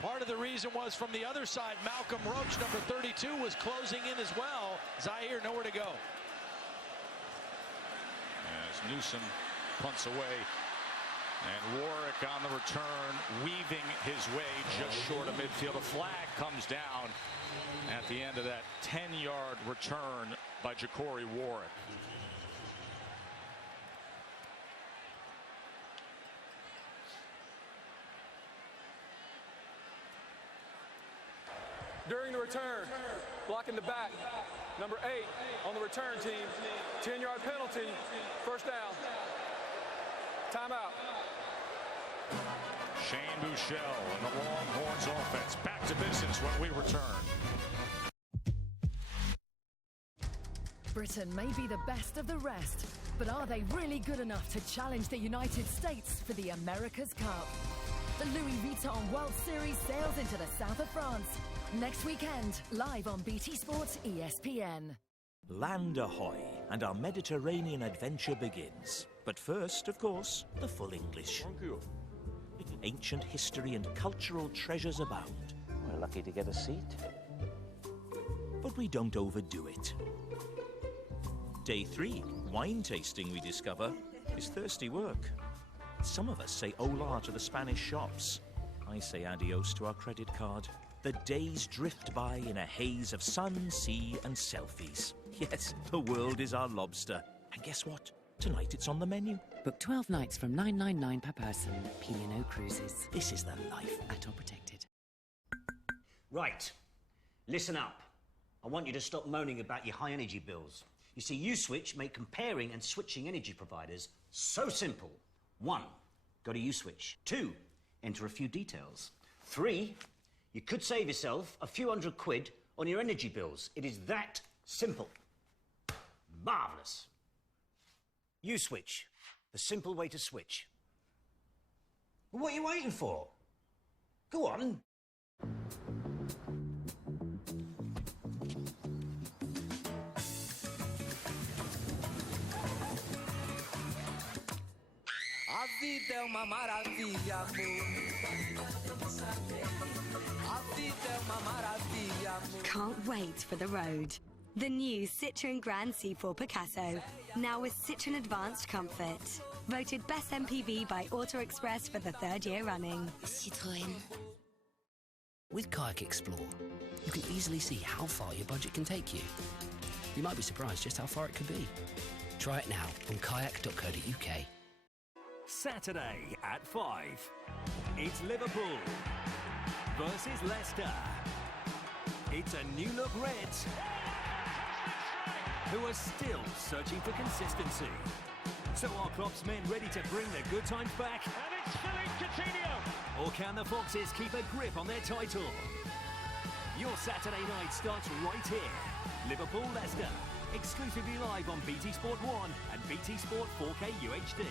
Part of the reason was from the other side, Malcolm Roach, number 32, was closing in as well. Zaire nowhere to go. As Newsom punts away, and Warwick on the return, weaving his way just short of midfield. A flag comes down at the end of that 10-yard return by Ja'Cory Warwick. During the return, blocking the back, number 8 on the return team, 10-yard penalty, first down. Timeout. Shane Buechele and the Longhorns offense back to business when we return. Britain may be the best of the rest, but are they really good enough to challenge the United States for the America's Cup? The Louis Vuitton World Series sails into the south of France next weekend, live on BT Sports ESPN. Land ahoy, and our Mediterranean adventure begins. But first, of course, the full English. Ancient history and cultural treasures abound. We're lucky to get a seat. But we don't overdo it. Day 3, wine tasting, we discover, is thirsty work. Some of us say hola to the Spanish shops. I say adios to our credit card. The days drift by in a haze of sun, sea, and selfies. Yes, the world is our lobster. And guess what? Tonight it's on the menu. Book 12 nights from $999 per person. P&O Cruises. This is the life. At all protected. Right. Listen up. I want you to stop moaning about your high energy bills. You see, USwitch make comparing and switching energy providers so simple. 1. Go to USwitch. 2. Enter a few details. 3. You could save yourself a few £100 on your energy bills. It is that simple. Marvellous. USwitch, the simple way to switch. What are you waiting for? Go on. A vida é uma maravilha, amor. A vida é uma maravilha, amor. Can't wait for the road. The new Citroën Grand C4 Picasso, now with Citroën Advanced Comfort. Voted Best MPV by Auto Express for the 3rd year running. Citroën. With Kayak Explore, you can easily see how far your budget can take you. You might be surprised just how far it could be. Try it now on kayak.co.uk. Saturday at 5. It's Liverpool versus Leicester. It's a new look Reds who are still searching for consistency. So are Klopp's men ready to bring the good times back? And it's Philippe Coutinho. Or can the Foxes keep a grip on their title? Your Saturday night starts right here. Liverpool-Leicester. Exclusively live on BT Sport 1 and BT Sport 4K UHD.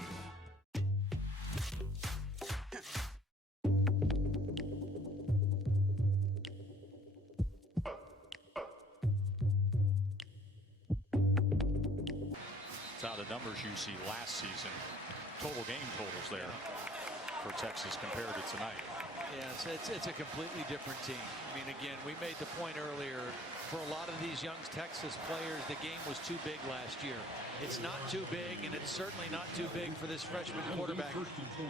How the numbers you see last season, total game totals there for Texas compared to tonight. Yeah, it's a completely different team. I mean, again, we made the point earlier, for a lot of these young Texas players, the game was too big last year. It's not too big, and it's certainly not too big for this freshman quarterback,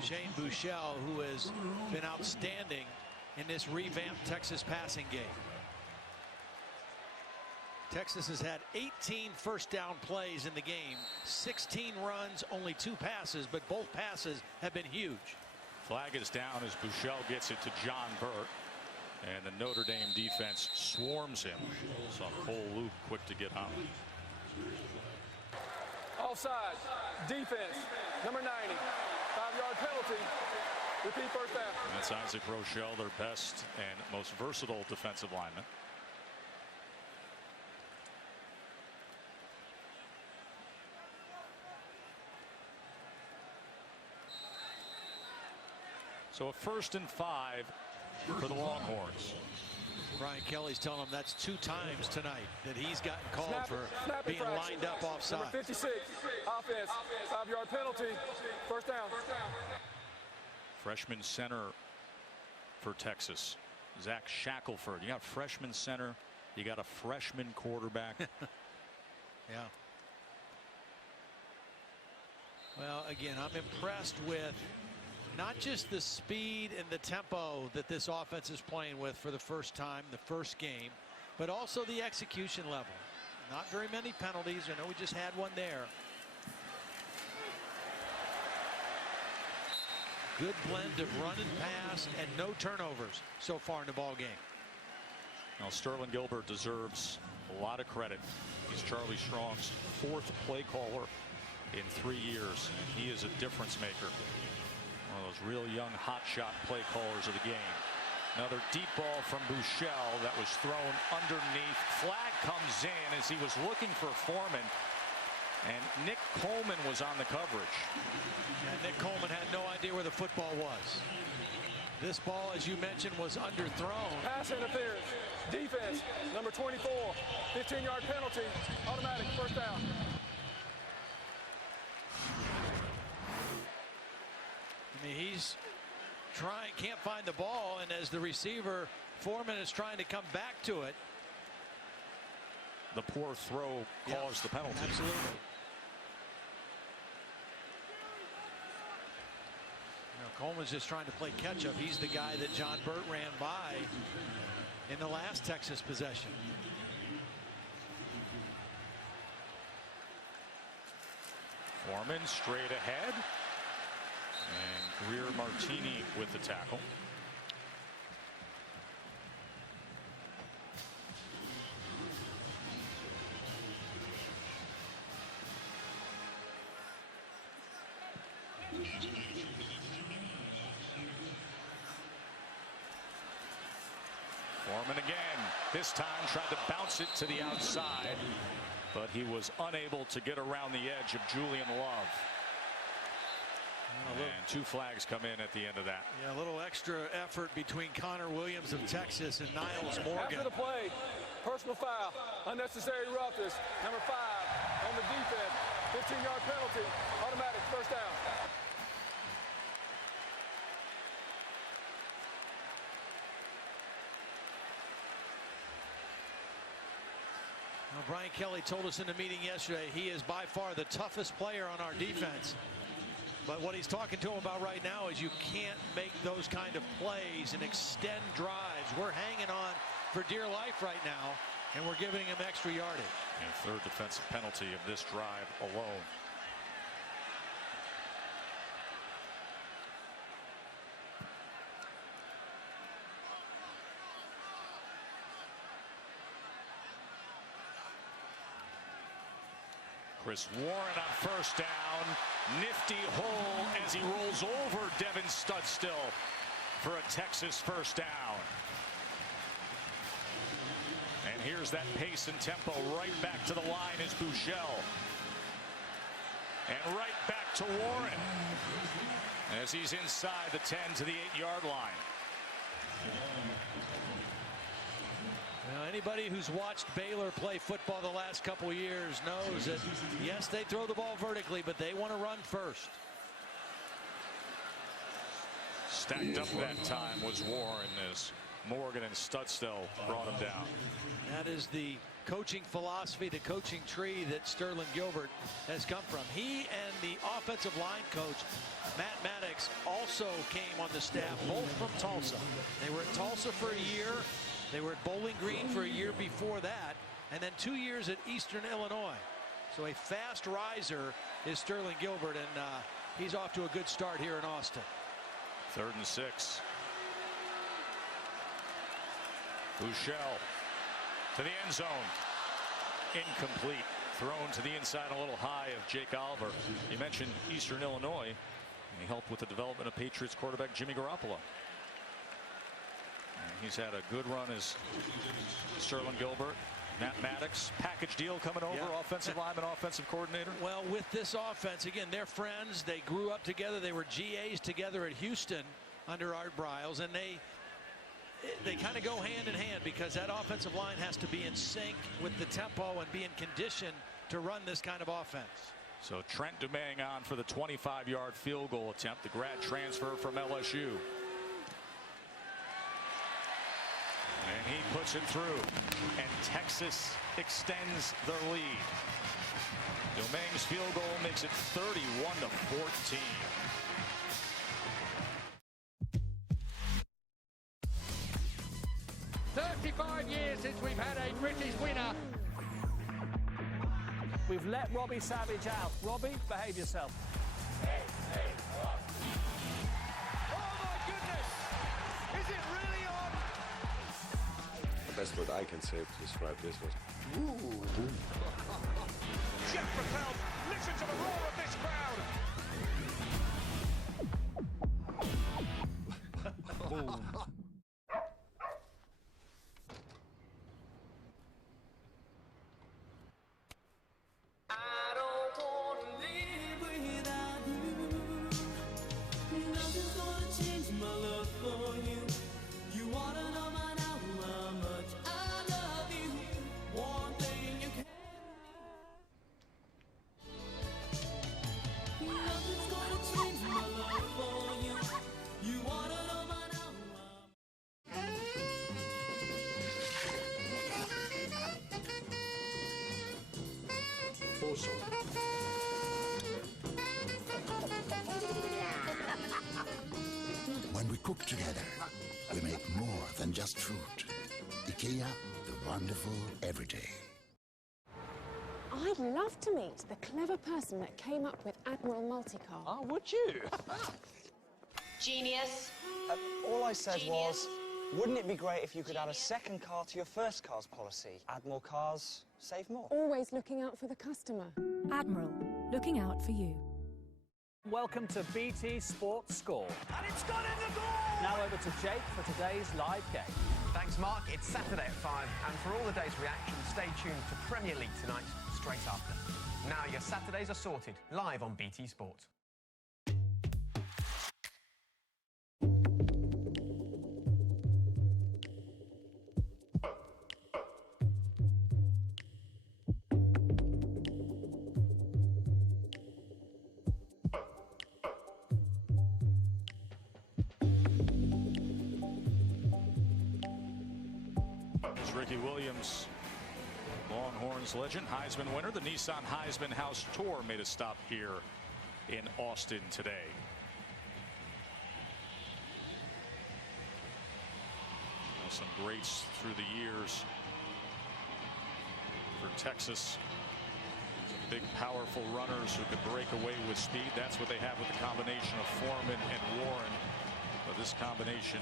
Shane Buechele, who has been outstanding in this revamped Texas passing game. Texas has had 18 first down plays in the game, 16 runs, only 2 passes, but both passes have been huge. Flag is down as Buechele gets it to John Burt, and the Notre Dame defense swarms him. Saw Cole Luke quick to get home. Offside, defense, number 90, 5-yard penalty, repeat first down. And that's Isaac Rochelle, their best and most versatile defensive lineman. So a 1st and 5 for the Longhorns. Brian Kelly's telling him that's 2 times tonight that he's gotten called for being lined up offside. Number 56, offense, 5-yard penalty, first down. Freshman center for Texas, Zach Shackelford. You got freshman center, you got a freshman quarterback. Yeah. Well, again, I'm impressed with not just the speed and the tempo that this offense is playing with for the first time, the first game, but also the execution level. Not very many penalties. I know we just had one there. Good blend of run and pass and no turnovers so far in the ball game. Now Sterling Gilbert deserves a lot of credit. He's Charlie Strong's 4th play caller in 3 years. He is a difference maker. One of those real young hotshot play callers of the game. Another deep ball from Buechele that was thrown underneath. Flag comes in as he was looking for Foreman, and Nick Coleman was on the coverage. And Nick Coleman had no idea where the football was. This ball, as you mentioned, was underthrown. Pass interference, defense, number 24, 15-yard penalty, automatic first down. I mean, he's trying, can't find the ball, and as the receiver, Foreman is trying to come back to it. The poor throw caused the penalty. Absolutely. Coleman's just trying to play catch up. He's the guy that John Burt ran by in the last Texas possession. Foreman straight ahead. And Greer Martini with the tackle. Foreman again. This time tried to bounce it to the outside, but he was unable to get around the edge of Julian Love. And 2 flags come in at the end of that. Yeah, a little extra effort between Connor Williams of Texas and Niles Morgan. After the play, personal foul, unnecessary roughness, number 5 on the defense, 15-yard penalty, automatic first down. Well, Brian Kelly told us in the meeting yesterday he is by far the toughest player on our defense. But what he's talking to him about right now is you can't make those kind of plays and extend drives. We're hanging on for dear life right now, and we're giving him extra yardage. And 3rd defensive penalty of this drive alone. Chris Warren on first down. Nifty hole as he rolls over Devin Studstill for a Texas first down. And here's that pace and tempo right back to the line is Buechele. And right back to Warren as he's inside the 10 to the 8-yard line. Now, anybody who's watched Baylor play football the last couple years knows that, yes, they throw the ball vertically, but they want to run first. Stacked up that time was Warren as Morgan and Studstill brought him down. That is the coaching philosophy, the coaching tree that Sterling Gilbert has come from. He and the offensive line coach, Matt Maddox, also came on the staff, both from Tulsa. They were at Tulsa for a year. They were at Bowling Green for a year before that, and then 2 years at Eastern Illinois. So a fast riser is Sterling Gilbert, and he's off to a good start here in Austin. 3rd and 6. Buechele to the end zone. Incomplete. Thrown to the inside a little high of Jake Oliver. You mentioned Eastern Illinois, and he helped with the development of Patriots quarterback Jimmy Garoppolo. And he's had a good run as Sterling Gilbert. Matt Maddox, package deal coming over, offensive lineman, offensive coordinator. Well, with this offense, again, they're friends. They grew up together. They were GAs together at Houston under Art Briles, and they kind of go hand in hand because that offensive line has to be in sync with the tempo and be in condition to run this kind of offense. So Trent Dumang on for the 25-yard field goal attempt, the grad transfer from LSU. And he puts it through, and Texas extends their lead. Dumang's field goal makes it 31-14. Years since we've had a British winner. We've let Robbie Savage out. Robbie, behave yourself. Oh my goodness! Is it really on? The best word I can say to describe this was ooh. Jeff Rappel, listen to the roar of this crowd. Boom. When we cook together, we make more than just food. IKEA, the wonderful everyday. I'd love to meet the clever person that came up with Admiral Multicar. Oh, would you? Genius. All I said was, wouldn't it be great if you could add a second car to your first car's policy? Add more cars, save more. Always looking out for the customer. Admiral, looking out for you. Welcome to BT Sports Score. And it's gone in the goal! Now over to Jake for today's live game. Thanks, Mark. It's Saturday at 5, and for all the day's reaction, stay tuned to Premier League tonight, straight after. Now your Saturdays are sorted, live on BT Sport. Ricky Williams, Longhorns legend, Heisman winner. The Nissan Heisman House Tour made a stop here in Austin today. Some greats through the years for Texas. Some big, powerful runners who could break away with speed. That's what they have with the combination of Foreman and Warren. But this combination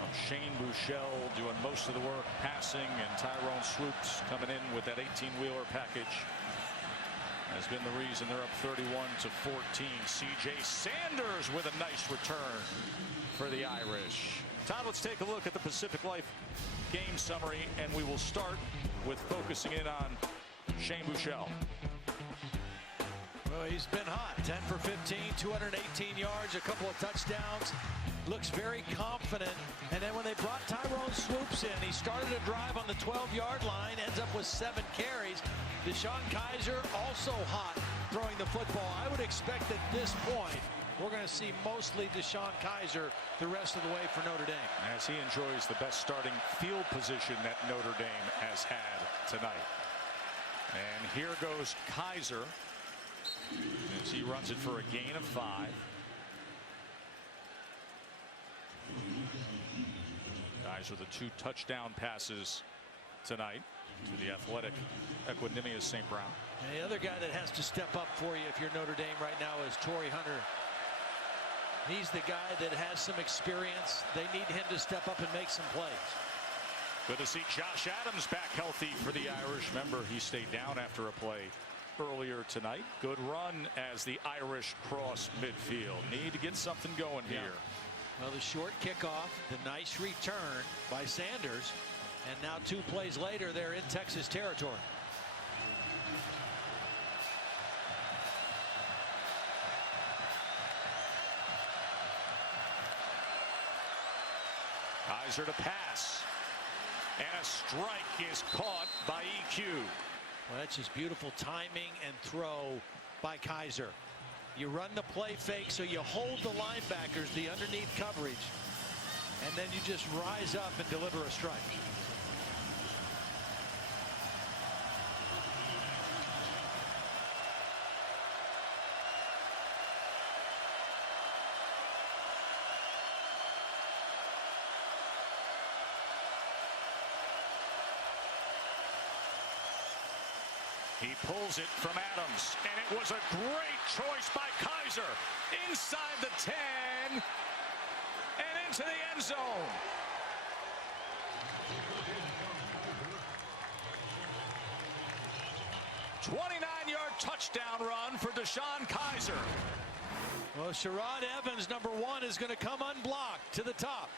of Shane Buechele doing most of the work passing, and Tyrone Swoops coming in with that 18-wheeler package has been the reason they're up 31-14. C.J. Sanders with a nice return for the Irish. Todd, let's take a look at the Pacific Life game summary, and we will start with focusing in on Shane Buechele. Well, he's been hot. 10 for 15, 218 yards, a couple of touchdowns. Looks very confident. And then when they brought Tyrone Swoops in, he started a drive on the 12-yard line, ends up with 7 carries. DeShone Kizer also hot throwing the football. I would expect at this point we're going to see mostly DeShone Kizer the rest of the way for Notre Dame, as he enjoys the best starting field position that Notre Dame has had tonight. And here goes Kizer as he runs it for a gain of 5. Kizer the 2 touchdown passes tonight to the athletic Equanimous St. Brown. And the other guy that has to step up for you if you're Notre Dame right now is Torrey Hunter. He's the guy that has some experience. They need him to step up and make some plays. Good to see Josh Adams back healthy for the Irish. Remember, he stayed down after a play earlier tonight. Good run as the Irish cross midfield. Need to get something going here. Well, the short kickoff, the nice return by Sanders, and now 2 plays later, they're in Texas territory. Kizer to pass, and a strike is caught by EQ. Well, that's just beautiful timing and throw by Kizer. You run the play fake, so you hold the linebackers, the underneath coverage, and then you just rise up and deliver a strike. He pulls it from Adams, and it was a great choice by Kizer. Inside the 10 and into the end zone. '29-yard touchdown run for DeShone Kizer. Well, Sherrod Evans, number 1, is going to come unblocked to the top.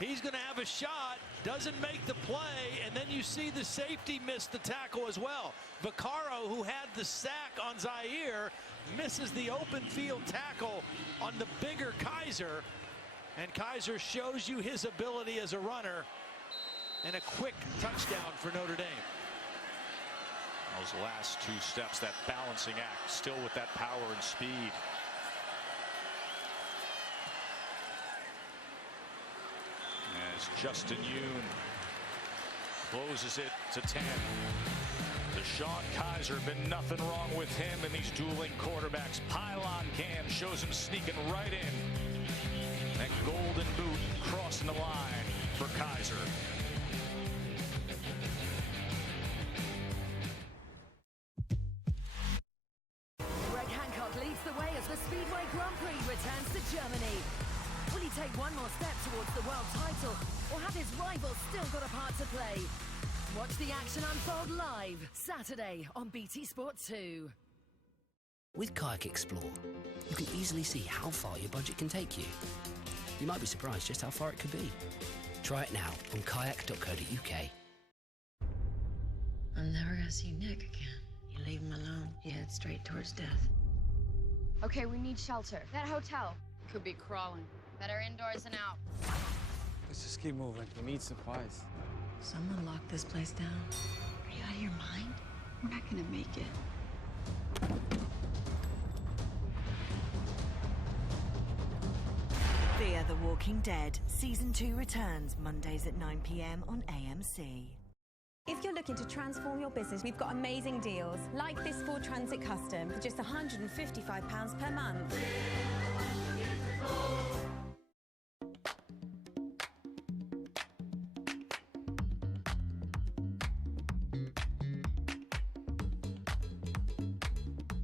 He's going to have a shot, doesn't make the play, and then you see the safety miss the tackle as well. Vaccaro, who had the sack on Zaire, misses the open field tackle on the bigger Kizer, and Kizer shows you his ability as a runner, and a quick touchdown for Notre Dame. Those last 2 steps, that balancing act, still with that power and speed. As Justin Yoon closes it to 10. DeShone Kizer, been nothing wrong with him in these dueling quarterbacks. Pylon cam shows him sneaking right in. That golden boot crossing the line for Kizer. Greg Hancock leads the way as the Speedway Grand Prix returns to Germany. Will he take one more step towards the world title, or have his rivals still got a part to play? Watch the action unfold live, Saturday on BT Sport 2. With Kayak Explore, you can easily see how far your budget can take you. You might be surprised just how far it could be. Try it now on kayak.co.uk. I'm never gonna see Nick again. You leave him alone, he heads straight towards death. Okay, we need shelter. That hotel. Could be crawling. Better indoors and out. Let's just keep moving. We need supplies. Someone locked this place down. Are you out of your mind? We're not gonna make it. Fear the Walking Dead Season 2 returns Mondays at 9 p.m. on AMC. If you're looking to transform your business, we've got amazing deals, like this Ford Transit Custom for just £155 per month.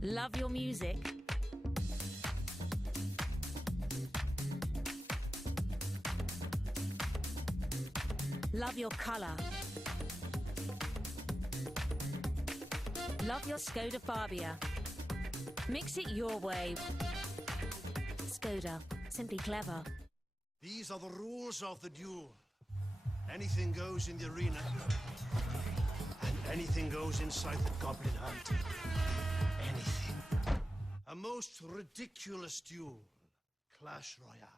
Love your music? Love your colour? Love your Skoda Fabia? Mix it your way. Skoda, simply clever. These are the rules of the duel. Anything goes in the arena, and anything goes inside the Goblin Hut. Anything. A most ridiculous duel. Clash Royale.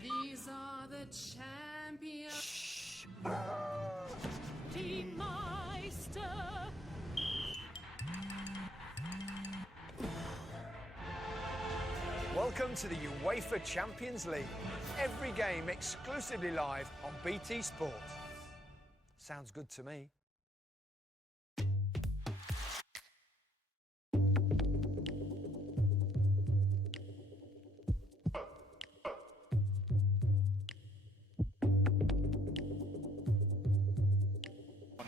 These are the champions. Team Meister. Welcome to the UEFA Champions League. Every game exclusively live on BT Sport. Sounds good to me.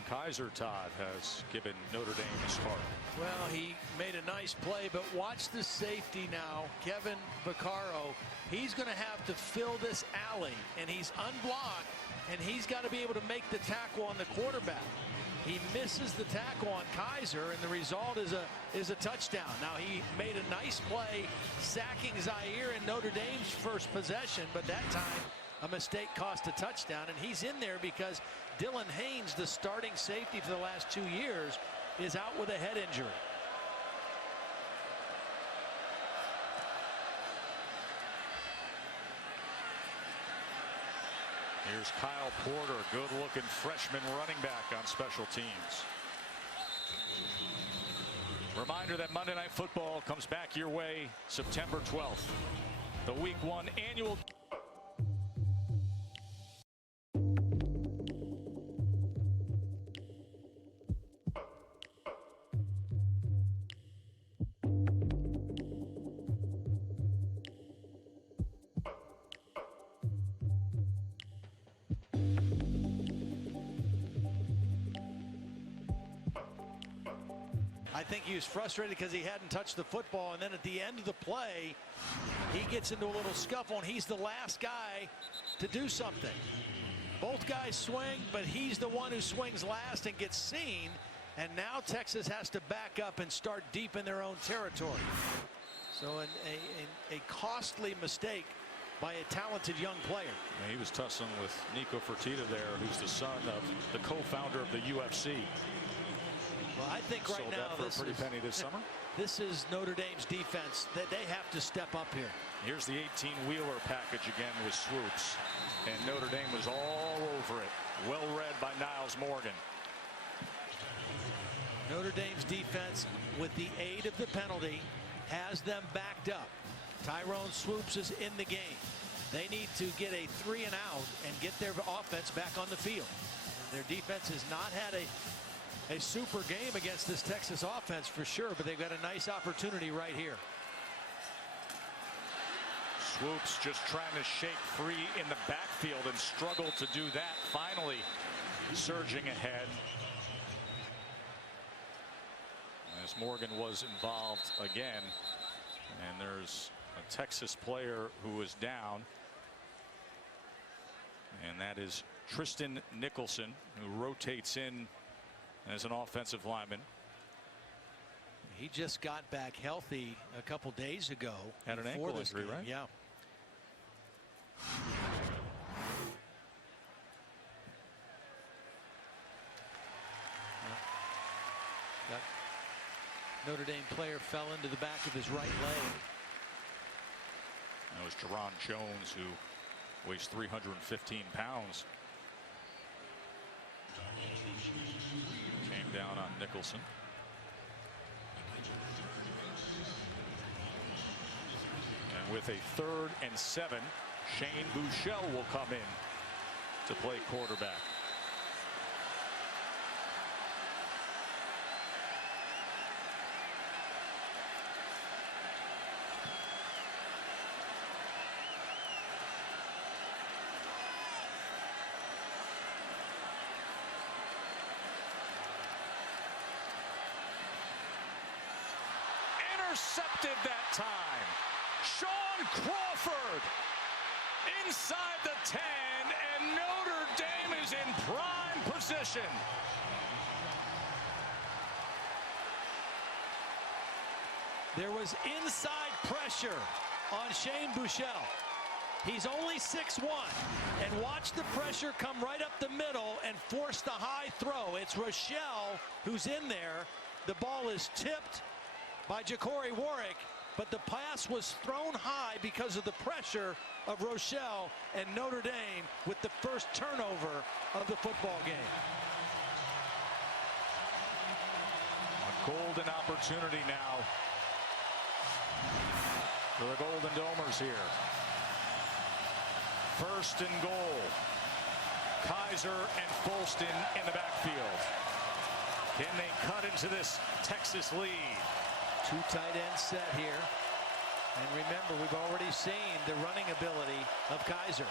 Kaiser, Todd, has given Notre Dame a spark. Well, he made a nice play, but watch the safety now. Kevin Vaccaro, he's going to have to fill this alley, and he's unblocked, and he's got to be able to make the tackle on the quarterback. He misses the tackle on Kaiser, and the result is a touchdown. Now, he made a nice play sacking Zaire in Notre Dame's first possession, but that time a mistake cost a touchdown, and he's in there because Dylan Haynes, the starting safety for the last 2 years, is out with a head injury. Here's Kyle Porter, good-looking freshman running back on special teams. Reminder that Monday Night Football comes back your way September 12th. The Week 1 annual. I think he was frustrated because he hadn't touched the football, and then at the end of the play, he gets into a little scuffle, and he's the last guy to do something. Both guys swing, but he's the one who swings last and gets seen, and now Texas has to back up and start deep in their own territory. So a costly mistake by a talented young player. He was tussling with Nico Fertitta there, who's the son of the co-founder of the UFC. Well, I think right Sold now that for a pretty penny this summer. This is Notre Dame's defense that they have to step up here. Here's the 18-wheeler package again with swoops, and Notre Dame was all over it. Well read by Niles Morgan. Notre Dame's defense, with the aid of the penalty, has them backed up. Tyrone Swoops is in the game. They need to get a 3 and out and get their offense back on the field. Their defense has not had a super game against this Texas offense for sure, but they've got a nice opportunity right here. Swoops just trying to shake free in the backfield and struggled to do that. Finally surging ahead as Morgan was involved again, and there's a Texas player who is down, and that is Tristan Nicholson, who rotates in as an offensive lineman. He just got back healthy a couple days ago. Had an ankle injury, right? Yeah. That Notre Dame player fell into the back of his right leg. That was Jerron Jones, who Weighs 315 pounds. Came down on Nicholson. And with a 3rd and 7, Shane Buechele will come in to play quarterback. Intercepted that time. Sean Crawford inside the 10, and Notre Dame is in prime position. There was inside pressure on Shane Buechele. He's only 6'1", and watch the pressure come right up the middle and force the high throw. It's Rochelle who's in there. The ball is tipped by Ja'Cory Warwick, but the pass was thrown high because of the pressure of Rochelle, and Notre Dame with the first turnover of the football game. A golden opportunity now for the Golden Domers here. 1st and goal. Kaiser and Folston in the backfield. Can they cut into this Texas lead? 2 tight ends set here. And remember, we've already seen the running ability of Kaiser.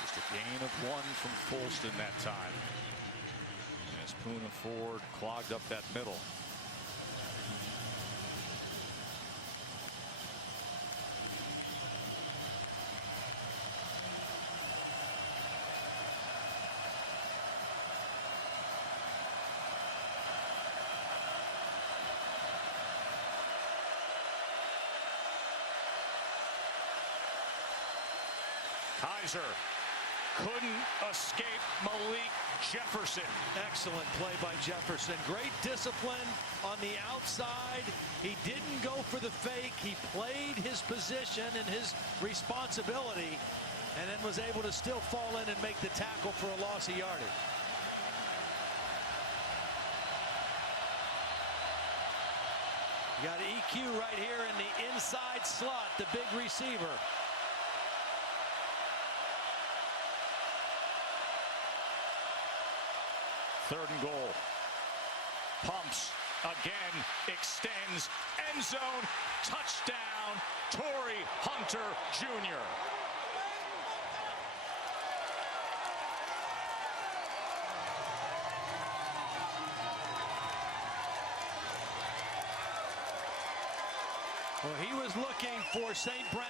Just a gain of 1 from Folston that time. As Poona Ford clogged up that middle. Kaiser couldn't escape Malik Jefferson. Excellent play by Jefferson. Great discipline on the outside. He didn't go for the fake. He played his position and his responsibility, and then was able to still fall in and make the tackle for a loss of yardage. You got EQ right here in the inside slot, the big receiver. Third and goal. Pumps again, extends, end zone, touchdown, Torrey Hunter Jr. Well, he was looking for St. Brown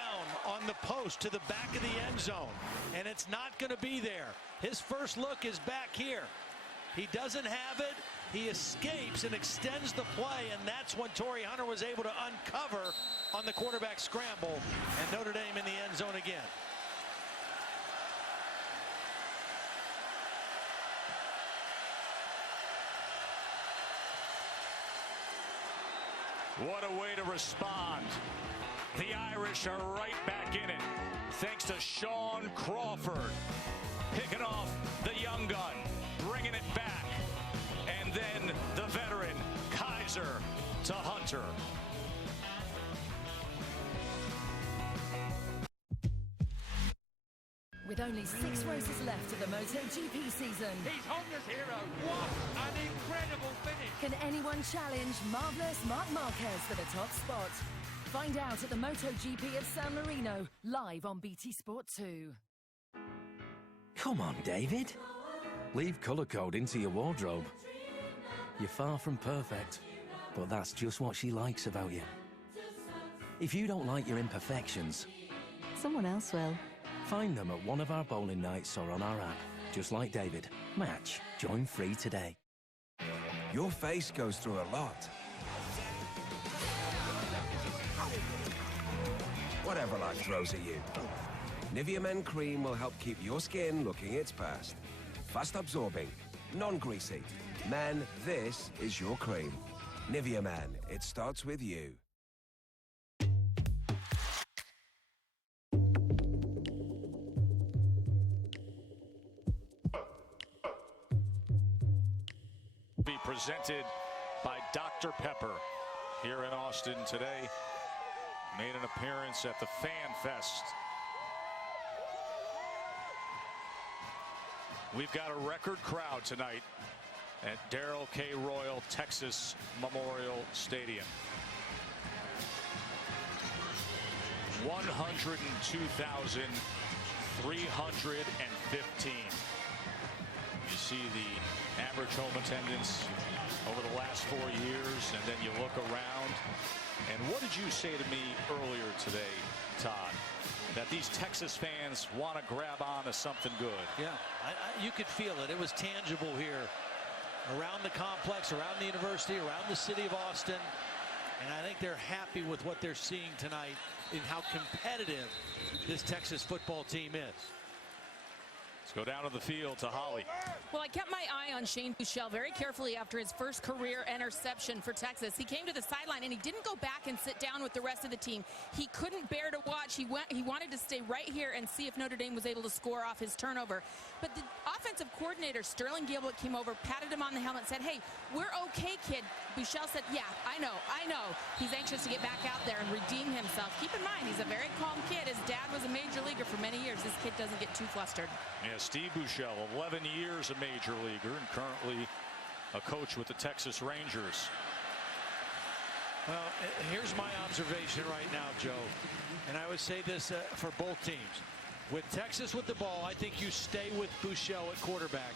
on the post to the back of the end zone, and it's not going to be there. His first look is back here. He doesn't have it. He escapes and extends the play, and that's when Torrey Hunter was able to uncover on the quarterback scramble, and Notre Dame in the end zone again. What a way to respond. The Irish are right back in it, thanks to Sean Crawford picking off the young gun, bringing it back, and then the veteran Kaiser to Hunter. With only 6 races left of the MotoGP season, He's Honda's hero. What an incredible finish. can anyone challenge marvelous Marc Marquez for the top spot? Find out at the MotoGP of San Marino, live on BT Sport 2. Come on, David. Leave colour code into your wardrobe. You're far from perfect, but that's just what she likes about you. If you don't like your imperfections, Someone else will. find them at one of our bowling nights or on our app. Just like David. Match. Join free today. Your face goes through a lot. Whatever life throws at you. Nivea Men Cream will help keep your skin looking its best. Fast absorbing, non-greasy. Men, this is your cream. Nivea Men, it starts with you. presented by Dr. Pepper here in Austin today. Made an appearance at the Fan Fest. We've got a record crowd tonight at Darrell K. Royal Texas Memorial Stadium. 102,315. You see the average home attendance over the last 4 years, and then you look around. And what did you say to me earlier today, Todd? That these Texas fans want to grab on to something good. Yeah, you could feel it. It was tangible here around the complex, around the university, around the city of Austin. And I think they're happy with what they're seeing tonight in how competitive this Texas football team is. Let's go down to the field to Holly. Well, I kept my eye on Shane Buechele very carefully after his first career interception for Texas. He came to the sideline and he didn't go back and sit down with the rest of the team. He couldn't bear to watch. He wanted to stay right here and see if Notre Dame was able to score off his turnover. But the offensive coordinator, Sterling Gilbert, came over, patted him on the helmet, said, "Hey, we're okay, kid." Buechele said, "Yeah, I know. He's anxious to get back out there and redeem himself." Keep in mind, he's a very calm kid. His dad was a major leaguer for many years. This kid doesn't get too flustered. Yeah, Steve Buechele, 11 years a major leaguer and currently a coach with the Texas Rangers. Well, here's my observation right now, Joe. And I would say this for both teams. With Texas with the ball, I think you stay with Buechele at quarterback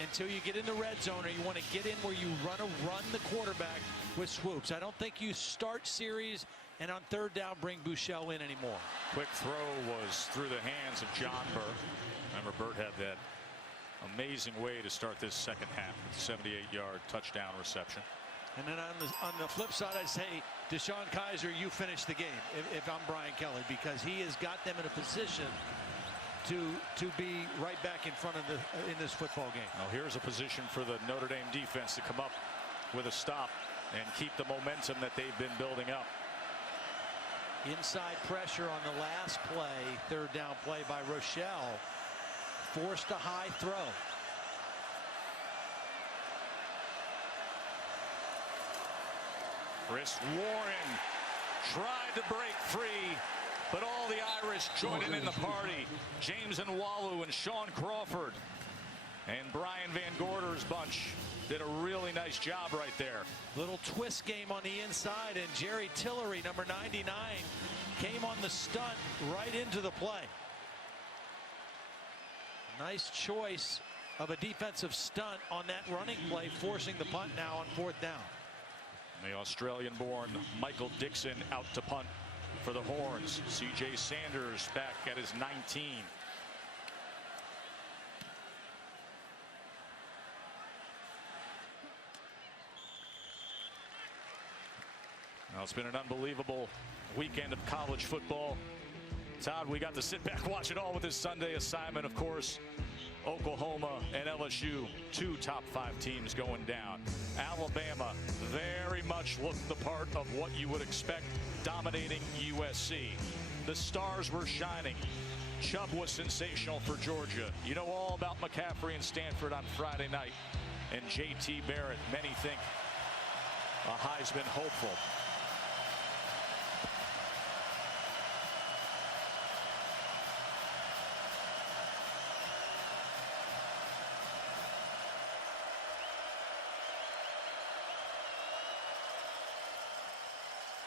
until you get in the red zone, or you want to get in where you run the quarterback with swoops. I don't think you start series and on third down bring Buechele in anymore. Quick throw was through the hands of John Burr. Remember, Burt had that amazing way to start this second half with a 78-yard touchdown reception. And then on the flip side, I say, Deshaun Kaiser, you finish the game if I'm Brian Kelly, because he has got them in a position to be right back in front of in this football game. Now here's a position for the Notre Dame defense to come up with a stop and keep the momentum that they've been building up. Inside pressure on the last play, third down play by Rochelle. Forced a high throw. Chris Warren tried to break free, but all the Irish joining in the party. James Nwalu and Sean Crawford and Brian Van Gorder's bunch did a really nice job right there. Little twist game on the inside, and Jerry Tillery, number 99, came on the stunt right into the play. Nice choice of a defensive stunt on that running play, forcing the punt now on fourth down. The Australian-born Michael Dixon out to punt for the Horns. C.J. Sanders back at his 19. Now, it's been an unbelievable weekend of college football. Todd, we got to sit back, watch it all with this Sunday assignment, of course. Oklahoma and LSU, two top 5 teams going down. Alabama very much looked the part of what you would expect, dominating USC. The stars were shining. Chubb was sensational for Georgia. You know all about McCaffrey and Stanford on Friday night. And J.T. Barrett, many think a Heisman hopeful.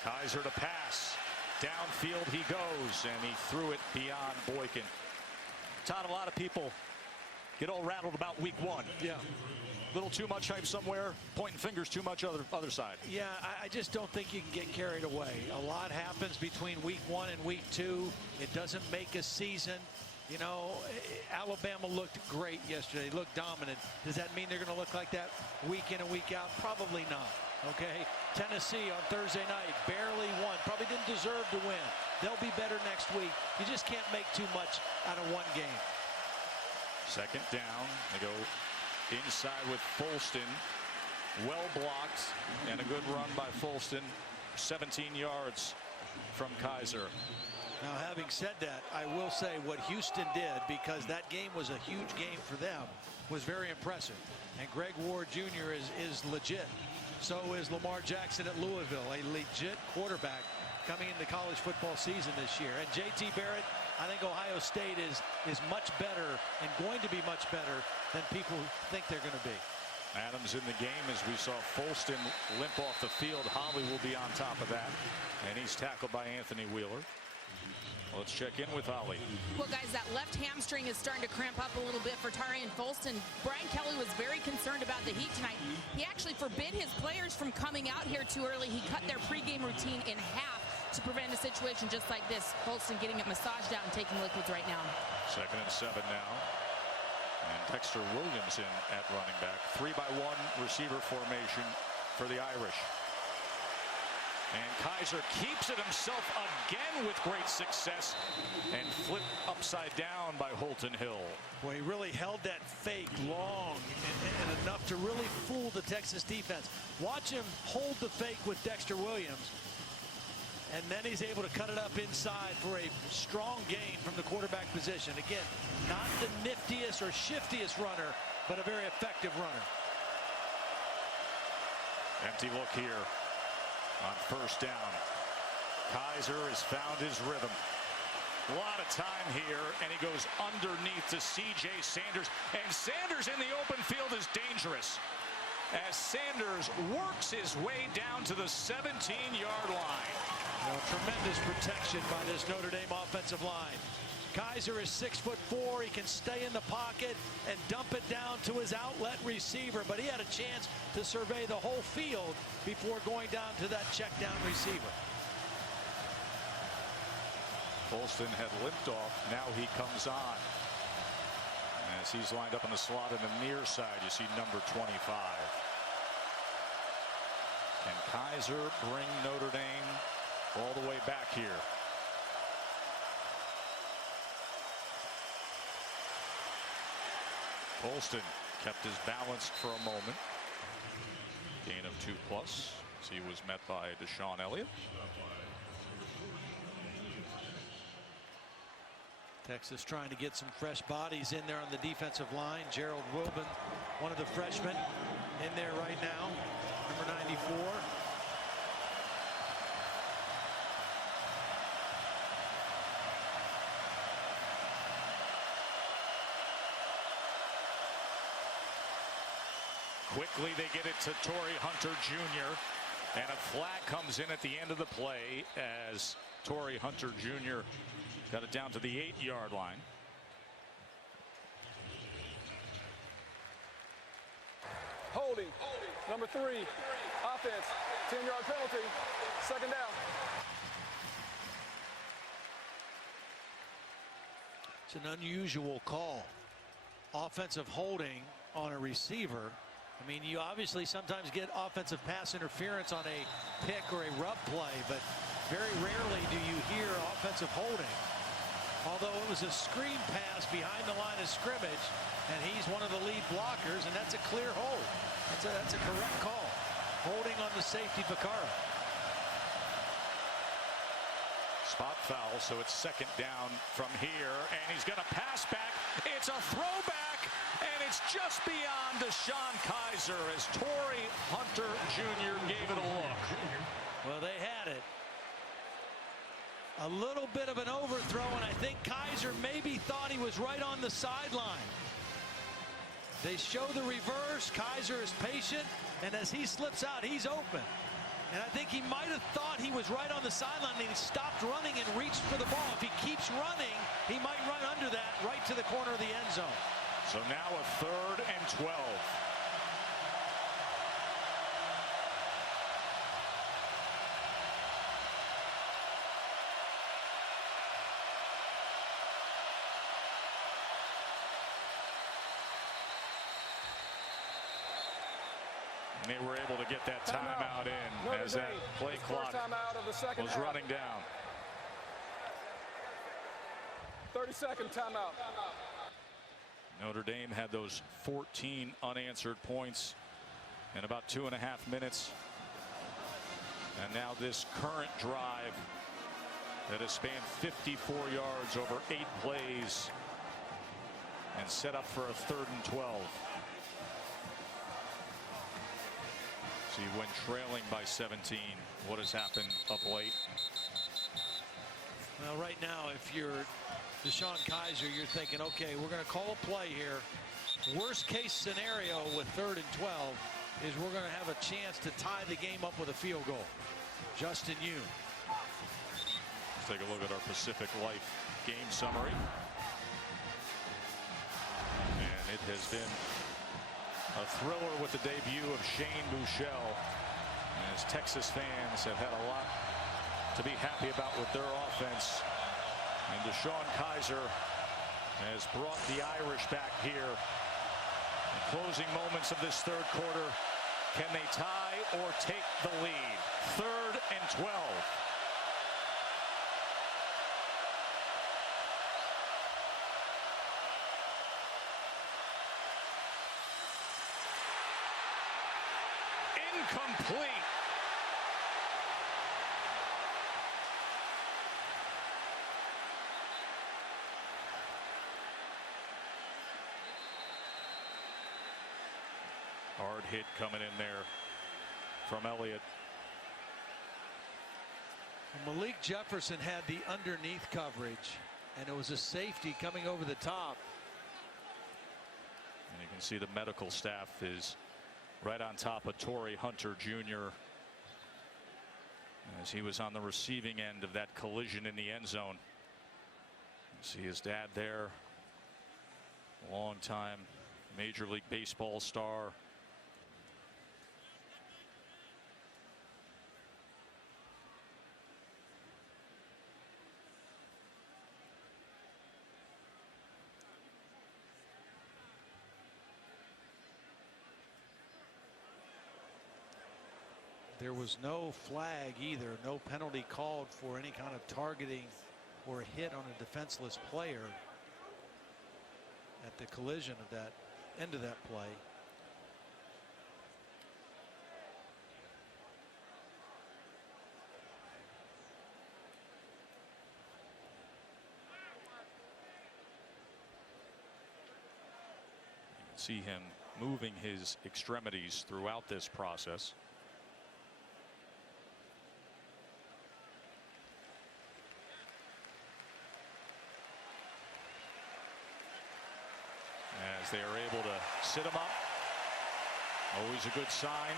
Kaiser to pass. Downfield he goes, and he threw it beyond Boykin. Todd, a lot of people get all rattled about week 1. Yeah. A little too much hype somewhere, pointing fingers too much other side. Yeah, I just don't think you can get carried away. A lot happens between week 1 and week 2. It doesn't make a season. You know, Alabama looked great yesterday. They looked dominant. Does that mean they're going to look like that week in and week out? Probably not. Okay, Tennessee on Thursday night barely won. Probably didn't deserve to win. They'll be better next week. You just can't make too much out of one game. Second down. They go inside with Folston. Well blocked, and a good run by Folston. 17 yards from Kaiser. Now, having said that, I will say what Houston did, because that game was a huge game for them, was very impressive. And Greg Ward Jr. is legit. So is Lamar Jackson at Louisville, a legit quarterback coming into college football season this year. And J.T. Barrett, I think Ohio State is much better and going to be much better than people think they're going to be. Adams in the game as we saw Folston limp off the field. Holly will be on top of that. And he's tackled by Anthony Wheeler. Let's check in with Holly. Well, guys, that left hamstring is starting to cramp up a little bit for Tarian Folston. Brian Kelly was very concerned about the heat tonight. He actually forbid his players from coming out here too early. He cut their pregame routine in half to prevent a situation just like this. Folston getting it massaged out and taking liquids right now. 2nd and 7 now. And Dexter Williams in at running back. 3-by-1 receiver formation for the Irish. And Kaiser keeps it himself again with great success and flipped upside down by Holton Hill. Well, he really held that fake long and enough to really fool the Texas defense. Watch him hold the fake with Dexter Williams. And then he's able to cut it up inside for a strong gain from the quarterback position. Again, not the niftiest or shiftiest runner, but a very effective runner. Empty look here on 1st down. Kaiser has found his rhythm. A lot of time here, and he goes underneath to C.J. Sanders. And Sanders in the open field is dangerous as Sanders works his way down to the 17-yard line. Well, tremendous protection by this Notre Dame offensive line. Kaiser is 6'4". He can stay in the pocket and dump it down to his outlet receiver, but he had a chance to survey the whole field before going down to that check down receiver. Folston had limped off. Now he comes on. As he's lined up in the slot in the near side, you see number 25. Can Kaiser bring Notre Dame all the way back here? Folston kept his balance for a moment. Gain of 2+ as he was met by Deshaun Elliott. Texas trying to get some fresh bodies in there on the defensive line. Gerald Wilbin, one of the freshmen, in there right now, number 94. Quickly they get it to Torrey Hunter Jr. And a flag comes in at the end of the play as Torrey Hunter Jr. got it down to the 8-yard line. Holding. Number 3. Offense. 10-yard penalty. 2nd down. It's an unusual call. Offensive holding on a receiver. I mean, you obviously sometimes get offensive pass interference on a pick or a rub play, but very rarely do you hear offensive holding. Although it was a screen pass behind the line of scrimmage, and he's one of the lead blockers, and that's a clear hold. That's a correct call. Holding on the safety, Vaccaro. Spot foul, so it's 2nd down from here, and he's going to pass back. It's a throwback, and it's just beyond Deshaun Kaiser as Torrey Hunter Jr. gave it a look. Well, they had it. A little bit of an overthrow, and I think Kaiser maybe thought he was right on the sideline. They show the reverse. Kaiser is patient, and as he slips out, he's open. And I think he might have thought he was right on the sideline, and he stopped running and reached for the ball. If he keeps running, he might run under that right to the corner of the end zone. So now a 3rd and 12. And they were able to get that timeout in as that play clock was running down. 30-second timeout. Notre Dame had those 14 unanswered points in about 2.5 minutes. And now this current drive that has spanned 54 yards over 8 plays and set up for a 3rd and 12. See, when trailing by 17, what has happened of late? Well, right now, if you're DeShone Kizer, you're thinking, okay, we're going to call a play here. Worst case scenario with 3rd and 12 is we're going to have a chance to tie the game up with a field goal. Justin Yoon. Let's take a look at our Pacific Life game summary. And it has been a thriller with the debut of Shane Buechele, as Texas fans have had a lot to be happy about with their offense. And DeShone Kizer has brought the Irish back here. In closing moments of this 3rd quarter, can they tie or take the lead? 3rd and 12. Incomplete. Hard hit coming in there from Elliott. Malik Jefferson had the underneath coverage, and it was a safety coming over the top. And you can see the medical staff is right on top of Torrey Hunter Jr. as he was on the receiving end of that collision in the end zone. See his dad there, long-time Major League Baseball star. There was no flag either, no penalty called for any kind of targeting or hit on a defenseless player at the collision of that end of that play. You can see him moving his extremities throughout this process. As they are able to sit him up. Always a good sign.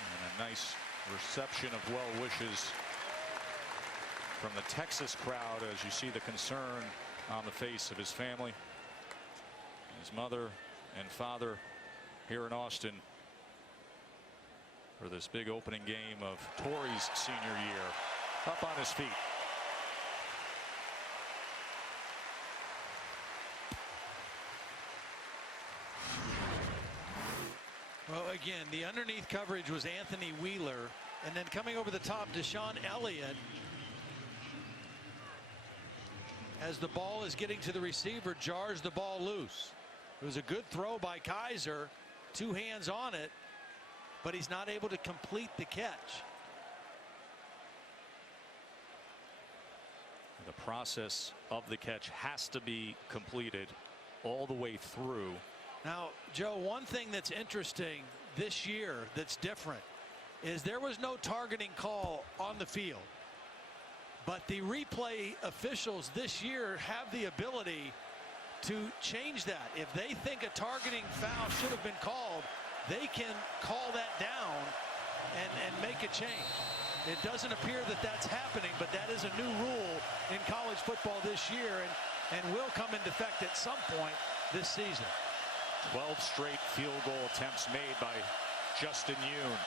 And a nice reception of well wishes from the Texas crowd as you see the concern on the face of his family. His mother and father here in Austin for this big opening game of Torrey's senior year. Up on his feet. Well, again, the underneath coverage was Anthony Wheeler, and then coming over the top, DeShone Elliott. As the ball is getting to the receiver, jars the ball loose. It was a good throw by Kizer, 2 hands on it, but he's not able to complete the catch. The process of the catch has to be completed all the way through. Now, Joe, one thing that's interesting this year that's different is there was no targeting call on the field. But the replay officials this year have the ability to change that. If they think a targeting foul should have been called, they can call that down and make a change. It doesn't appear that that's happening, but that is a new rule in college football this year and will come into effect at some point this season. 12 straight field goal attempts made by Justin Yoon.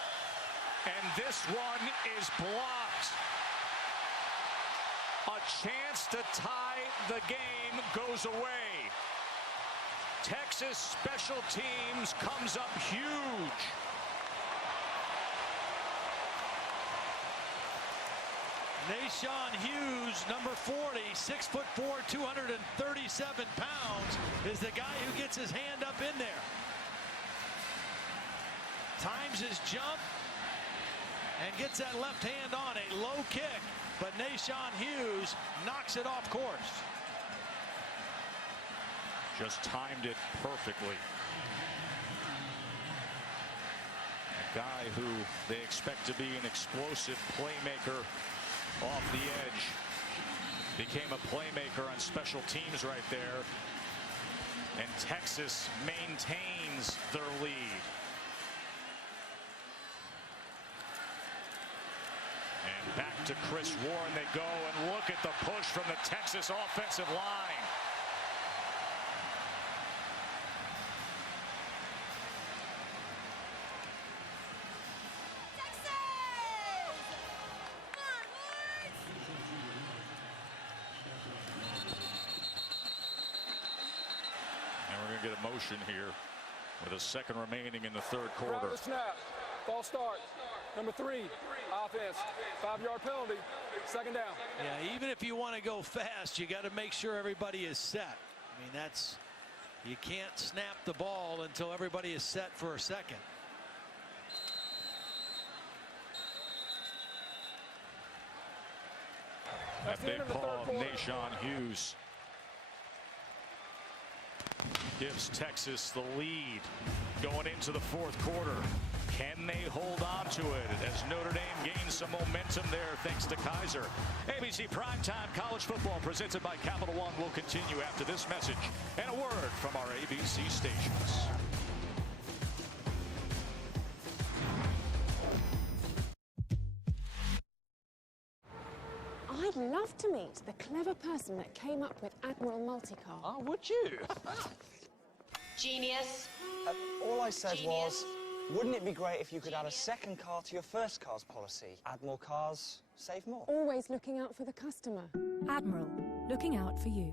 And this one is blocked. A chance to tie the game goes away. Texas special teams comes up huge. Nashawn Hughes, number 40, 6'4", 237 pounds, is the guy who gets his hand up in there. Times his jump and gets that left hand on a low kick. but Nashawn Hughes knocks it off course. Just timed it perfectly. A guy who they expect to be an explosive playmaker off the edge became a playmaker on special teams right there. And Texas maintains their lead. And back to Chris Warren they go, and look at the push from the Texas offensive line. And we're going to get a motion here with a second remaining in the third quarter. Grab the snap. False start. Number 3, offense. 5-yard penalty. Second down. Yeah, even if you want to go fast, you got to make sure everybody is set. I mean, you can't snap the ball until everybody is set for a second. That big call of Nashawn Hughes gives Texas the lead going into the fourth quarter. Can they hold on to it as Notre Dame gains some momentum there thanks to Kaiser? ABC Primetime College Football presented by Capital One will continue after this message and a word from our ABC stations. I'd love to meet the clever person that came up with Admiral Multicar. Oh, would you? Genius. All I said was, wouldn't it be great if you could add a second car to your first car's policy? Add more cars, save more. Always looking out for the customer. Admiral, looking out for you.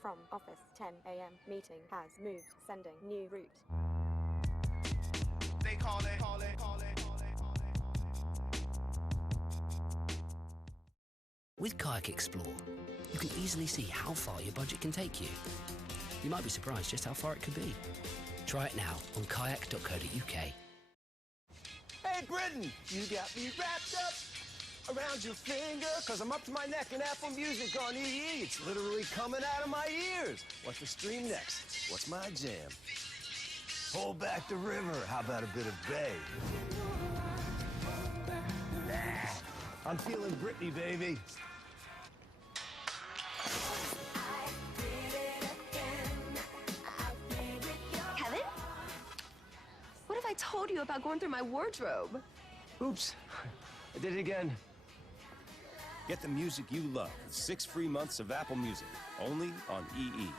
From office, 10 a.m. meeting has moved, sending new route. They call it. With Kayak Explore, you can easily see how far your budget can take you. You might be surprised just how far it could be. Try it now on kayak.co.uk. Hey, Britain, you got me wrapped up around your finger, cause I'm up to my neck in Apple Music on EE. It's literally coming out of my ears. What's the stream next? What's my jam? Hold back the river. How about a bit of Bay? I'm feeling Britney, baby. Kevin? What have I told you about going through my wardrobe? Oops, I did it again. Get the music you love with 6 free months of Apple Music, only on EE.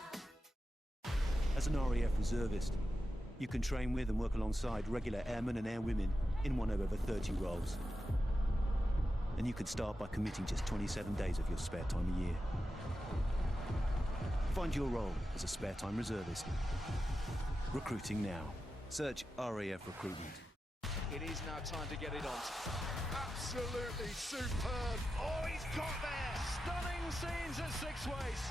As an RAF reservist, you can train with and work alongside regular airmen and airwomen in one of over 30 roles. And you could start by committing just 27 days of your spare time a year. Find your role as a spare time reservist. Recruiting now. Search RAF Recruitment. It is now time to get it on. Absolutely superb. Oh, he's got there. Stunning scenes at Six Ways.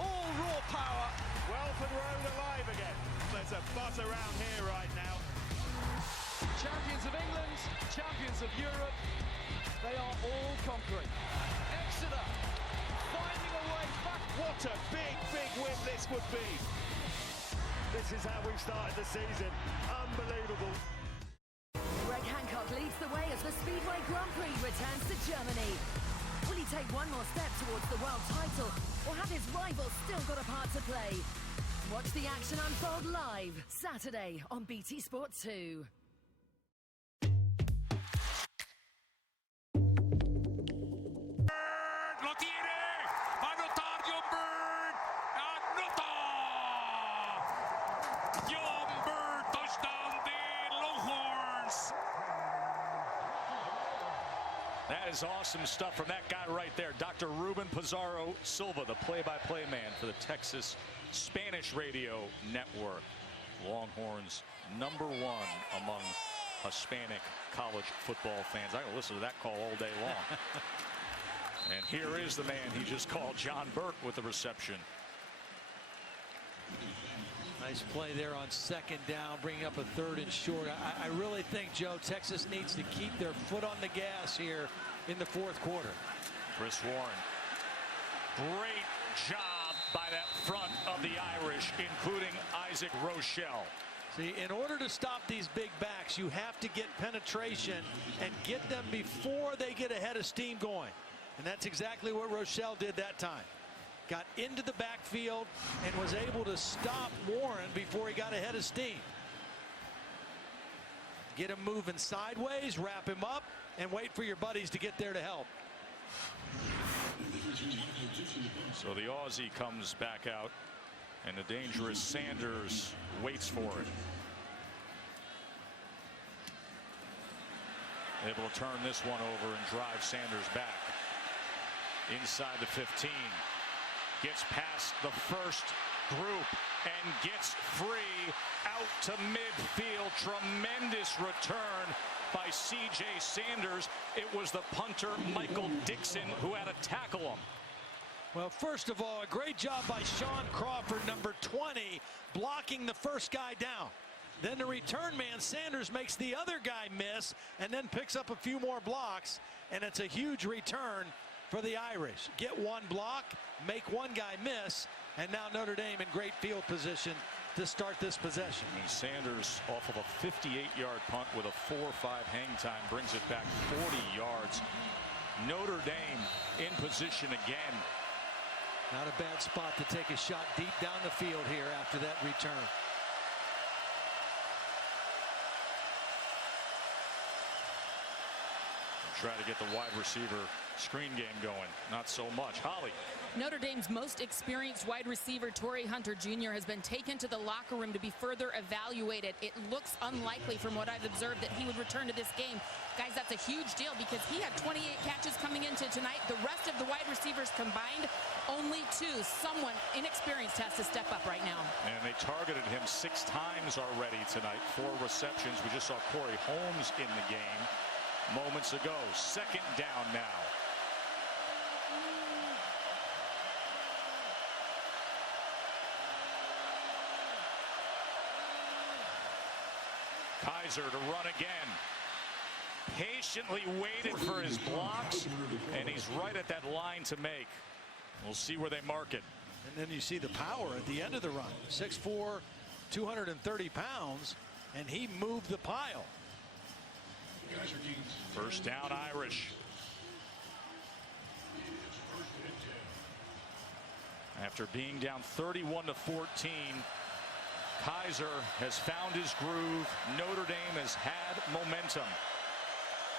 All raw power. Welford Road alive again. There's a buzz around here right now. Champions of England, champions of Europe. They are all conquering. Exeter finding a way back. What a big, big win this would be. This is how we've started the season. Unbelievable. Greg Hancock leads the way as the Speedway Grand Prix returns to Germany. Will he take one more step towards the world title, or have his rivals still got a part to play? Watch the action unfold live Saturday on BT Sport 2. Lo tiene! ¡A notar John Bird! ¡Anotó! That is awesome stuff from that guy right there, Dr. Ruben Pizarro Silva, the play-by-play man for the Texas Spanish Radio Network. Longhorns #1 among Hispanic college football fans. I can listen to that call all day long. And here is the man he just called, John Burt, with the reception. Nice play there on 2nd down, bringing up a 3rd and short. I really think, Joe, Texas needs to keep their foot on the gas here in the 4th quarter. Chris Warren. Great job by that front of the Irish, including Isaac Rochelle. See, in order to stop these big backs, you have to get penetration and get them before they get ahead of steam going. And that's exactly what Rochelle did that time. Got into the backfield and was able to stop Warren before he got ahead of steam. Get him moving sideways, wrap him up, and wait for your buddies to get there to help. So the Aussie comes back out, and the dangerous Sanders waits for it. Able to turn this one over and drive Sanders back. Inside the 15. Gets past the first group and gets free out to midfield. Tremendous return by C.J. Sanders. It was the punter, Michael Dixon, who had to tackle him. Well, first of all, a great job by Sean Crawford, number 20, blocking the first guy down. Then the return man, Sanders, makes the other guy miss and then picks up a few more blocks, and it's a huge return for the Irish. Get one block, make one guy miss, and now Notre Dame in great field position to start this possession. And Sanders off of a 58-yard punt with a 4-5 hang time brings it back 40 yards. Notre Dame in position again. Not a bad spot to take a shot deep down the field here after that return. Try to get the wide receiver screen game going. Not so much. Holly. Notre Dame's most experienced wide receiver, Torrey Hunter Jr., has been taken to the locker room to be further evaluated. It looks unlikely from what I've observed that he would return to this game. Guys, that's a huge deal because he had 28 catches coming into tonight. The rest of the wide receivers combined, only 2. Someone inexperienced has to step up right now. And they targeted him 6 times already tonight. 4 receptions. We just saw Corey Holmes in the game moments ago. 2nd down now. Kaiser to run again. Patiently waited for his blocks, and he's right at that line to make. We'll see where they mark it. And then you see the power at the end of the run. 6'4", 230 pounds, and he moved the pile. First down, Irish. After being down 31-14, Kaiser has found his groove. Notre Dame has had momentum.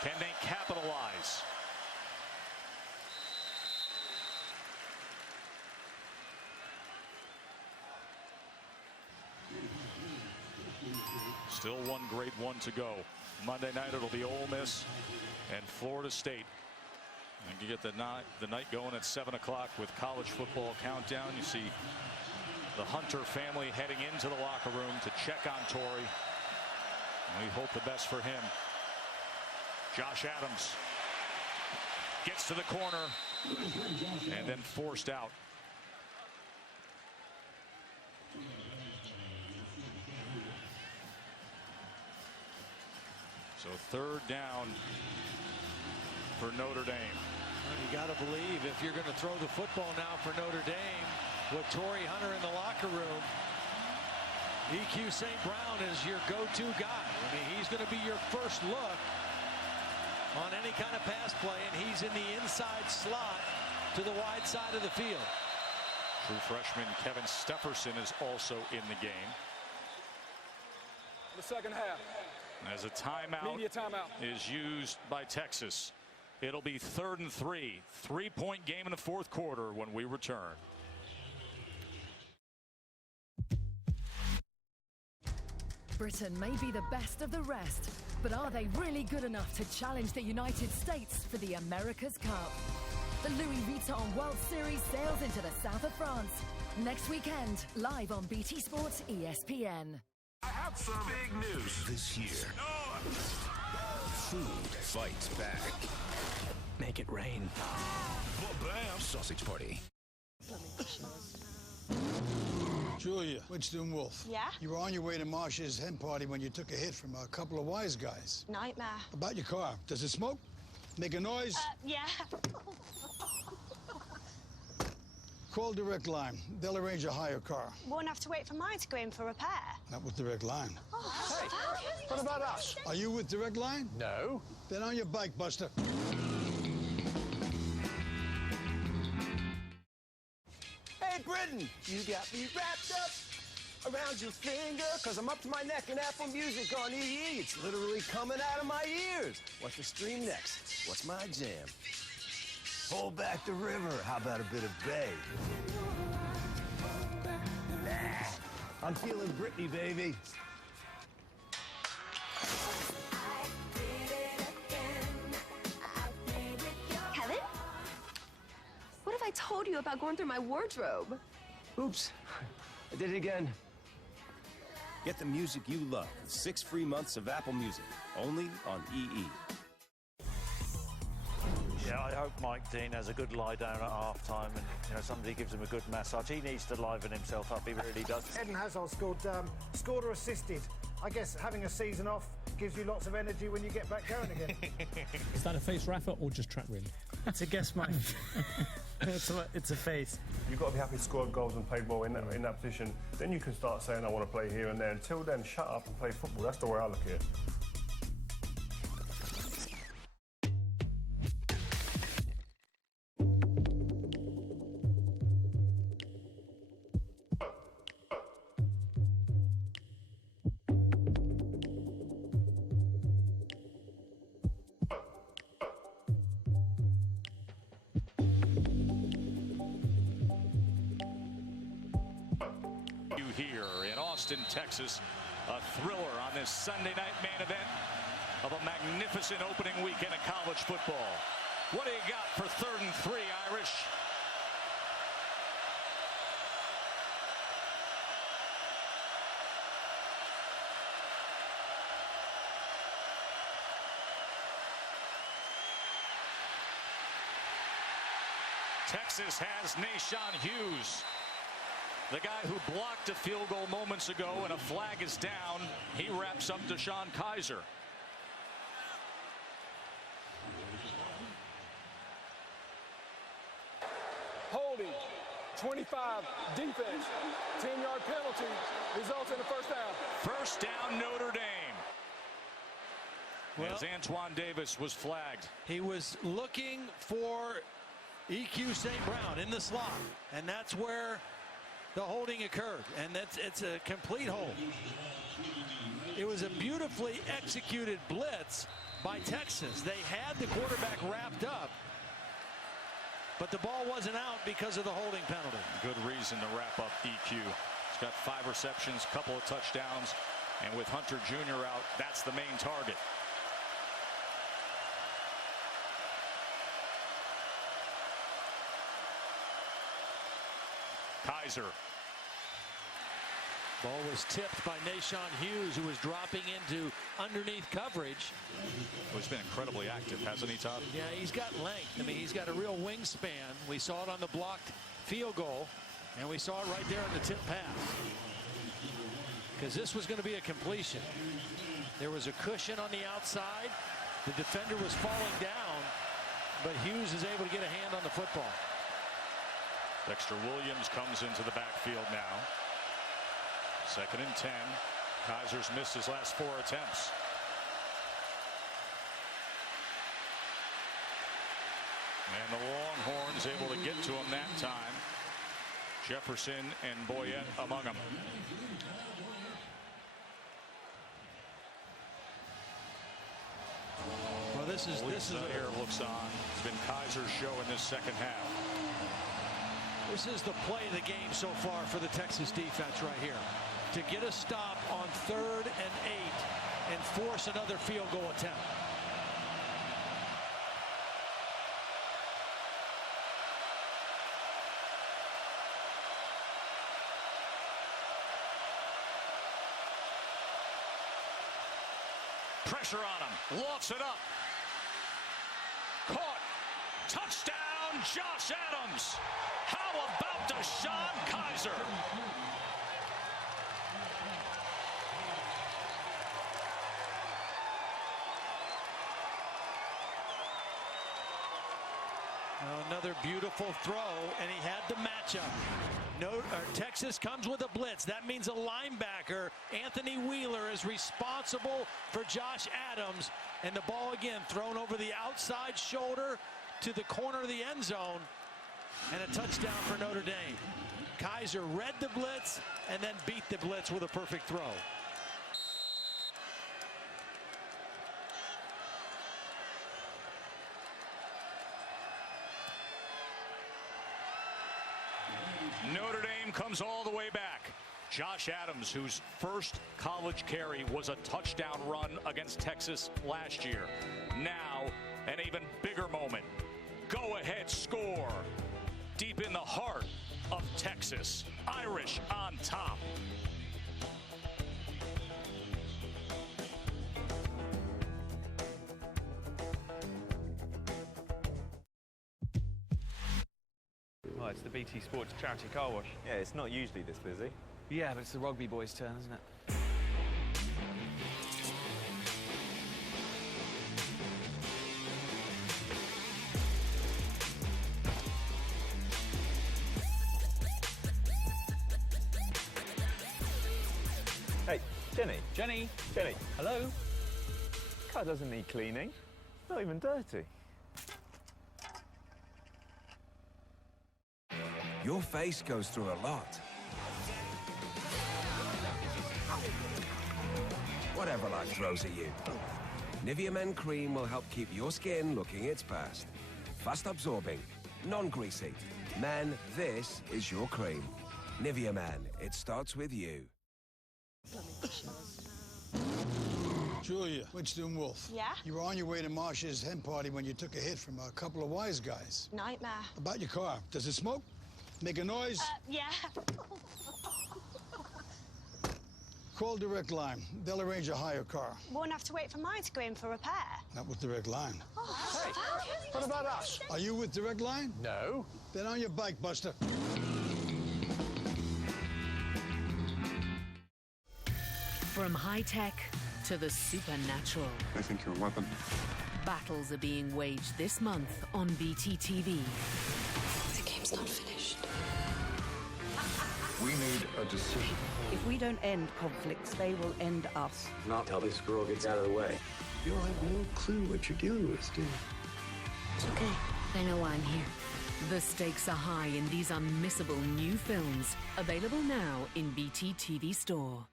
Can they capitalize? Still one great one to go. Monday night it'll be Ole Miss and Florida State. And you get the night going at 7 o'clock with college football countdown. You see the Hunter family heading into the locker room to check on Torrey. And we hope the best for him. Josh Adams gets to the corner and then forced out. So 3rd down for Notre Dame. Well, you got to believe if you're going to throw the football now for Notre Dame with Torrey Hunter in the locker room, EQ St. Brown is your go-to guy. I mean, he's going to be your first look on any kind of pass play, and he's in the inside slot to the wide side of the field. True freshman Kevin Stefferson is also in the game. The second half. As a timeout, Media timeout is used by Texas. It'll be 3rd and 3. 3-point game in the 4th quarter when we return. Britain may be the best of the rest, but are they really good enough to challenge the United States for the America's Cup? The Louis Vuitton World Series sails into the south of France. Next weekend, live on BT Sports ESPN. I have some big news this year. Food fights back. Make it rain. Bam! Sausage Party. Julia, Winston Wolf. Yeah? You were on your way to Marcia's hen party when you took a hit from a couple of wise guys. Nightmare. About your car. Does it smoke? Make a noise? Yeah. Call Direct Line. They'll arrange a hire car. Won't have to wait for mine to go in for repair. Not with Direct Line. Oh, Hey, what about us? Are you with Direct Line? No. Then on your bike, Buster. Hey, Britain, you got me wrapped up around your finger, cause I'm up to my neck in Apple Music on EE. It's literally coming out of my ears. What's the stream next? What's my jam? Hold back the river. How about a bit of Bay? I'm feeling Britney, baby. Kevin? What have I told you about going through my wardrobe? Oops, I did it again. Get the music you love with 6 free months of Apple Music, only on EE. Yeah, I hope Mike Dean has a good lie down at half-time and, somebody gives him a good massage. He needs to liven himself up, he really does. Eden Hazard scored or assisted. I guess having a season off gives you lots of energy when you get back going again. Is that a face Rafa or just track wind? It's a guess, Mike. It's a face. You've got to be happy to score goals and play well in that position. Then you can start saying, I want to play here and there. Until then, shut up and play football. That's the way I look at it. Here in Austin, Texas, a thriller on this Sunday night main event of a magnificent opening weekend of college football. What do you got for 3rd and 3, Irish? Texas has Nashawn Hughes, the guy who blocked a field goal moments ago, and a flag is down. He wraps up Deshaun Kaiser. Holding, 25, defense, 10-yard penalty, results in a first down. First down, Notre Dame. As Antoine Davis was flagged. He was looking for EQ St. Brown in the slot, and that's where the holding occurred, and it's a complete hold. It was a beautifully executed blitz by Texas. They had the quarterback wrapped up, but the ball wasn't out because of the holding penalty. Good reason to wrap up EQ. He's got 5 receptions, couple of touchdowns, and with Hunter Jr. out, that's the main target. Kaiser. Ball was tipped by Nashawn Hughes, who was dropping into underneath coverage. Well, he's been incredibly active, hasn't he, Todd? Yeah, he's got length. I mean, he's got a real wingspan. We saw it on the blocked field goal, and we saw it right there on the tip pass. Because this was going to be a completion. There was a cushion on the outside. The defender was falling down, but Hughes is able to get a hand on the football. Dexter Williams comes into the backfield now. 2nd and 10. Kaiser's missed his last 4 attempts. And the Longhorns able to get to him that time. Jefferson and Boyette among them. Well, this is air looks on. It's been Kaiser's show in this second half. This is the play of the game so far for the Texas defense right here. to get a stop on 3rd and 8 and force another field goal attempt. Pressure on him. Lofts it up. Caught. Touchdown, Josh Adams. How about Deshaun Kaiser? Another beautiful throw, and he had the matchup. Texas comes with a blitz. That means a linebacker, Anthony Wheeler, is responsible for Josh Adams. And the ball again thrown over the outside shoulder to the corner of the end zone. And a touchdown for Notre Dame. Kaiser read the blitz and then beat the blitz with a perfect throw. Notre Dame comes all the way back. Josh Adams, whose first college carry was a touchdown run against Texas last year. Now, an even bigger moment. Go-ahead score. Deep in the heart of Texas. Irish on top. Oh, it's the BT Sports charity car wash. Yeah, it's not usually this busy. Yeah, but it's the rugby boys' turn, isn't it? Hey, Jenny. Jenny. Jenny. Hello. Car doesn't need cleaning. Not even dirty. Your face goes through a lot. Whatever life throws at you. Nivea Men Cream will help keep your skin looking its best. Fast absorbing, non-greasy. Men, this is your cream. Nivea Men, it starts with you. Julia, Witchstone Wolf. Yeah? You were on your way to Marsh's hen party when you took a hit from a couple of wise guys. Nightmare. About your car. Does it smoke? Make a noise? Yeah. Call Direct Line. They'll arrange a hire car. Won't have to wait for mine to go in for repair. Not with Direct Line. Oh, Hey, what about us? Are you with Direct Line? No. Then on your bike, Buster. From high-tech to the supernatural. I think you're a weapon. Battles are being waged this month on BT TV. The game's not finished. We need a decision. If we don't end conflicts, they will end us. Not till this girl gets out of the way. You have no clue what you're dealing with, do you? It's okay. They know why I'm here. The stakes are high in these unmissable new films. Available now in BT TV Store.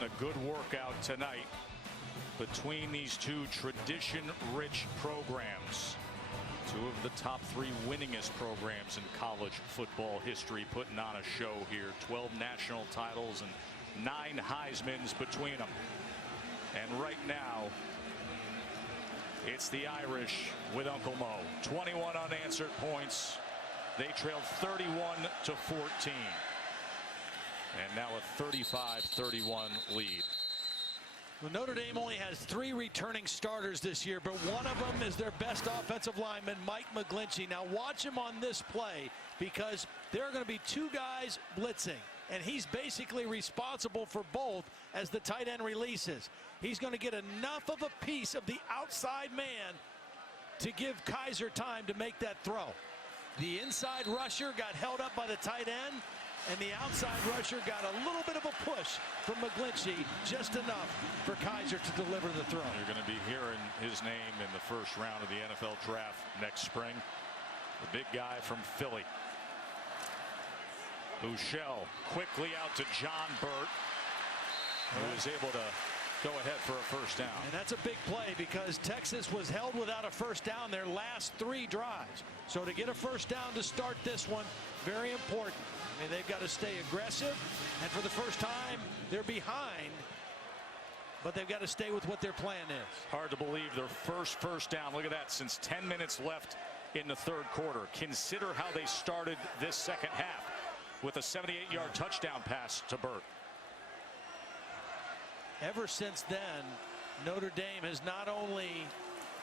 A good workout tonight between these two tradition-rich programs. Two of the top 3 winningest programs in college football history putting on a show here. 12 national titles and 9 Heismans between them. And right now, it's the Irish with Uncle Mo. 21 unanswered points. They trailed 31-14. And now a 35-31 lead. Well, Notre Dame only has 3 returning starters this year, but one of them is their best offensive lineman, Mike McGlinchey. Now watch him on this play, because there are going to be 2 guys blitzing, and he's basically responsible for both as the tight end releases. He's going to get enough of a piece of the outside man to give Kaiser time to make that throw. The inside rusher got held up by the tight end. and the outside rusher got a little bit of a push from McGlinchey, just enough for Kaiser to deliver the throw. You're going to be hearing his name in the first round of the NFL draft next spring. The big guy from Philly. Bouchel quickly out to John Burt, who was able to go ahead for a first down. And that's a big play because Texas was held without a first down their last 3 drives. So to get a first down to start this one, very important. I mean, they've got to stay aggressive, and for the first time, they're behind, but they've got to stay with what their plan is. Hard to believe their first down. Look at that, since 10 minutes left in the third quarter. Consider how they started this second half with a 78-yard touchdown pass to Burt. Ever since then, Notre Dame has not only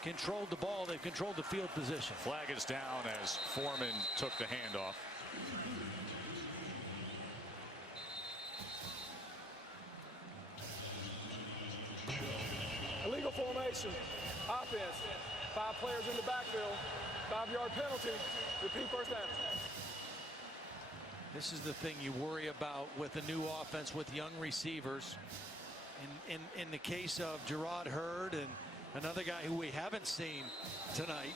controlled the ball, they've controlled the field position. Flag is down as Foreman took the handoff. Illegal formation. Offense. 5 players in the backfield. 5-yard penalty. Repeat first down. This is the thing you worry about with a new offense with young receivers. In the case of Gerard Hurd and another guy who we haven't seen tonight,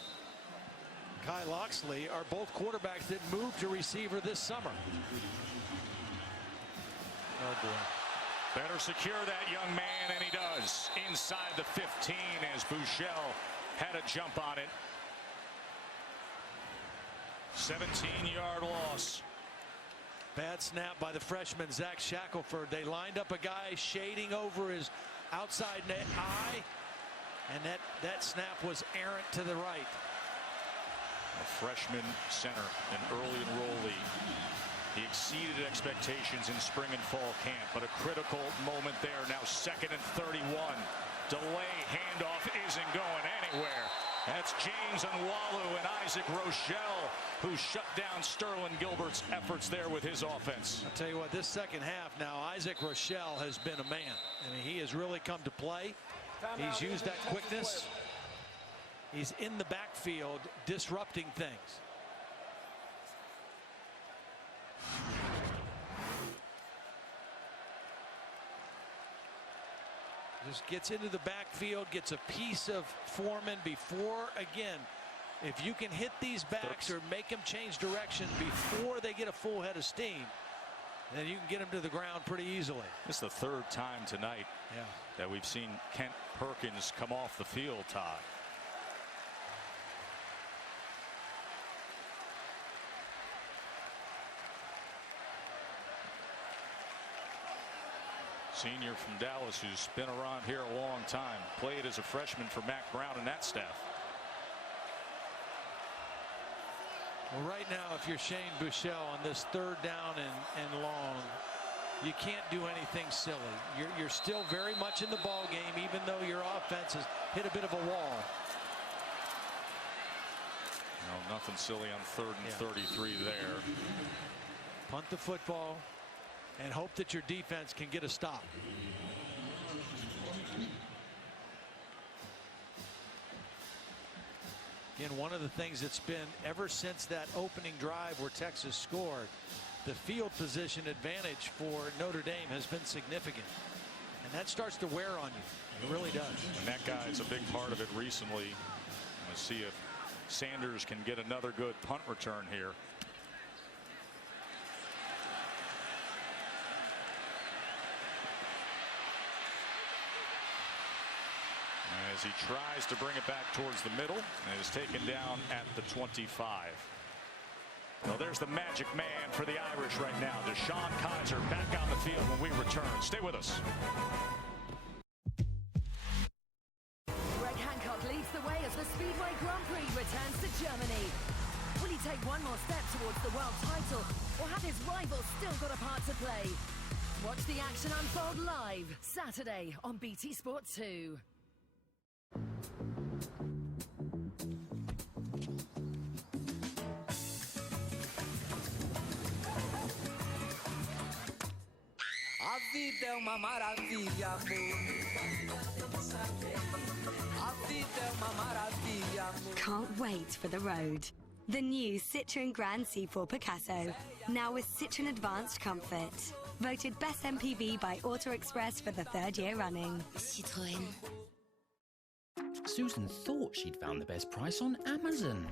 Kai Loxley, are both quarterbacks that moved to receiver this summer. Oh boy. Better secure that young man, and he does. Inside the 15 as Bouchel had a jump on it. 17-yard loss. Bad snap by the freshman, Zach Shackelford. They lined up a guy shading over his outside net eye, and that snap was errant to the right. A freshman center, an early enrollee. He exceeded expectations in spring and fall camp, but a critical moment there. Now 2nd and 31. Delay handoff isn't going anywhere. That's James Onwalu and Isaac Rochelle, who shut down Sterling Gilbert's efforts there with his offense. I'll tell you what, this second half now, Isaac Rochelle has been a man. I mean, he has really come to play. He's used that quickness. He's in the backfield disrupting things. Just gets into the backfield, gets a piece of Foreman before, again, if you can hit these backs or make them change direction before they get a full head of steam, then you can get them to the ground pretty easily. This is the 3rd time tonight that we've seen Kent Perkins come off the field, Todd. Senior from Dallas, who's been around here a long time, played as a freshman for Mack Brown and that staff. Well, right now, if you're Shane Buechele on this 3rd down and long, you can't do anything silly. You're still very much in the ball game, even though your offense has hit a bit of a wall. No, nothing silly on 3rd and 33 there. Punt the football and hope that your defense can get a stop. Again, one of the things that's been ever since that opening drive where Texas scored, the field position advantage for Notre Dame has been significant. And that starts to wear on you. It really does. And that guy is a big part of it recently. Let's see if Sanders can get another good punt return here. As he tries to bring it back towards the middle and is taken down at the 25. Well, there's the magic man for the Irish right now. Deshaun Kaiser back on the field when we return. Stay with us. Greg Hancock leads the way as the Speedway Grand Prix returns to Germany. Will he take one more step towards the world title, or have his rivals still got a part to play? Watch the action unfold live Saturday on BT Sport 2. A vida é uma maravilha, amor. A vida é uma maravilha, amor. Can't wait for the road. The new Citroën Grand C4 Picasso, now with Citroën Advanced Comfort. Voted Best MPV by Auto Express for the 3rd year running. Citroën. Susan thought she'd found the best price on Amazon.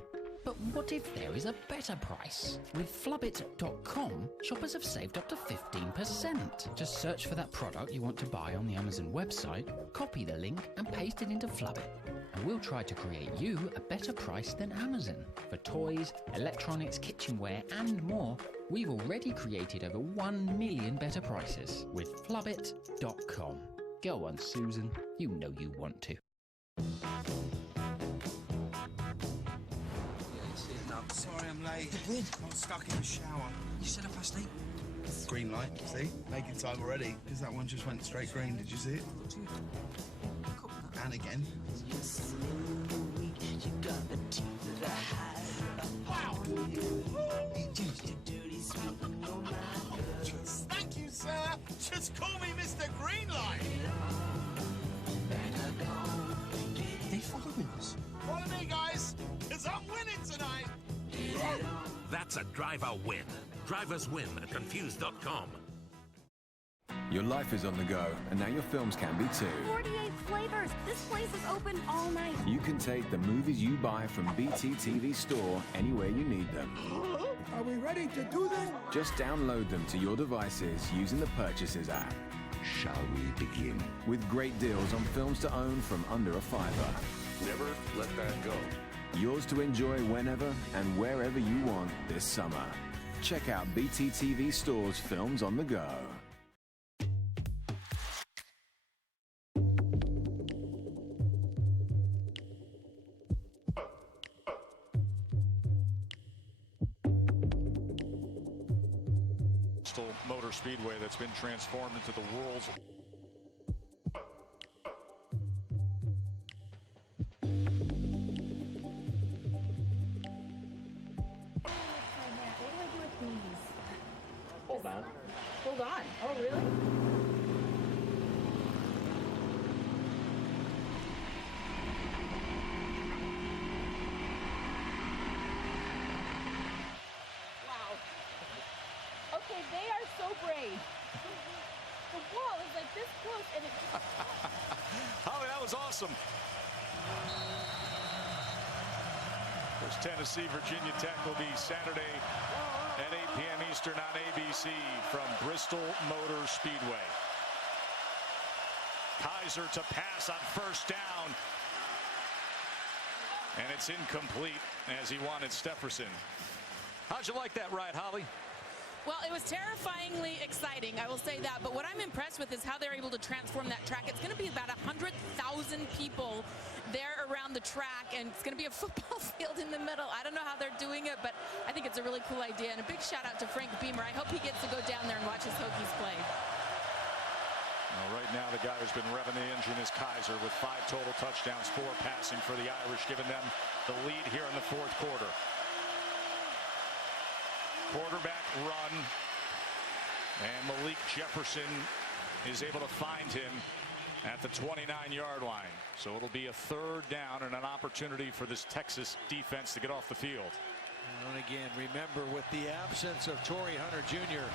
But what if there is a better price? With Flubbit.com, shoppers have saved up to 15%. Just search for that product you want to buy on the Amazon website, copy the link and paste it into Flubbit. And we'll try to create you a better price than Amazon. For toys, electronics, kitchenware and more, we've already created over 1 million better prices with Flubbit.com. Go on, Susan. You know you want to. Sorry I'm late. I'm stuck in the shower. You said 8:30? Green light, see? Making time already. Because that one just went straight green, did you see it? And again. Wow! Thank you, sir. Just call me Mr. Greenlight. They following us. Follow me, guys, because I'm winning tonight. That's a driver win. Drivers win at Confused.com. Your life is on the go, and now your films can be too. 48 flavors. This place is open all night. You can take the movies you buy from BT TV Store anywhere you need them. Are we ready to do this? Just download them to your devices using the Purchases app. Shall we begin? With great deals on films to own from under a $5. Never let that go. Yours to enjoy whenever and wherever you want this summer. Check out BT TV Store's Films on the Go. Bristol Motor Speedway that's been transformed into the world's Hold on. Hold on. Oh, really? Wow. Okay, they are so brave. The wall is like this close and it just... Holly, that was awesome. There's Tennessee, Virginia Tech will be Saturday at 8 p.m. Eastern on ABC from Bristol Motor Speedway. Kaiser to pass on first down. And it's incomplete as he wanted Stefferson. How'd you like that ride, Holly? Well, it was terrifyingly exciting, I will say that. But what I'm impressed with is how they're able to transform that track. It's going to be about 100,000 people there around the track, and it's going to be a football field in the middle. I don't know how they're doing it, but I think it's a really cool idea. And a big shout out to Frank Beamer. I hope he gets to go down there and watch his Hokies play. Well, right now, the guy who's been revving the engine is Kaiser with 5 total touchdowns, 4 passing for the Irish, giving them the lead here in the 4th quarter. Quarterback run, and Malik Jefferson is able to find him at the 29-yard line. So it'll be a 3rd down and an opportunity for this Texas defense to get off the field. And again, remember, with the absence of Torrey Hunter Jr.,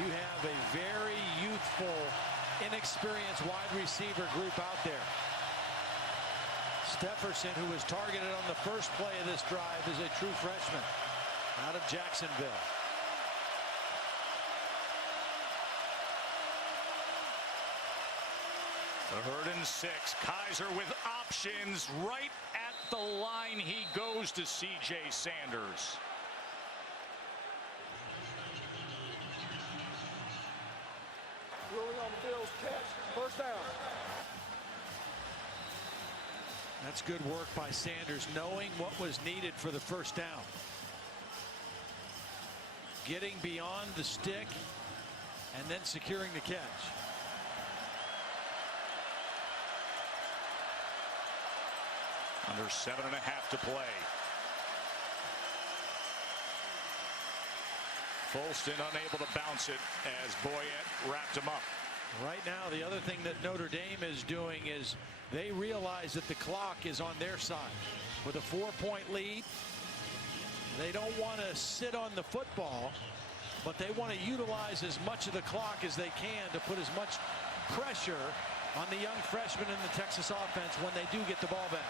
you have a very youthful, inexperienced wide receiver group out there. Stefferson, who was targeted on the first play of this drive, is a true freshman out of Jacksonville. Third and 6. Kaiser with options right at the line. He goes to C.J. Sanders. Rolling on the Bills, catch, first down. That's good work by Sanders, knowing what was needed for the first down. Getting beyond the stick and then securing the catch. Under 7.5 to play. Folston unable to bounce it as Boyette wrapped him up. Right now, the other thing that Notre Dame is doing is they realize that the clock is on their side. With a 4-point lead, They don't want to sit on the football, but they want to utilize as much of the clock as they can to put as much pressure on the young freshmen in the Texas offense when they do get the ball back.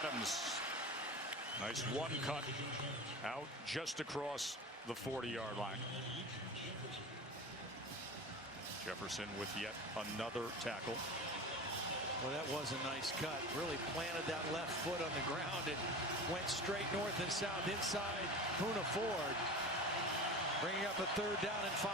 Adams, nice one cut out just across the 40-yard line. Jefferson with yet another tackle. Well, that was a nice cut. Really planted that left foot on the ground and went straight north and south inside Puna Ford, bringing up a 3rd down and 5.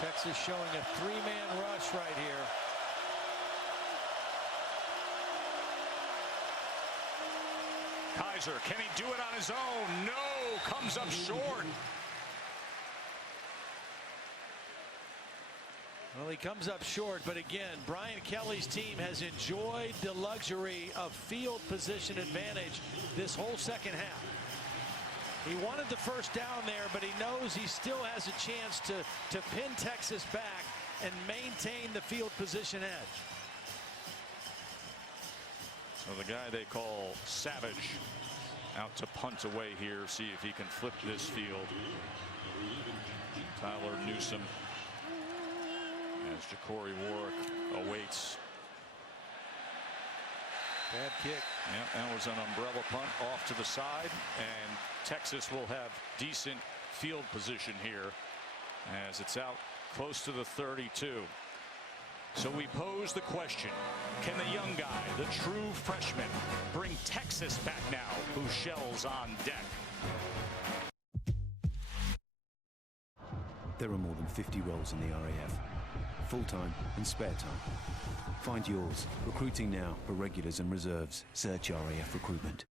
Texas showing a 3-man rush right here. Kaiser, can he do it on his own? No, comes up short. Well, he comes up short, but again, Brian Kelly's team has enjoyed the luxury of field position advantage this whole second half. He wanted the first down there, but he knows he still has a chance to pin Texas back and maintain the field position edge. So the guy they call Savage out to punt away here, see if he can flip this field. Tyler Newsome as Ja'Cory Warwick awaits. Bad kick. Yeah, that was an umbrella punt off to the side, and Texas will have decent field position here as it's out close to the 32. So we pose the question, can the young guy, the true freshman, bring Texas back now? Buechel's on deck. There are more than 50 roles in the RAF, full-time and spare time. Find yours. Recruiting now for regulars and reserves. Search RAF Recruitment.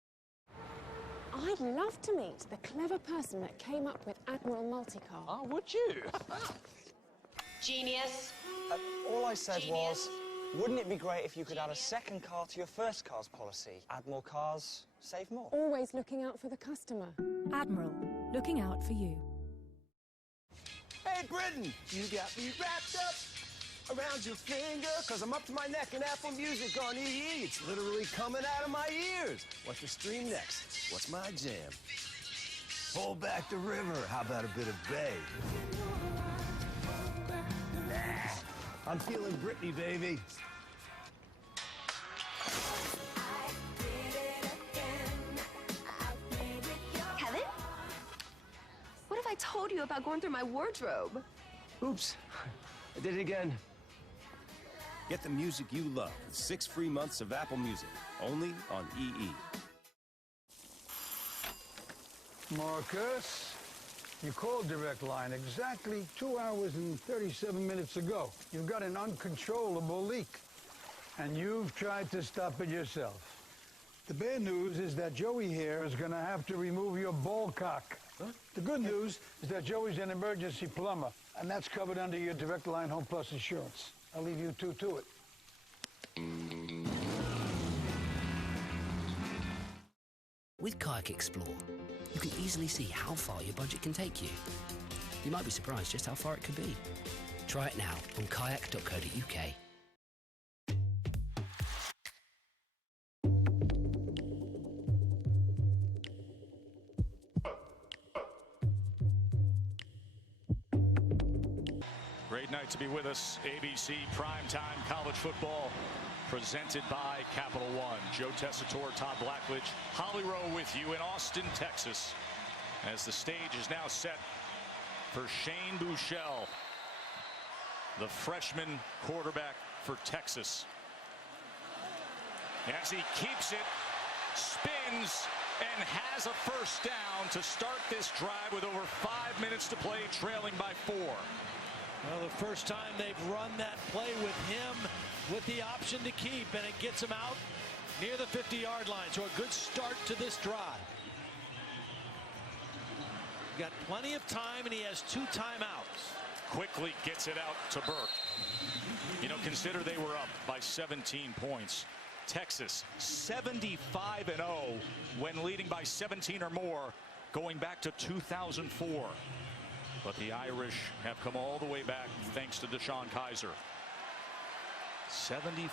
I'd love to meet the clever person that came up with Admiral Multicar. Oh, would you? Genius. All I said was, wouldn't it be great if you could add a second car to your first car's policy? Add more cars, save more. Always looking out for the customer. Admiral, looking out for you. Hey, Britain, you got me wrapped up around your finger, 'cause I'm up to my neck in Apple Music on EE. It's literally coming out of my ears. What to stream next? What's my jam? Hold back the river. How about a bit of Bay? I'm feeling Britney, baby. Kevin? What have I told you about going through my wardrobe? Oops, I did it again. Get the music you love with 6 free months of Apple Music, only on EE. Marcus, you called Direct Line exactly 2 hours and 37 minutes ago. You've got an uncontrollable leak, and you've tried to stop it yourself. The bad news is that Joey here is going to have to remove your ball cock. Huh? The good news is that Joey's an emergency plumber, and that's covered under your Direct Line Home Plus insurance. I'll leave you two to it. With Kayak Explore, you can easily see how far your budget can take you. You might be surprised just how far it could be. Try it now on kayak.co.uk. Great night to be with us. ABC Primetime College Football presented by Capital One. Joe Tessitore, Todd Blackledge, Holly Rowe with you in Austin, Texas, as the stage is now set for Shane Buechel, the freshman quarterback for Texas. As he keeps it, spins, and has a first down to start this drive with over 5 minutes to play, trailing by 4. Well, the first time they've run that play with him with the option to keep, and it gets him out near the 50-yard line. So a good start to this drive. Got plenty of time, and he has 2 timeouts. Quickly gets it out to Burke. You know, consider they were up by 17 points Texas 75-0 when leading by 17 or more going back to 2004. But the Irish have come all the way back thanks to Deshaun Kaiser. 75-0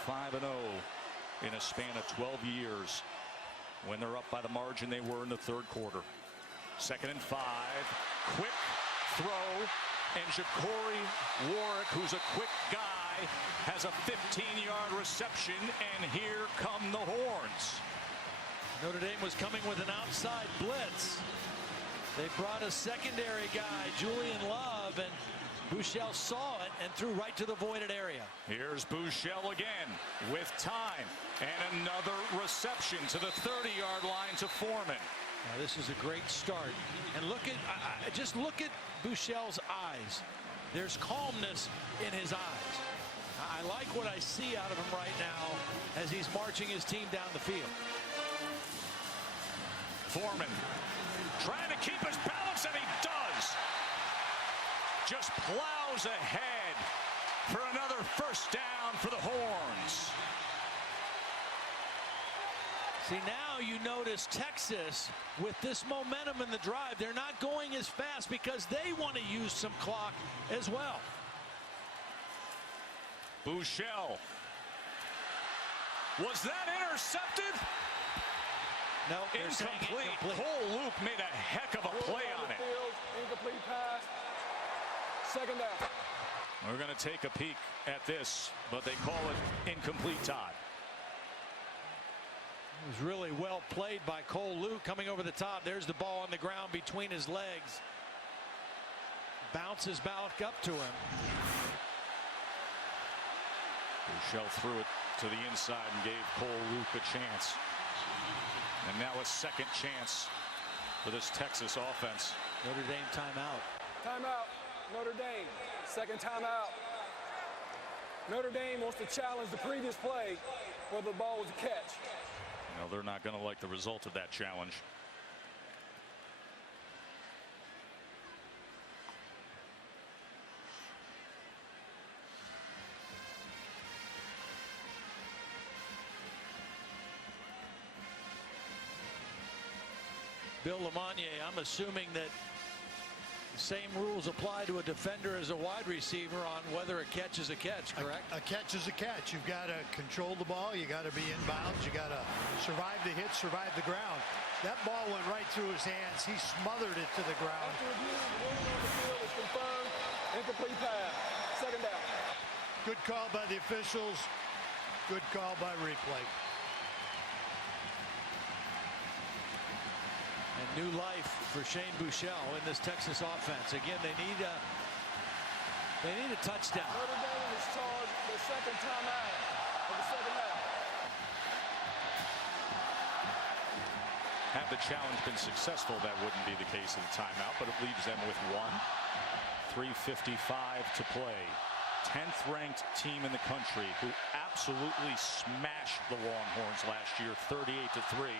in a span of 12 years when they're up by the margin they were in the third quarter. 2nd and 5. Quick throw. And Ja'Cory Warwick, who's a quick guy, has a 15-yard reception, and here come the horns. Notre Dame was coming with an outside blitz. They brought a secondary guy, Julian Love, and Buechele saw it and threw right to the voided area. Here's Buechele again with time, and another reception to the 30-yard line to Foreman. Now, this is a great start, and look at just look at Buechele's eyes. There's calmness in his eyes. I like what I see out of him right now as he's marching his team down the field. Foreman trying to keep his balance, and he does. Just plows ahead for another first down for the Horns. See, now you notice Texas, with this momentum in the drive, they're not going as fast because they want to use some clock as well. Buechele. Was that intercepted? No, incomplete. Cole Luke made a heck of a play on it. Incomplete pass. 2nd down. We're going to take a peek at this, but they call it incomplete, Todd. It was really well played by Cole Luke coming over the top. There's the ball on the ground between his legs. Bounces back up to him. Buechele threw it to the inside and gave Cole Luke a chance. And now a second chance for this Texas offense. Notre Dame timeout. Timeout. Notre Dame. 2nd timeout. Notre Dame wants to challenge the previous play where the ball was a catch. No, they're not going to like the result of that challenge. Bill Lamagnier, I'm assuming that the same rules apply to a defender as a wide receiver on whether a catch is a catch, correct? A catch is a catch. You've got to control the ball. You got to be inbounds. You got to survive the hit, survive the ground. That ball went right through his hands. He smothered it to the ground. After review, the ruling on the field is confirmed. Incomplete pass. 2nd down. Good call by the officials. Good call by replay. And new life for Shane Buechele in this Texas offense. Again, they need a touchdown. Notre Dame is charged the 2nd timeout of the 2nd half. Had the challenge been successful, that wouldn't be the case of the timeout, but it leaves them with 3:55 to play. 10th ranked team in the country who absolutely smashed the Longhorns last year, 38-3.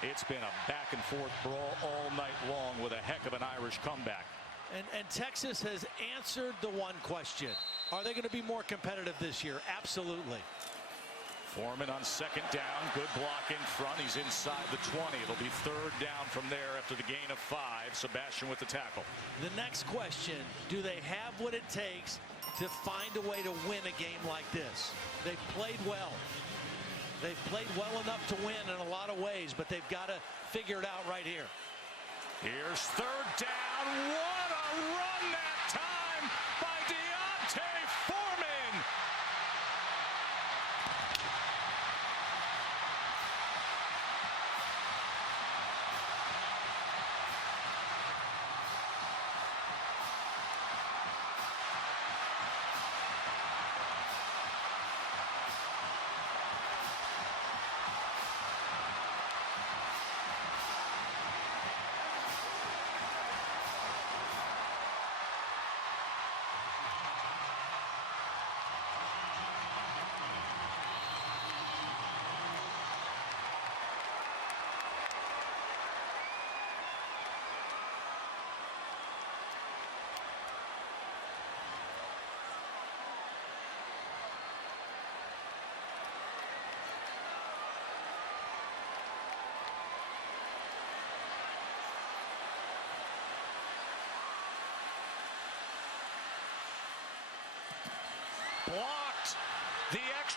It's been a back and forth brawl all night long with a heck of an Irish comeback. And Texas has answered the one question. Are they going to be more competitive this year? Absolutely. Foreman on 2nd down. Good block in front. He's inside the 20. It'll be 3rd down from there after the gain of 5. Sebastian with the tackle. The next question, do they have what it takes to find a way to win a game like this? They've played well. They've played well enough to win in a lot of ways, but they've got to figure it out right here. Here's 3rd down. What a run that time by Deontay Foreman.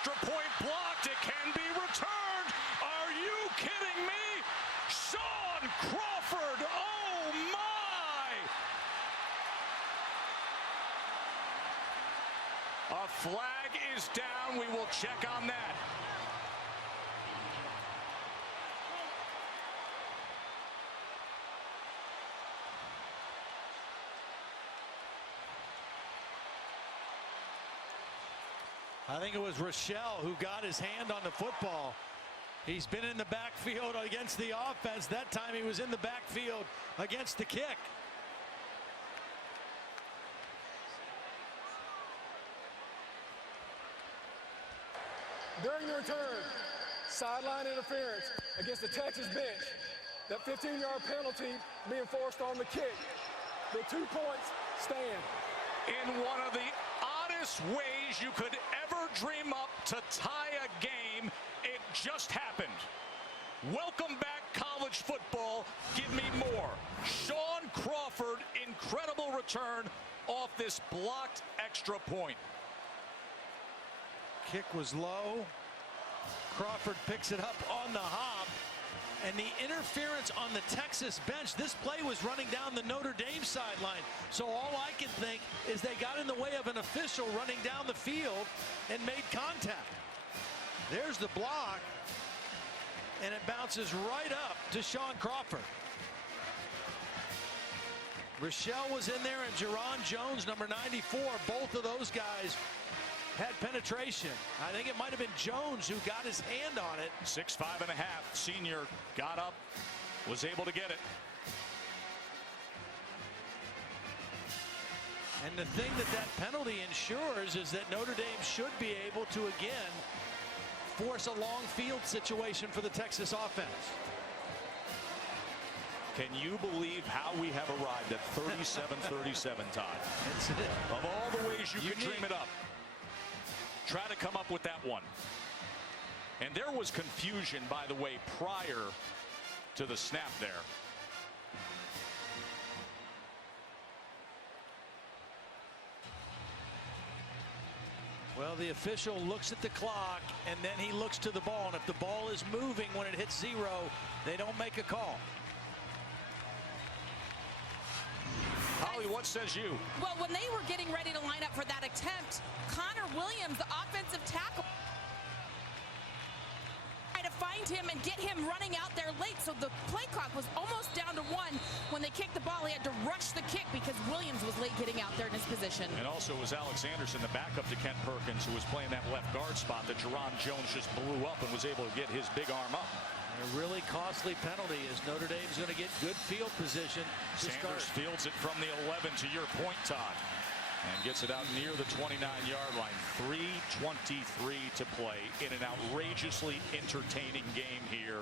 extra point blocked. It can be returned. Are you kidding me? Sean Crawford. Oh, my. A flag is down. We will check on that. I think it was Rochelle who got his hand on the football. He's been in the backfield against the offense. That time he was in the backfield against the kick. During the return, sideline interference against the Texas bench. That 15-yard penalty being forced on the kick. The 2 points stand. In one of the oddest ways you could ever dream up to tie a game, it just happened. Welcome back, college football. Give me more. Sean Crawford, incredible return off this blocked extra point. Kick was low. Crawford picks it up on the hop. And the interference on the Texas bench, this play was running down the Notre Dame sideline. So all I can think is they got in the way of an official running down the field and made contact. There's the block. And it bounces right up to Sean Crawford. Rochelle was in there, and Jerron Jones, number 94. Both of those guys had penetration. I think it might have been Jones who got his hand on it. 6'5.5", senior, got up, was able to get it. And the thing that penalty ensures is that Notre Dame should be able to again force a long field situation for the Texas offense. Can you believe how we have arrived at 37-37, Todd? Of all the ways you could dream it up, try to come up with that one. And there was confusion, by the way, prior to the snap there. Well, the official looks at the clock, and then he looks to the ball. And if the ball is moving when it hits zero, they don't make a call. Holly, what says you? Well, when they were getting ready to line up for that attempt, Connor Williams, the offensive tackle, tried to find him and get him running out there late. So the play clock was almost down to 1. When they kicked the ball, he had to rush the kick because Williams was late getting out there in his position. And also it was Alex Anderson, the backup to Kent Perkins, who was playing that left guard spot that Jerron Jones just blew up and was able to get his big arm up. A really costly penalty as Notre Dame's going to get good field position. Sanders fields it from the 11 to your point, Todd, and gets it out near the 29-yard line. 3:23 to play in an outrageously entertaining game here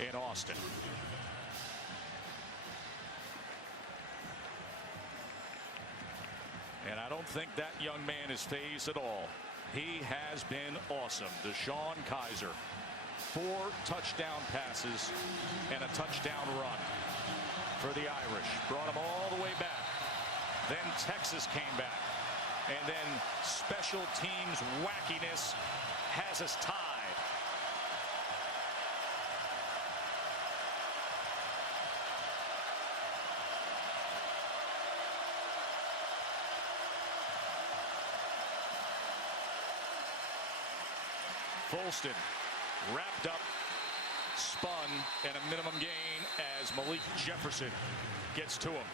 in Austin. And I don't think that young man is phased at all. He has been awesome. DeShone Kizer. 4 touchdown passes and a touchdown run for the Irish. Brought them all the way back. Then Texas came back. And then special teams wackiness has us tied. Folston wrapped up, spun, and a minimum gain as Malik Jefferson gets to him.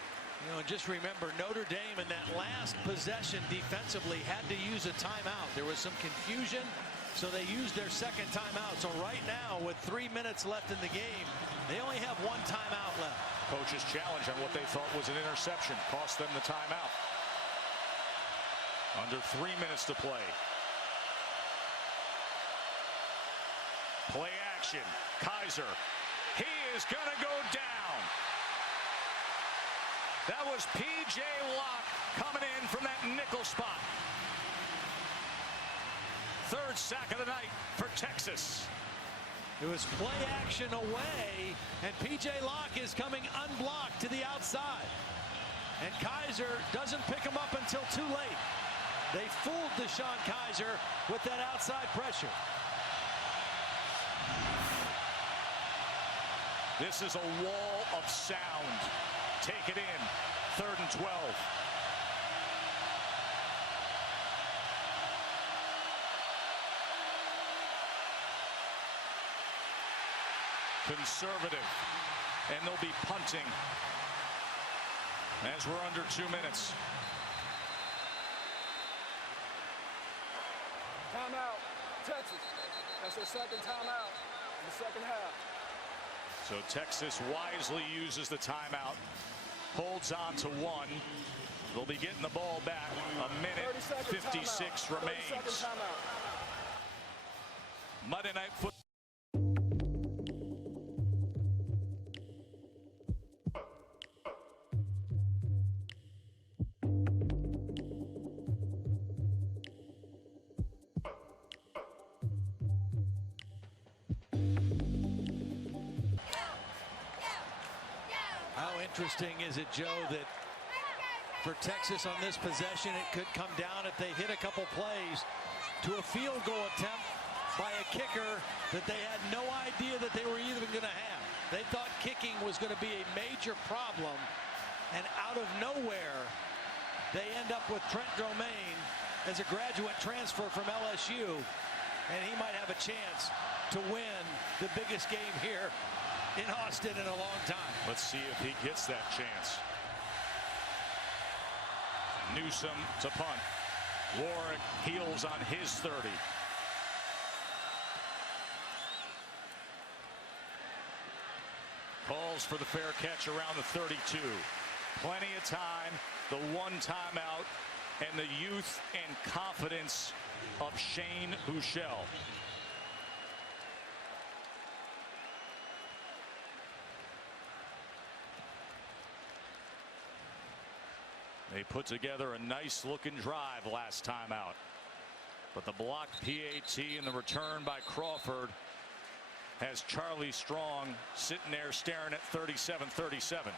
You know, just remember, Notre Dame in that last possession defensively had to use a timeout. There was some confusion, so they used their second timeout. So right now, with 3 minutes left in the game, they only have 1 timeout left. Coach's challenge on what they thought was an interception cost them the timeout. Under 3 minutes to play. Play action. Kizer. He is going to go down. That was P.J. Locke coming in from that nickel spot. 3rd sack of the night for Texas. It was play action away, and P.J. Locke is coming unblocked to the outside. And Kizer doesn't pick him up until too late. They fooled Deshaun Kaiser with that outside pressure. This is a wall of sound. Take it in. 3rd and 12. Conservative. And they'll be punting as we're under 2 minutes. Timeout, Texas. That's their second timeout in the second half. So Texas wisely uses the timeout, holds on to 1. They'll be getting the ball back. A minute 56 remains. Monday Night Football. Interesting, is it, Joe, that for Texas on this possession, it could come down if they hit a couple plays to a field goal attempt by a kicker that they had no idea that they were even going to have. They thought kicking was going to be a major problem, and out of nowhere, they end up with Trent Domain as a graduate transfer from LSU, and he might have a chance to win the biggest game here in Austin in a long time. Let's see if he gets that chance. Newsome to punt. Warwick heels on his 30. Calls for the fair catch around the 32. Plenty of time. The 1 timeout and the youth and confidence of Shane Buechele. They put together a nice looking drive last time out. But the blocked PAT and the return by Crawford has Charlie Strong sitting there staring at 37-37.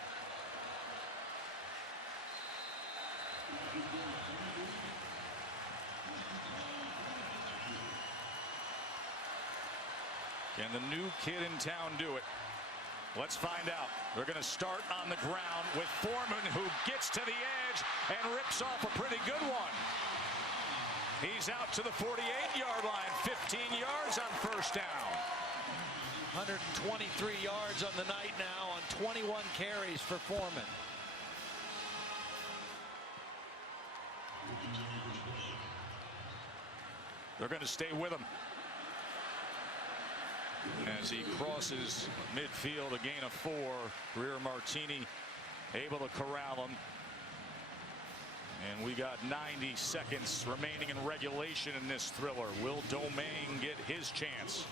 Can the new kid in town do it? Let's find out. They're going to start on the ground with Foreman, who gets to the edge and rips off a pretty good one. He's out to the 48-yard line, 15 yards on first down. 123 yards on the night now on 21 carries for Foreman. They're going to stay with him as he crosses midfield, a gain of 4. Greer Martini able to corral him. And we got 90 seconds remaining in regulation in this thriller. Will Domain get his chance?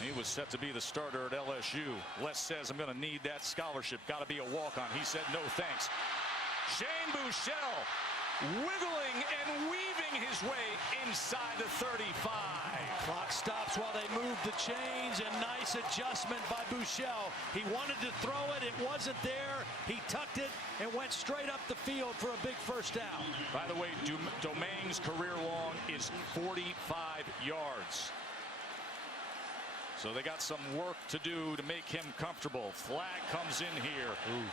He was set to be the starter at LSU. Les says, I'm going to need that scholarship. Got to be a walk-on. He said, no thanks. Shane Buechele wiggling and weaving his way inside the 35. Clock stops while they move the chains, and nice adjustment by Buechele. He wanted to throw it. It wasn't there. He tucked it and went straight up the field for a big first down. By the way, Domain's career long is 45 yards. So they got some work to do to make him comfortable. Flag comes in here. Ooh.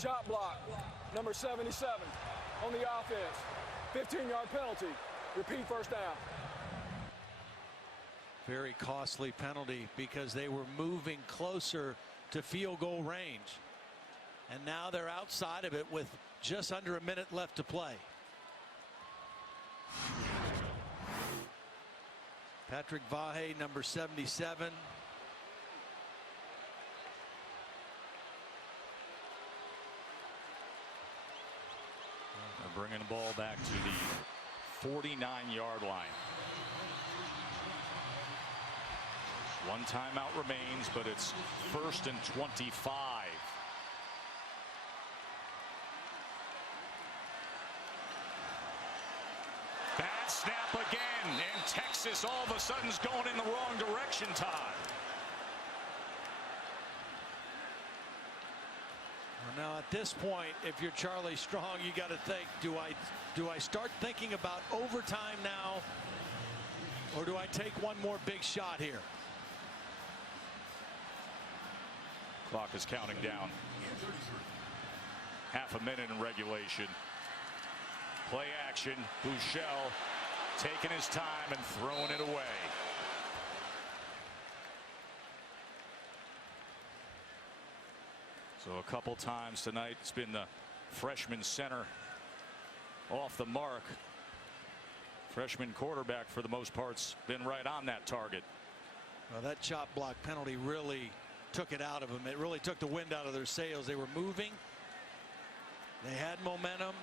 Chop block, number 77 on the offense. 15-yard penalty. Repeat first down. Very costly penalty because they were moving closer to field goal range. And now they're outside of it with just under a minute left to play. Patrick Vahe, number 77. They're bringing the ball back to the 49-yard line. 1 timeout remains, but it's 1st and 25. Bad snap again, and Texas Texas all of a sudden is going in the wrong direction, Todd. Well, now at this point, if you're Charlie Strong, you got to think, do I start thinking about overtime now, or do I take one more big shot here? Clock is counting down. Half a minute in regulation. Play action. Bouchel taking his time and throwing it away. So a couple times tonight, it's been the freshman center off the mark. Freshman quarterback, for the most part, been right on that target. Well, that chop block penalty really took it out of them. It really took the wind out of their sails. They were moving. They had momentum.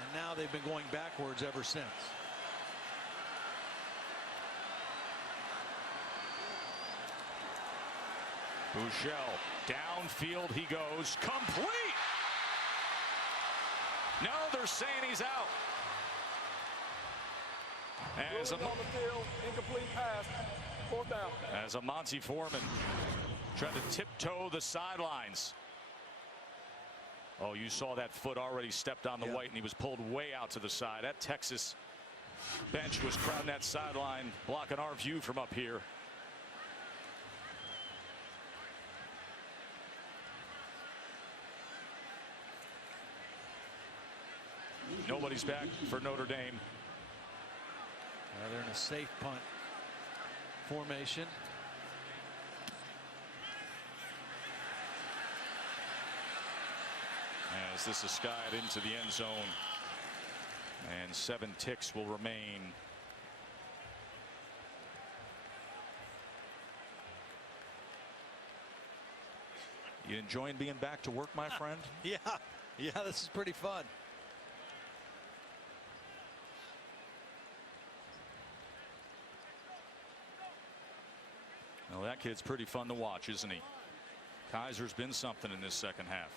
And now they've been going backwards ever since. Bouchel, downfield he goes, complete! No, they're saying he's out. As on the field, incomplete pass, 4th down. As a Monty Foreman trying to tiptoe the sidelines. Oh, you saw that foot already stepped on the white, and he was pulled way out to the side. That Texas bench was crowding that sideline, blocking our view from up here. Nobody's back for Notre Dame. They're in a safe punt formation. As this is skied into the end zone, and 7 ticks will remain. You enjoying being back to work, my friend? Yeah, this is pretty fun. Well, that kid's pretty fun to watch, isn't he? Kaiser's been something in this second half.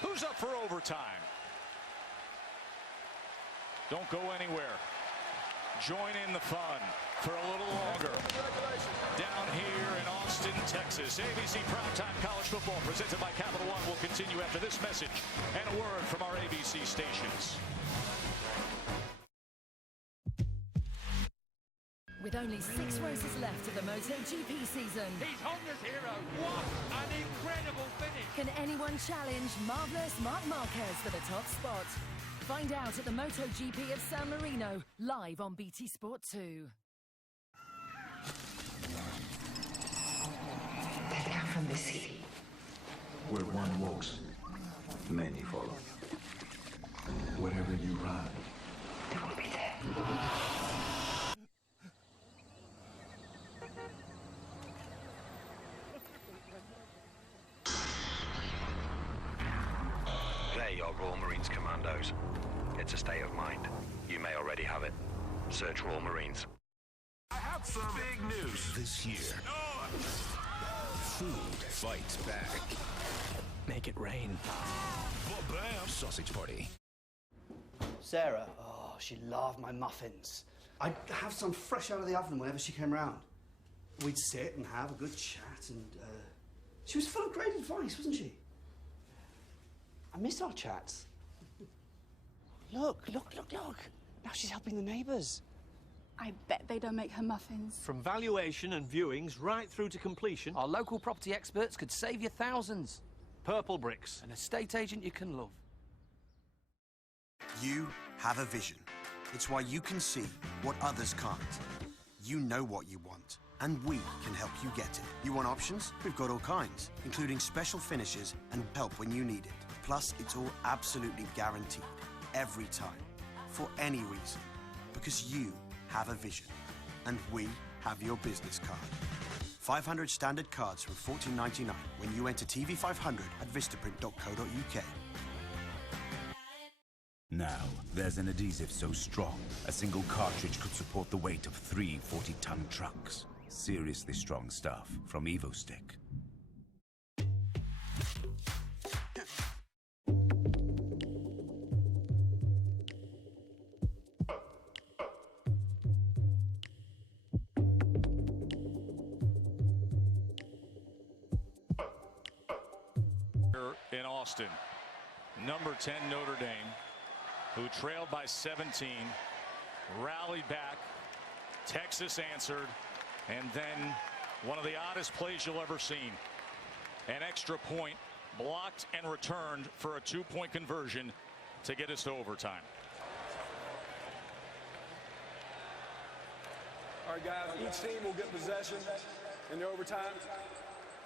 Who's up for overtime? Don't go anywhere. Join in the fun for a little longer. Down here in Austin, Texas, ABC Primetime College Football presented by Capital One will continue after this message and a word from our ABC stations. With only 6 races left of the MotoGP season. He's Honda's hero. What an incredible finish. Can anyone challenge marvelous Marc Marquez for the top spot? Find out at the MotoGP of San Marino, live on BT Sport 2. They come from the sea. Where one walks, many follow. Wherever you run, they will be there. They're your Royal Marines commandos. It's a state of mind. You may already have it. Search Royal Marines. I have some big news this year. Food fights back. Make it rain. Bam! Sausage party. Sarah, oh, she loved my muffins. I'd have some fresh out of the oven whenever she came round. We'd sit and have a good chat, and she was full of great advice, wasn't she? I miss our chats. Look. Now she's helping the neighbours. I bet they don't make her muffins. From valuation and viewings right through to completion, our local property experts could save you thousands. Purple Bricks, an estate agent you can love. You have a vision. It's why you can see what others can't. You know what you want, and we can help you get it. You want options? We've got all kinds, including special finishes and help when you need it. Plus, it's all absolutely guaranteed, every time, for any reason, because you have a vision, and we have your business card. 500 standard cards from $14.99 when you enter TV500 at vistaprint.co.uk. Now, there's an adhesive so strong, a single cartridge could support the weight of 3 40-ton trucks. Seriously strong stuff from EvoStick. In Austin, number 10 Notre Dame, who trailed by 17, rallied back. Texas answered, and then one of the oddest plays you'll ever seen. An extra point blocked and returned for a 2-point conversion to get us to overtime. All right, guys, each team will get possession in the overtime.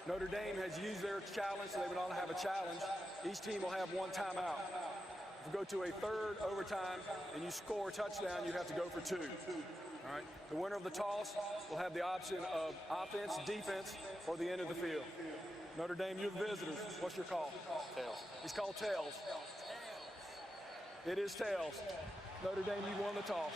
Notre Dame has used their challenge, so they would all have a challenge. Each team will have one timeout. If you go to a third overtime and you score a touchdown, you have to go for 2. All right. The winner of the toss will have the option of offense, defense, or the end of the field. Notre Dame, you're the visitors. What's your call? Tails. He's called tails. It is tails. Notre Dame, you won the toss.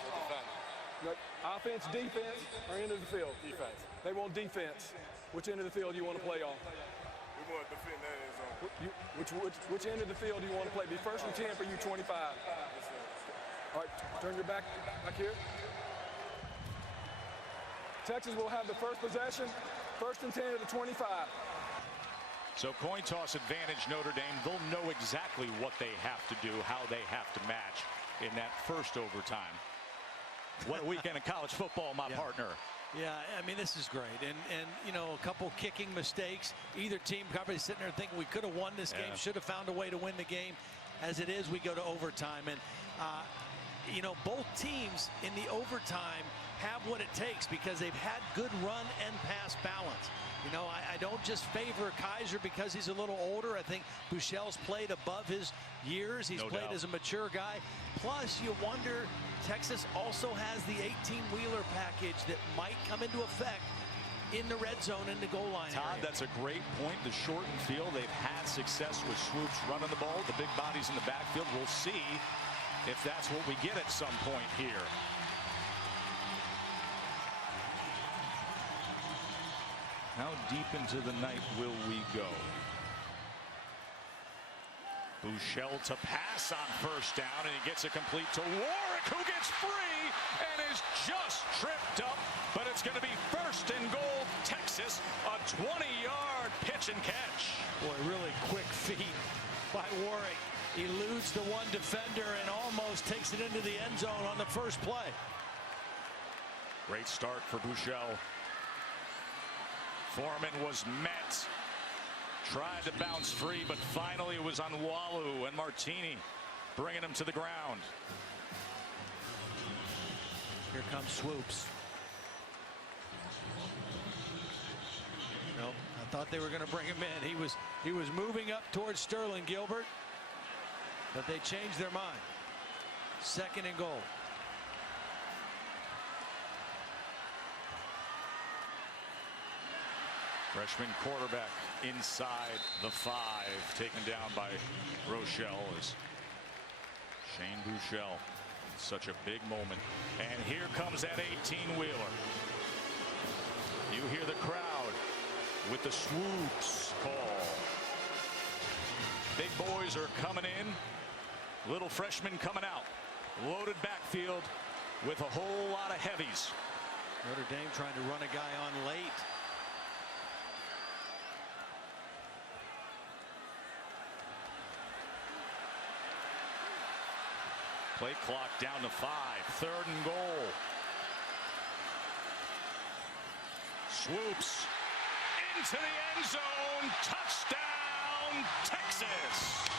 Offense, defense, or end of the field? Defense. They want defense. Which end of the field do you want to play on? We want to defend that end zone. Which end of the field do you want to play? Be 1st and 10 for you, 25. All right, turn your back here. Texas will have the first possession, 1st and 10 to the 25. So coin toss advantage Notre Dame. They'll know exactly what they have to do, how they have to match in that first overtime. What a weekend of college football, my partner. Yeah, I mean, this is great. And you know, a couple kicking mistakes. Either team probably sitting there thinking we could have won this game, should have found a way to win the game. As it is, we go to overtime. And, you know, both teams in the overtime have what it takes because they've had good run and pass balance. You know, I don't just favor Kaiser because he's a little older. I think Buechele's played above his years. He's played as a mature guy. Plus, you wonder, Texas also has the 18-wheeler package that might come into effect in the red zone in the goal line Todd, area. that's a great point. The shortened field, they've had success with swoops running the ball. The big bodies in the backfield. We'll see if that's what we get at some point here. How deep into the night will we go? Buechele to pass on 1st down, and he gets it complete to Warwick, who gets free and is just tripped up. But it's going to be 1st and goal, Texas, a 20-yard pitch and catch. Boy, really quick feet by Warwick. Eludes the one defender and almost takes it into the end zone on the first play. Great start for Buechele. Foreman was met. Tried to bounce free, but finally it was on Walu and Martini bringing him to the ground. Here comes Swoops. Nope, I thought they were going to bring him in. He was moving up towards Sterling Gilbert, but they changed their mind. 2nd and goal. Freshman quarterback inside the 5, taken down by Rochelle as Shane Buechele. Such a big moment. And here comes that 18-wheeler. You hear the crowd with the swoops call. Big boys are coming in. Little freshmen coming out. Loaded backfield with a whole lot of heavies. Notre Dame trying to run a guy on late. Play clock down to 5. 3rd and goal. Swoops into the end zone. Touchdown, Texas.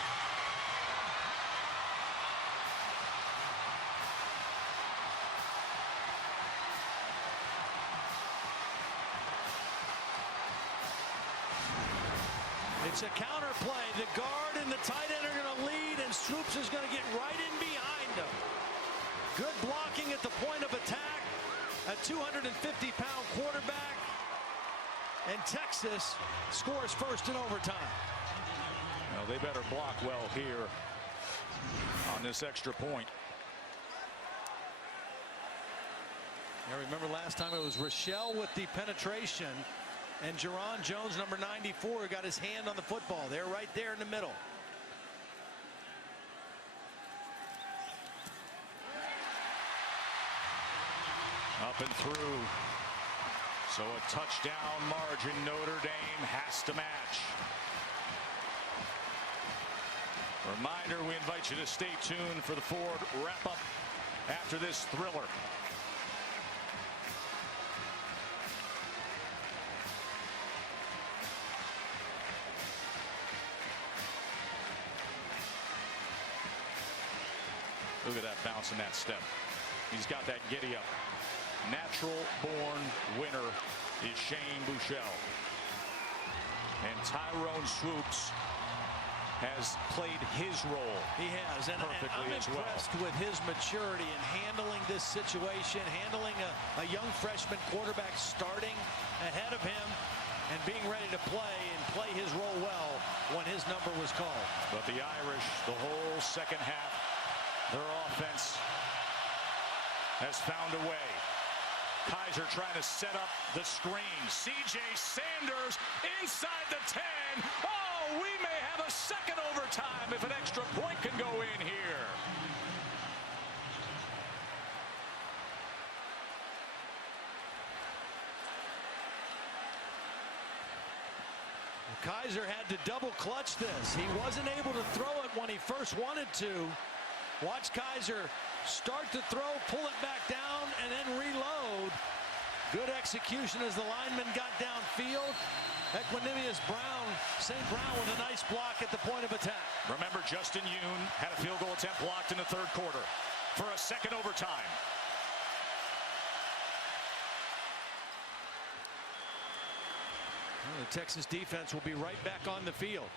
It's a counter play. The guard and the tight end are going to lead, and Swoops is going to get right in behind him. Good blocking at the point of attack. A 250-pound quarterback. And Texas scores 1st in overtime. Well, they better block well here on this extra point. Yeah, remember last time it was Rochelle with the penetration, and Jerron Jones, number 94, got his hand on the football. They're right there in the middle. Up and through. So a touchdown margin. Notre Dame has to match. Reminder, we invite you to stay tuned for the Ford wrap-up after this thriller. Look at that bounce in that step. He's got that giddy up. Natural-born winner is Shane Buechele. And Tyrone Swoops has played his role. He has, and I'm impressed with his maturity in handling this situation, handling a young freshman quarterback starting ahead of him and being ready to play his role well when his number was called. But the Irish, the whole second half, their offense has found a way. Kaiser trying to set up the screen. C.J. Sanders inside the 10. Oh, we may have a second overtime if an extra point can go in here. Kaiser had to double clutch this. He wasn't able to throw it when he first wanted to. Watch Kaiser start to throw, pull it back down, and then reload. Good execution as the lineman got downfield. Equanimous St. Brown with a nice block at the point of attack. Remember, Justin Yoon had a field goal attempt blocked in the third quarter for a second overtime. Well, the Texas defense will be right back on the field.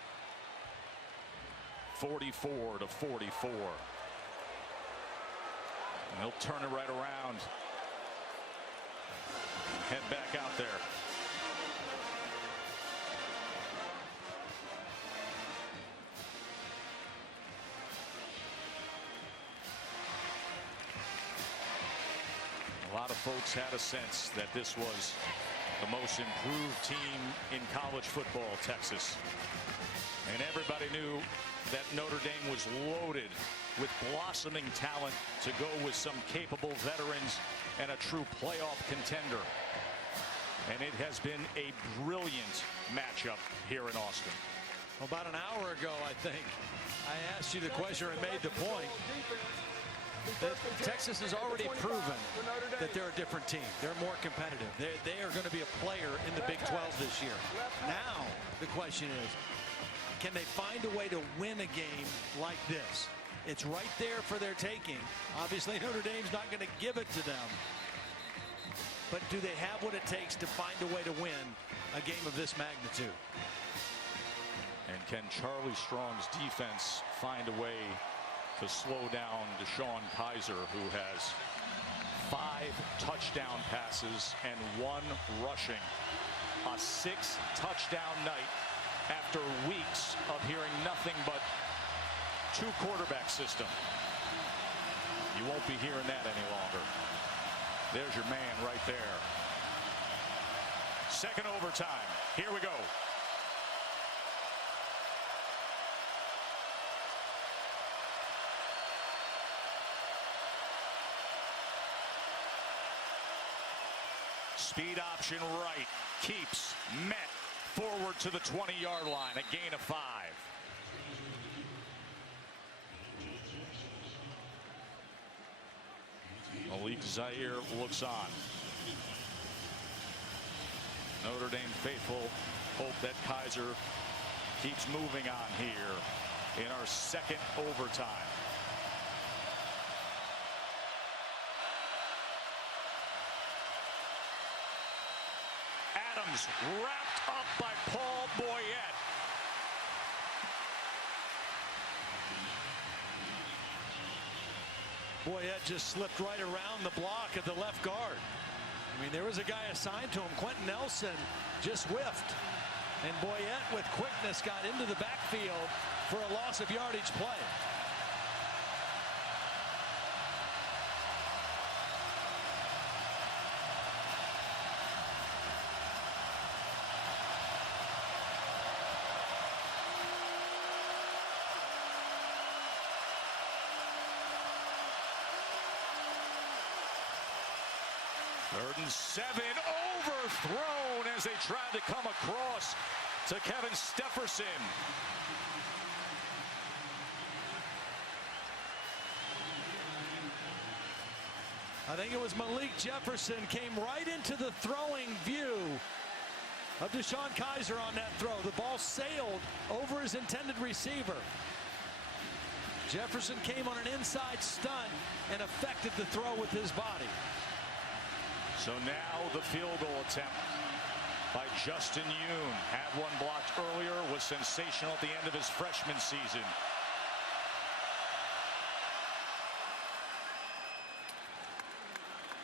44-44. And he'll turn it right around. Head back out there. A lot of folks had a sense that this was the most improved team in college football, Texas. And everybody knew that Notre Dame was loaded with blossoming talent to go with some capable veterans and a true playoff contender. And it has been a brilliant matchup here in Austin. About an hour ago, I think, I asked you the question and made the point that Texas has already proven that they're a different team. They're more competitive. They are going to be a player in the Big 12 this year. Now, the question is, can they find a way to win a game like this? It's right there for their taking. Obviously, Notre Dame's not going to give it to them. But do they have what it takes to find a way to win a game of this magnitude? And can Charlie Strong's defense find a way to slow down Deshaun Kaiser, who has 5 touchdown passes and 1 rushing? A 6-touchdown night after weeks of hearing nothing but 2-quarterback system. You won't be hearing that any longer. There's your man right there. Second overtime. Here we go. Speed option right. Keeps met forward to the 20-yard line. A gain of 5. Malik Zaire looks on. Notre Dame faithful hope that Kaiser keeps moving on here in our second overtime. Adams wrapped up by Paul Boyette. Boyette just slipped right around the block at the left guard. I mean, there was a guy assigned to him. Quentin Nelson just whiffed. And Boyette, with quickness, got into the backfield for a loss of yardage play. 3rd and 7, overthrown as they tried to come across to Kevin Stefferson. I think it was Malik Jefferson came right into the throwing view of Deshaun Kaiser on that throw. The ball sailed over his intended receiver. Jefferson came on an inside stunt and affected the throw with his body. So now the field goal attempt by Justin Yoon. Had one blocked earlier, was sensational at the end of his freshman season.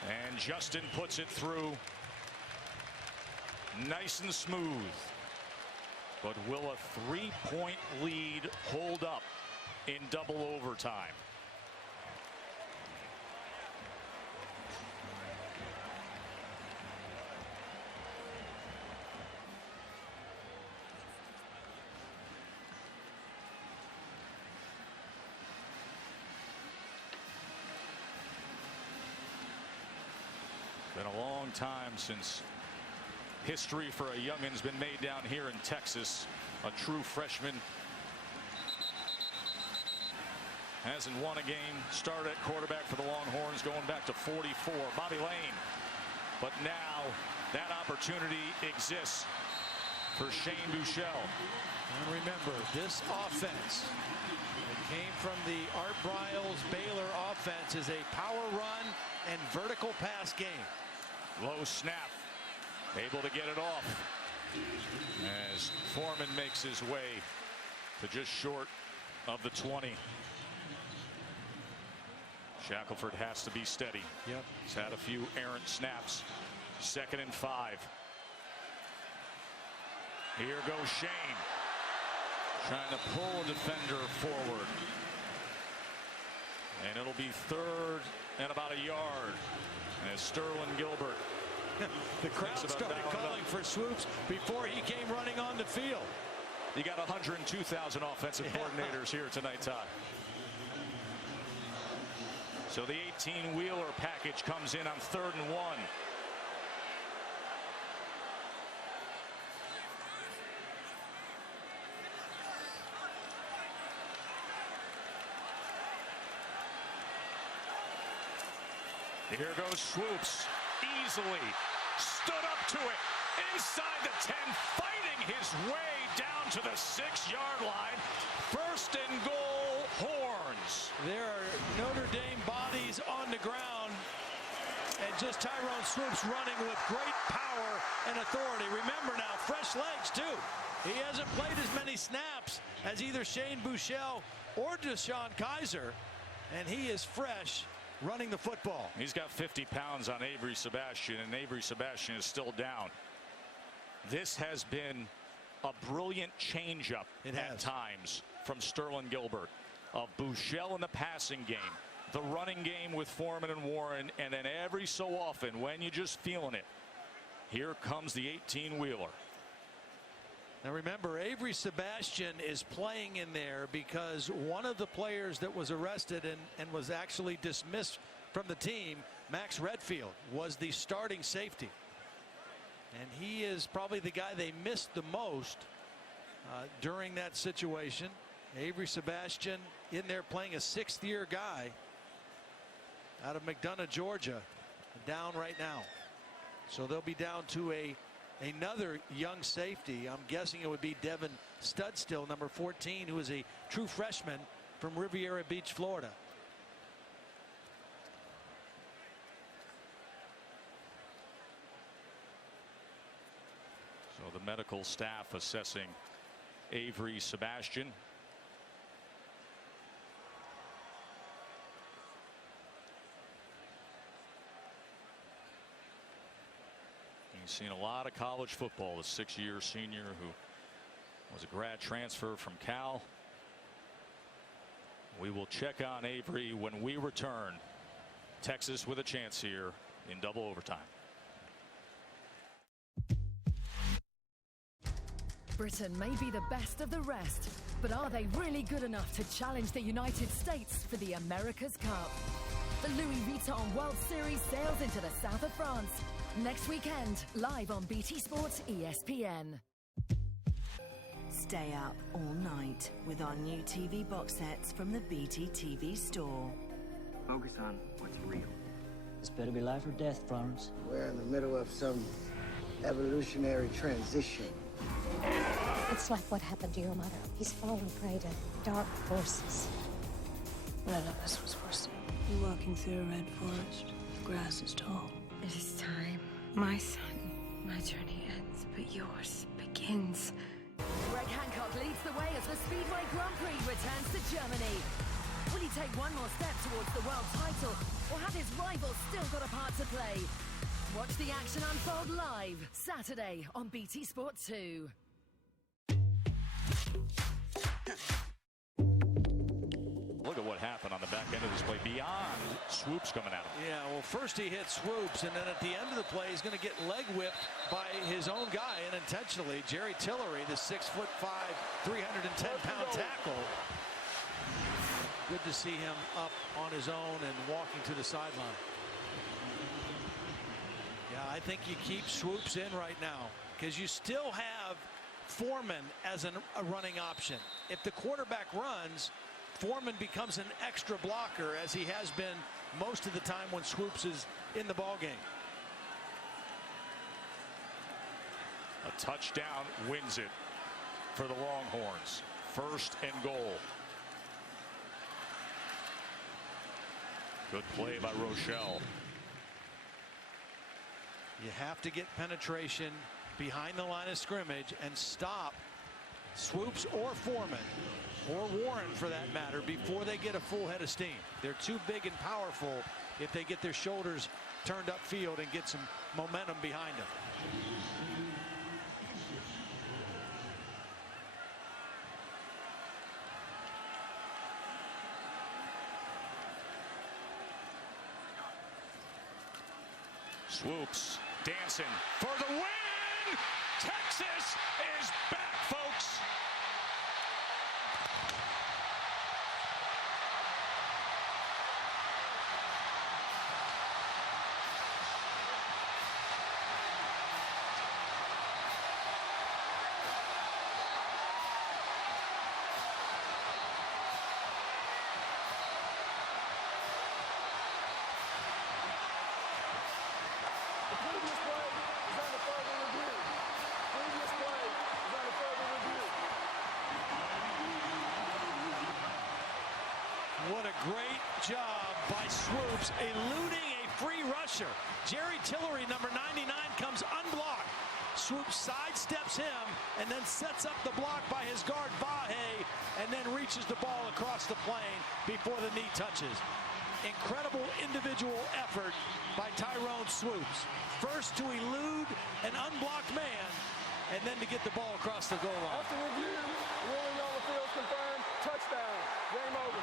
And Justin puts it through nice and smooth. But will a 3-point lead hold up in double overtime? Been a long time since history for a youngin's been made down here in Texas. A true freshman. Hasn't won a game. Started at quarterback for the Longhorns going back to 44. Bobby Lane. But now that opportunity exists for Shane Buechele. And remember, this offense that came from the Art Briles Baylor offense is a power run and vertical pass game. Low snap. Able to get it off as Foreman makes his way to just short of the 20. Shackelford has to be steady. Yep. He's had a few errant snaps. 2nd and 5. Here goes Shane. Trying to pull a defender forward. And it'll be 3rd and about a yard as Sterling Gilbert. The crowd started calling for swoops before he came running on the field. You got 102,000 offensive coordinators here tonight, Todd. So the 18-wheeler package comes in on 3rd and 1. Here goes Swoops. Easily stood up to it inside the 10, fighting his way down to the 6-yard line. 1st and goal, Horns. There are Notre Dame bodies on the ground, and just Tyrone Swoops running with great power and authority. Remember now, fresh legs too. He hasn't played as many snaps as either Shane Buechele or Deshaun Kaiser, and he is fresh running the football. He's got 50 pounds on Avery Sebastian, and Avery Sebastian is still down. This has been a brilliant changeup at times from Sterling Gilbert. Of Buechele in the passing game, the running game with Foreman and Warren, and then every so often, when you're just feeling it, here comes the 18-wheeler. Now remember, Avery Sebastian is playing in there because one of the players that was arrested and was actually dismissed from the team, Max Redfield, was the starting safety. And he is probably the guy they missed the most during that situation. Avery Sebastian in there playing a 6th-year guy out of McDonough, Georgia, down right now. So they'll be down to another young safety. I'm guessing it would be Devin Studstill, number 14, who is a true freshman from Riviera Beach, Florida. So the medical staff assessing Avery Sebastian. He's seen a lot of college football. The 6-year senior who was a grad transfer from Cal. We will check on Avery when we return. Texas with a chance here in double overtime. Britain may be the best of the rest, but are they really good enough to challenge the United States for the America's Cup? The Louis Vuitton World Series sails into the south of France. Next weekend, live on BT Sports ESPN. Stay up all night with our new TV box sets from the BT TV store. Focus on what's real. This better be life or death, Florence. We're in the middle of some evolutionary transition. It's like what happened to your mother. He's fallen prey to dark forces. None of this was foreseen. You're walking through a red forest. The grass is tall. It is time. My son, my journey ends, but yours begins. Greg Hancock leads the way as the Speedway Grand Prix returns to Germany. Will he take one more step towards the world title, or have his rival still got a part to play? Watch the action unfold live, Saturday on BT Sport 2. Look at what happened on the back end of this play beyond Swoops coming at him. Yeah, well, first he hit Swoops, and then at the end of the play, he's going to get leg whipped by his own guy, and intentionally, Jerry Tillery, the 6'5", 310-pound tackle. Good to see him up on his own and walking to the sideline. Yeah, I think you keep Swoops in right now because you still have Foreman as a running option. If the quarterback runs, Foreman becomes an extra blocker, as he has been most of the time when Swoops is in the ball game. A touchdown wins it for the Longhorns. 1st and goal. Good play by Rochelle. You have to get penetration behind the line of scrimmage and stop Swoops or Foreman, or Warren for that matter, before they get a full head of steam. They're too big and powerful if they get their shoulders turned upfield and get some momentum behind them. Swoops dancing for the win. Texas is back, folks. What a great job by Swoops eluding a free rusher. Jerry Tillery, number 99, comes unblocked. Swoops sidesteps him and then sets up the block by his guard Vahe, and then reaches the ball across the plane before the knee touches. Incredible individual effort by Tyrone Swoops. First to elude an unblocked man, and then to get the ball across the goal line. After review, ruling on the field confirmed, touchdown, game over.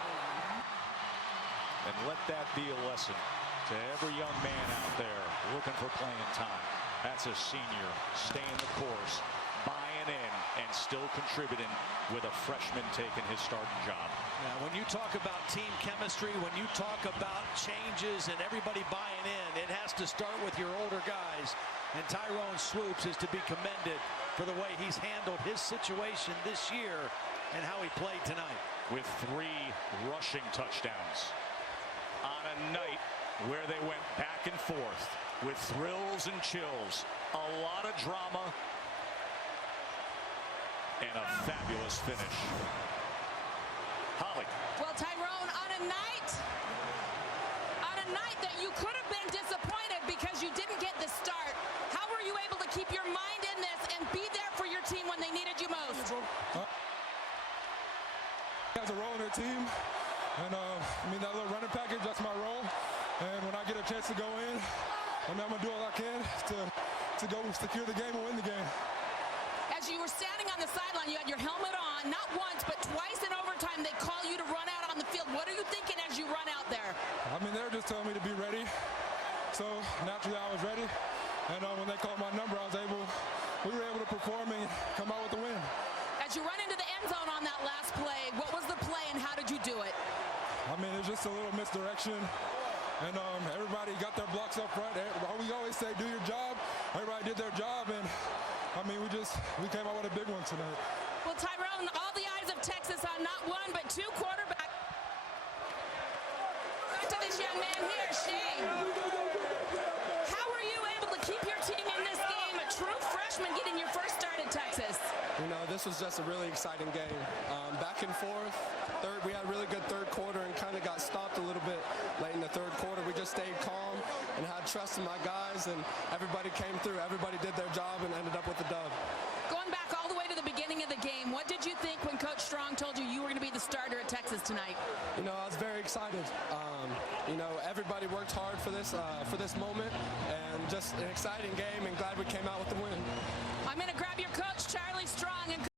And let that be a lesson to every young man out there looking for playing time. That's a senior staying the course, buying in, and still contributing with a freshman taking his starting job. Yeah, when you talk about team chemistry, when you talk about changes and everybody buying in, it has to start with your older guys. And Tyrone Swoops is to be commended for the way he's handled his situation this year and how he played tonight. With 3 rushing touchdowns on a night where they went back and forth with thrills and chills, a lot of drama, and a fabulous finish. Holly. Well, Tyrone, on a night that you could have been disappointed because you didn't get the start, how were you able to keep your mind in this and be there for your team when they needed you most? Has a role in their team, and that little running package, that's my role. And when I get a chance to go in, I'm going to do all I can to go secure the game and win the game. As you were standing on the sideline, you had your helmet on, not once, but twice in overtime. They call you to run out on the field. What are you thinking as you run out there? They were just telling me to be ready. So naturally, I was ready. And when they called my number, we were able to perform and come out with the win. As you run into the end zone on that last play, what was the play and how did you do it? It's just a little misdirection. and everybody got their blocks up front. We always say, do your job. Everybody did their job, and I mean, we came out with a big one tonight. Well, Tyrone, all the eyes of Texas on not one but two quarterbacks. Back to this young man here, Shea. How were you able to keep your team in this game? A true freshman getting your first start at Texas. You know, this was just a really exciting game. Back and forth. We had a really good third quarter and kind of got stopped a little bit late in the third quarter. We just stayed calm and had trust in my guys, and everybody came through. Everybody did their job and ended up with the dub. Going back all the way to the beginning of the game, what did you think when Coach Strong told you you were going to be the starter at Texas tonight? You know, I was very excited. You know, everybody worked hard for this moment, and just an exciting game, and glad we came out with the win. I'm going to grab your coach, Charlie Strong. And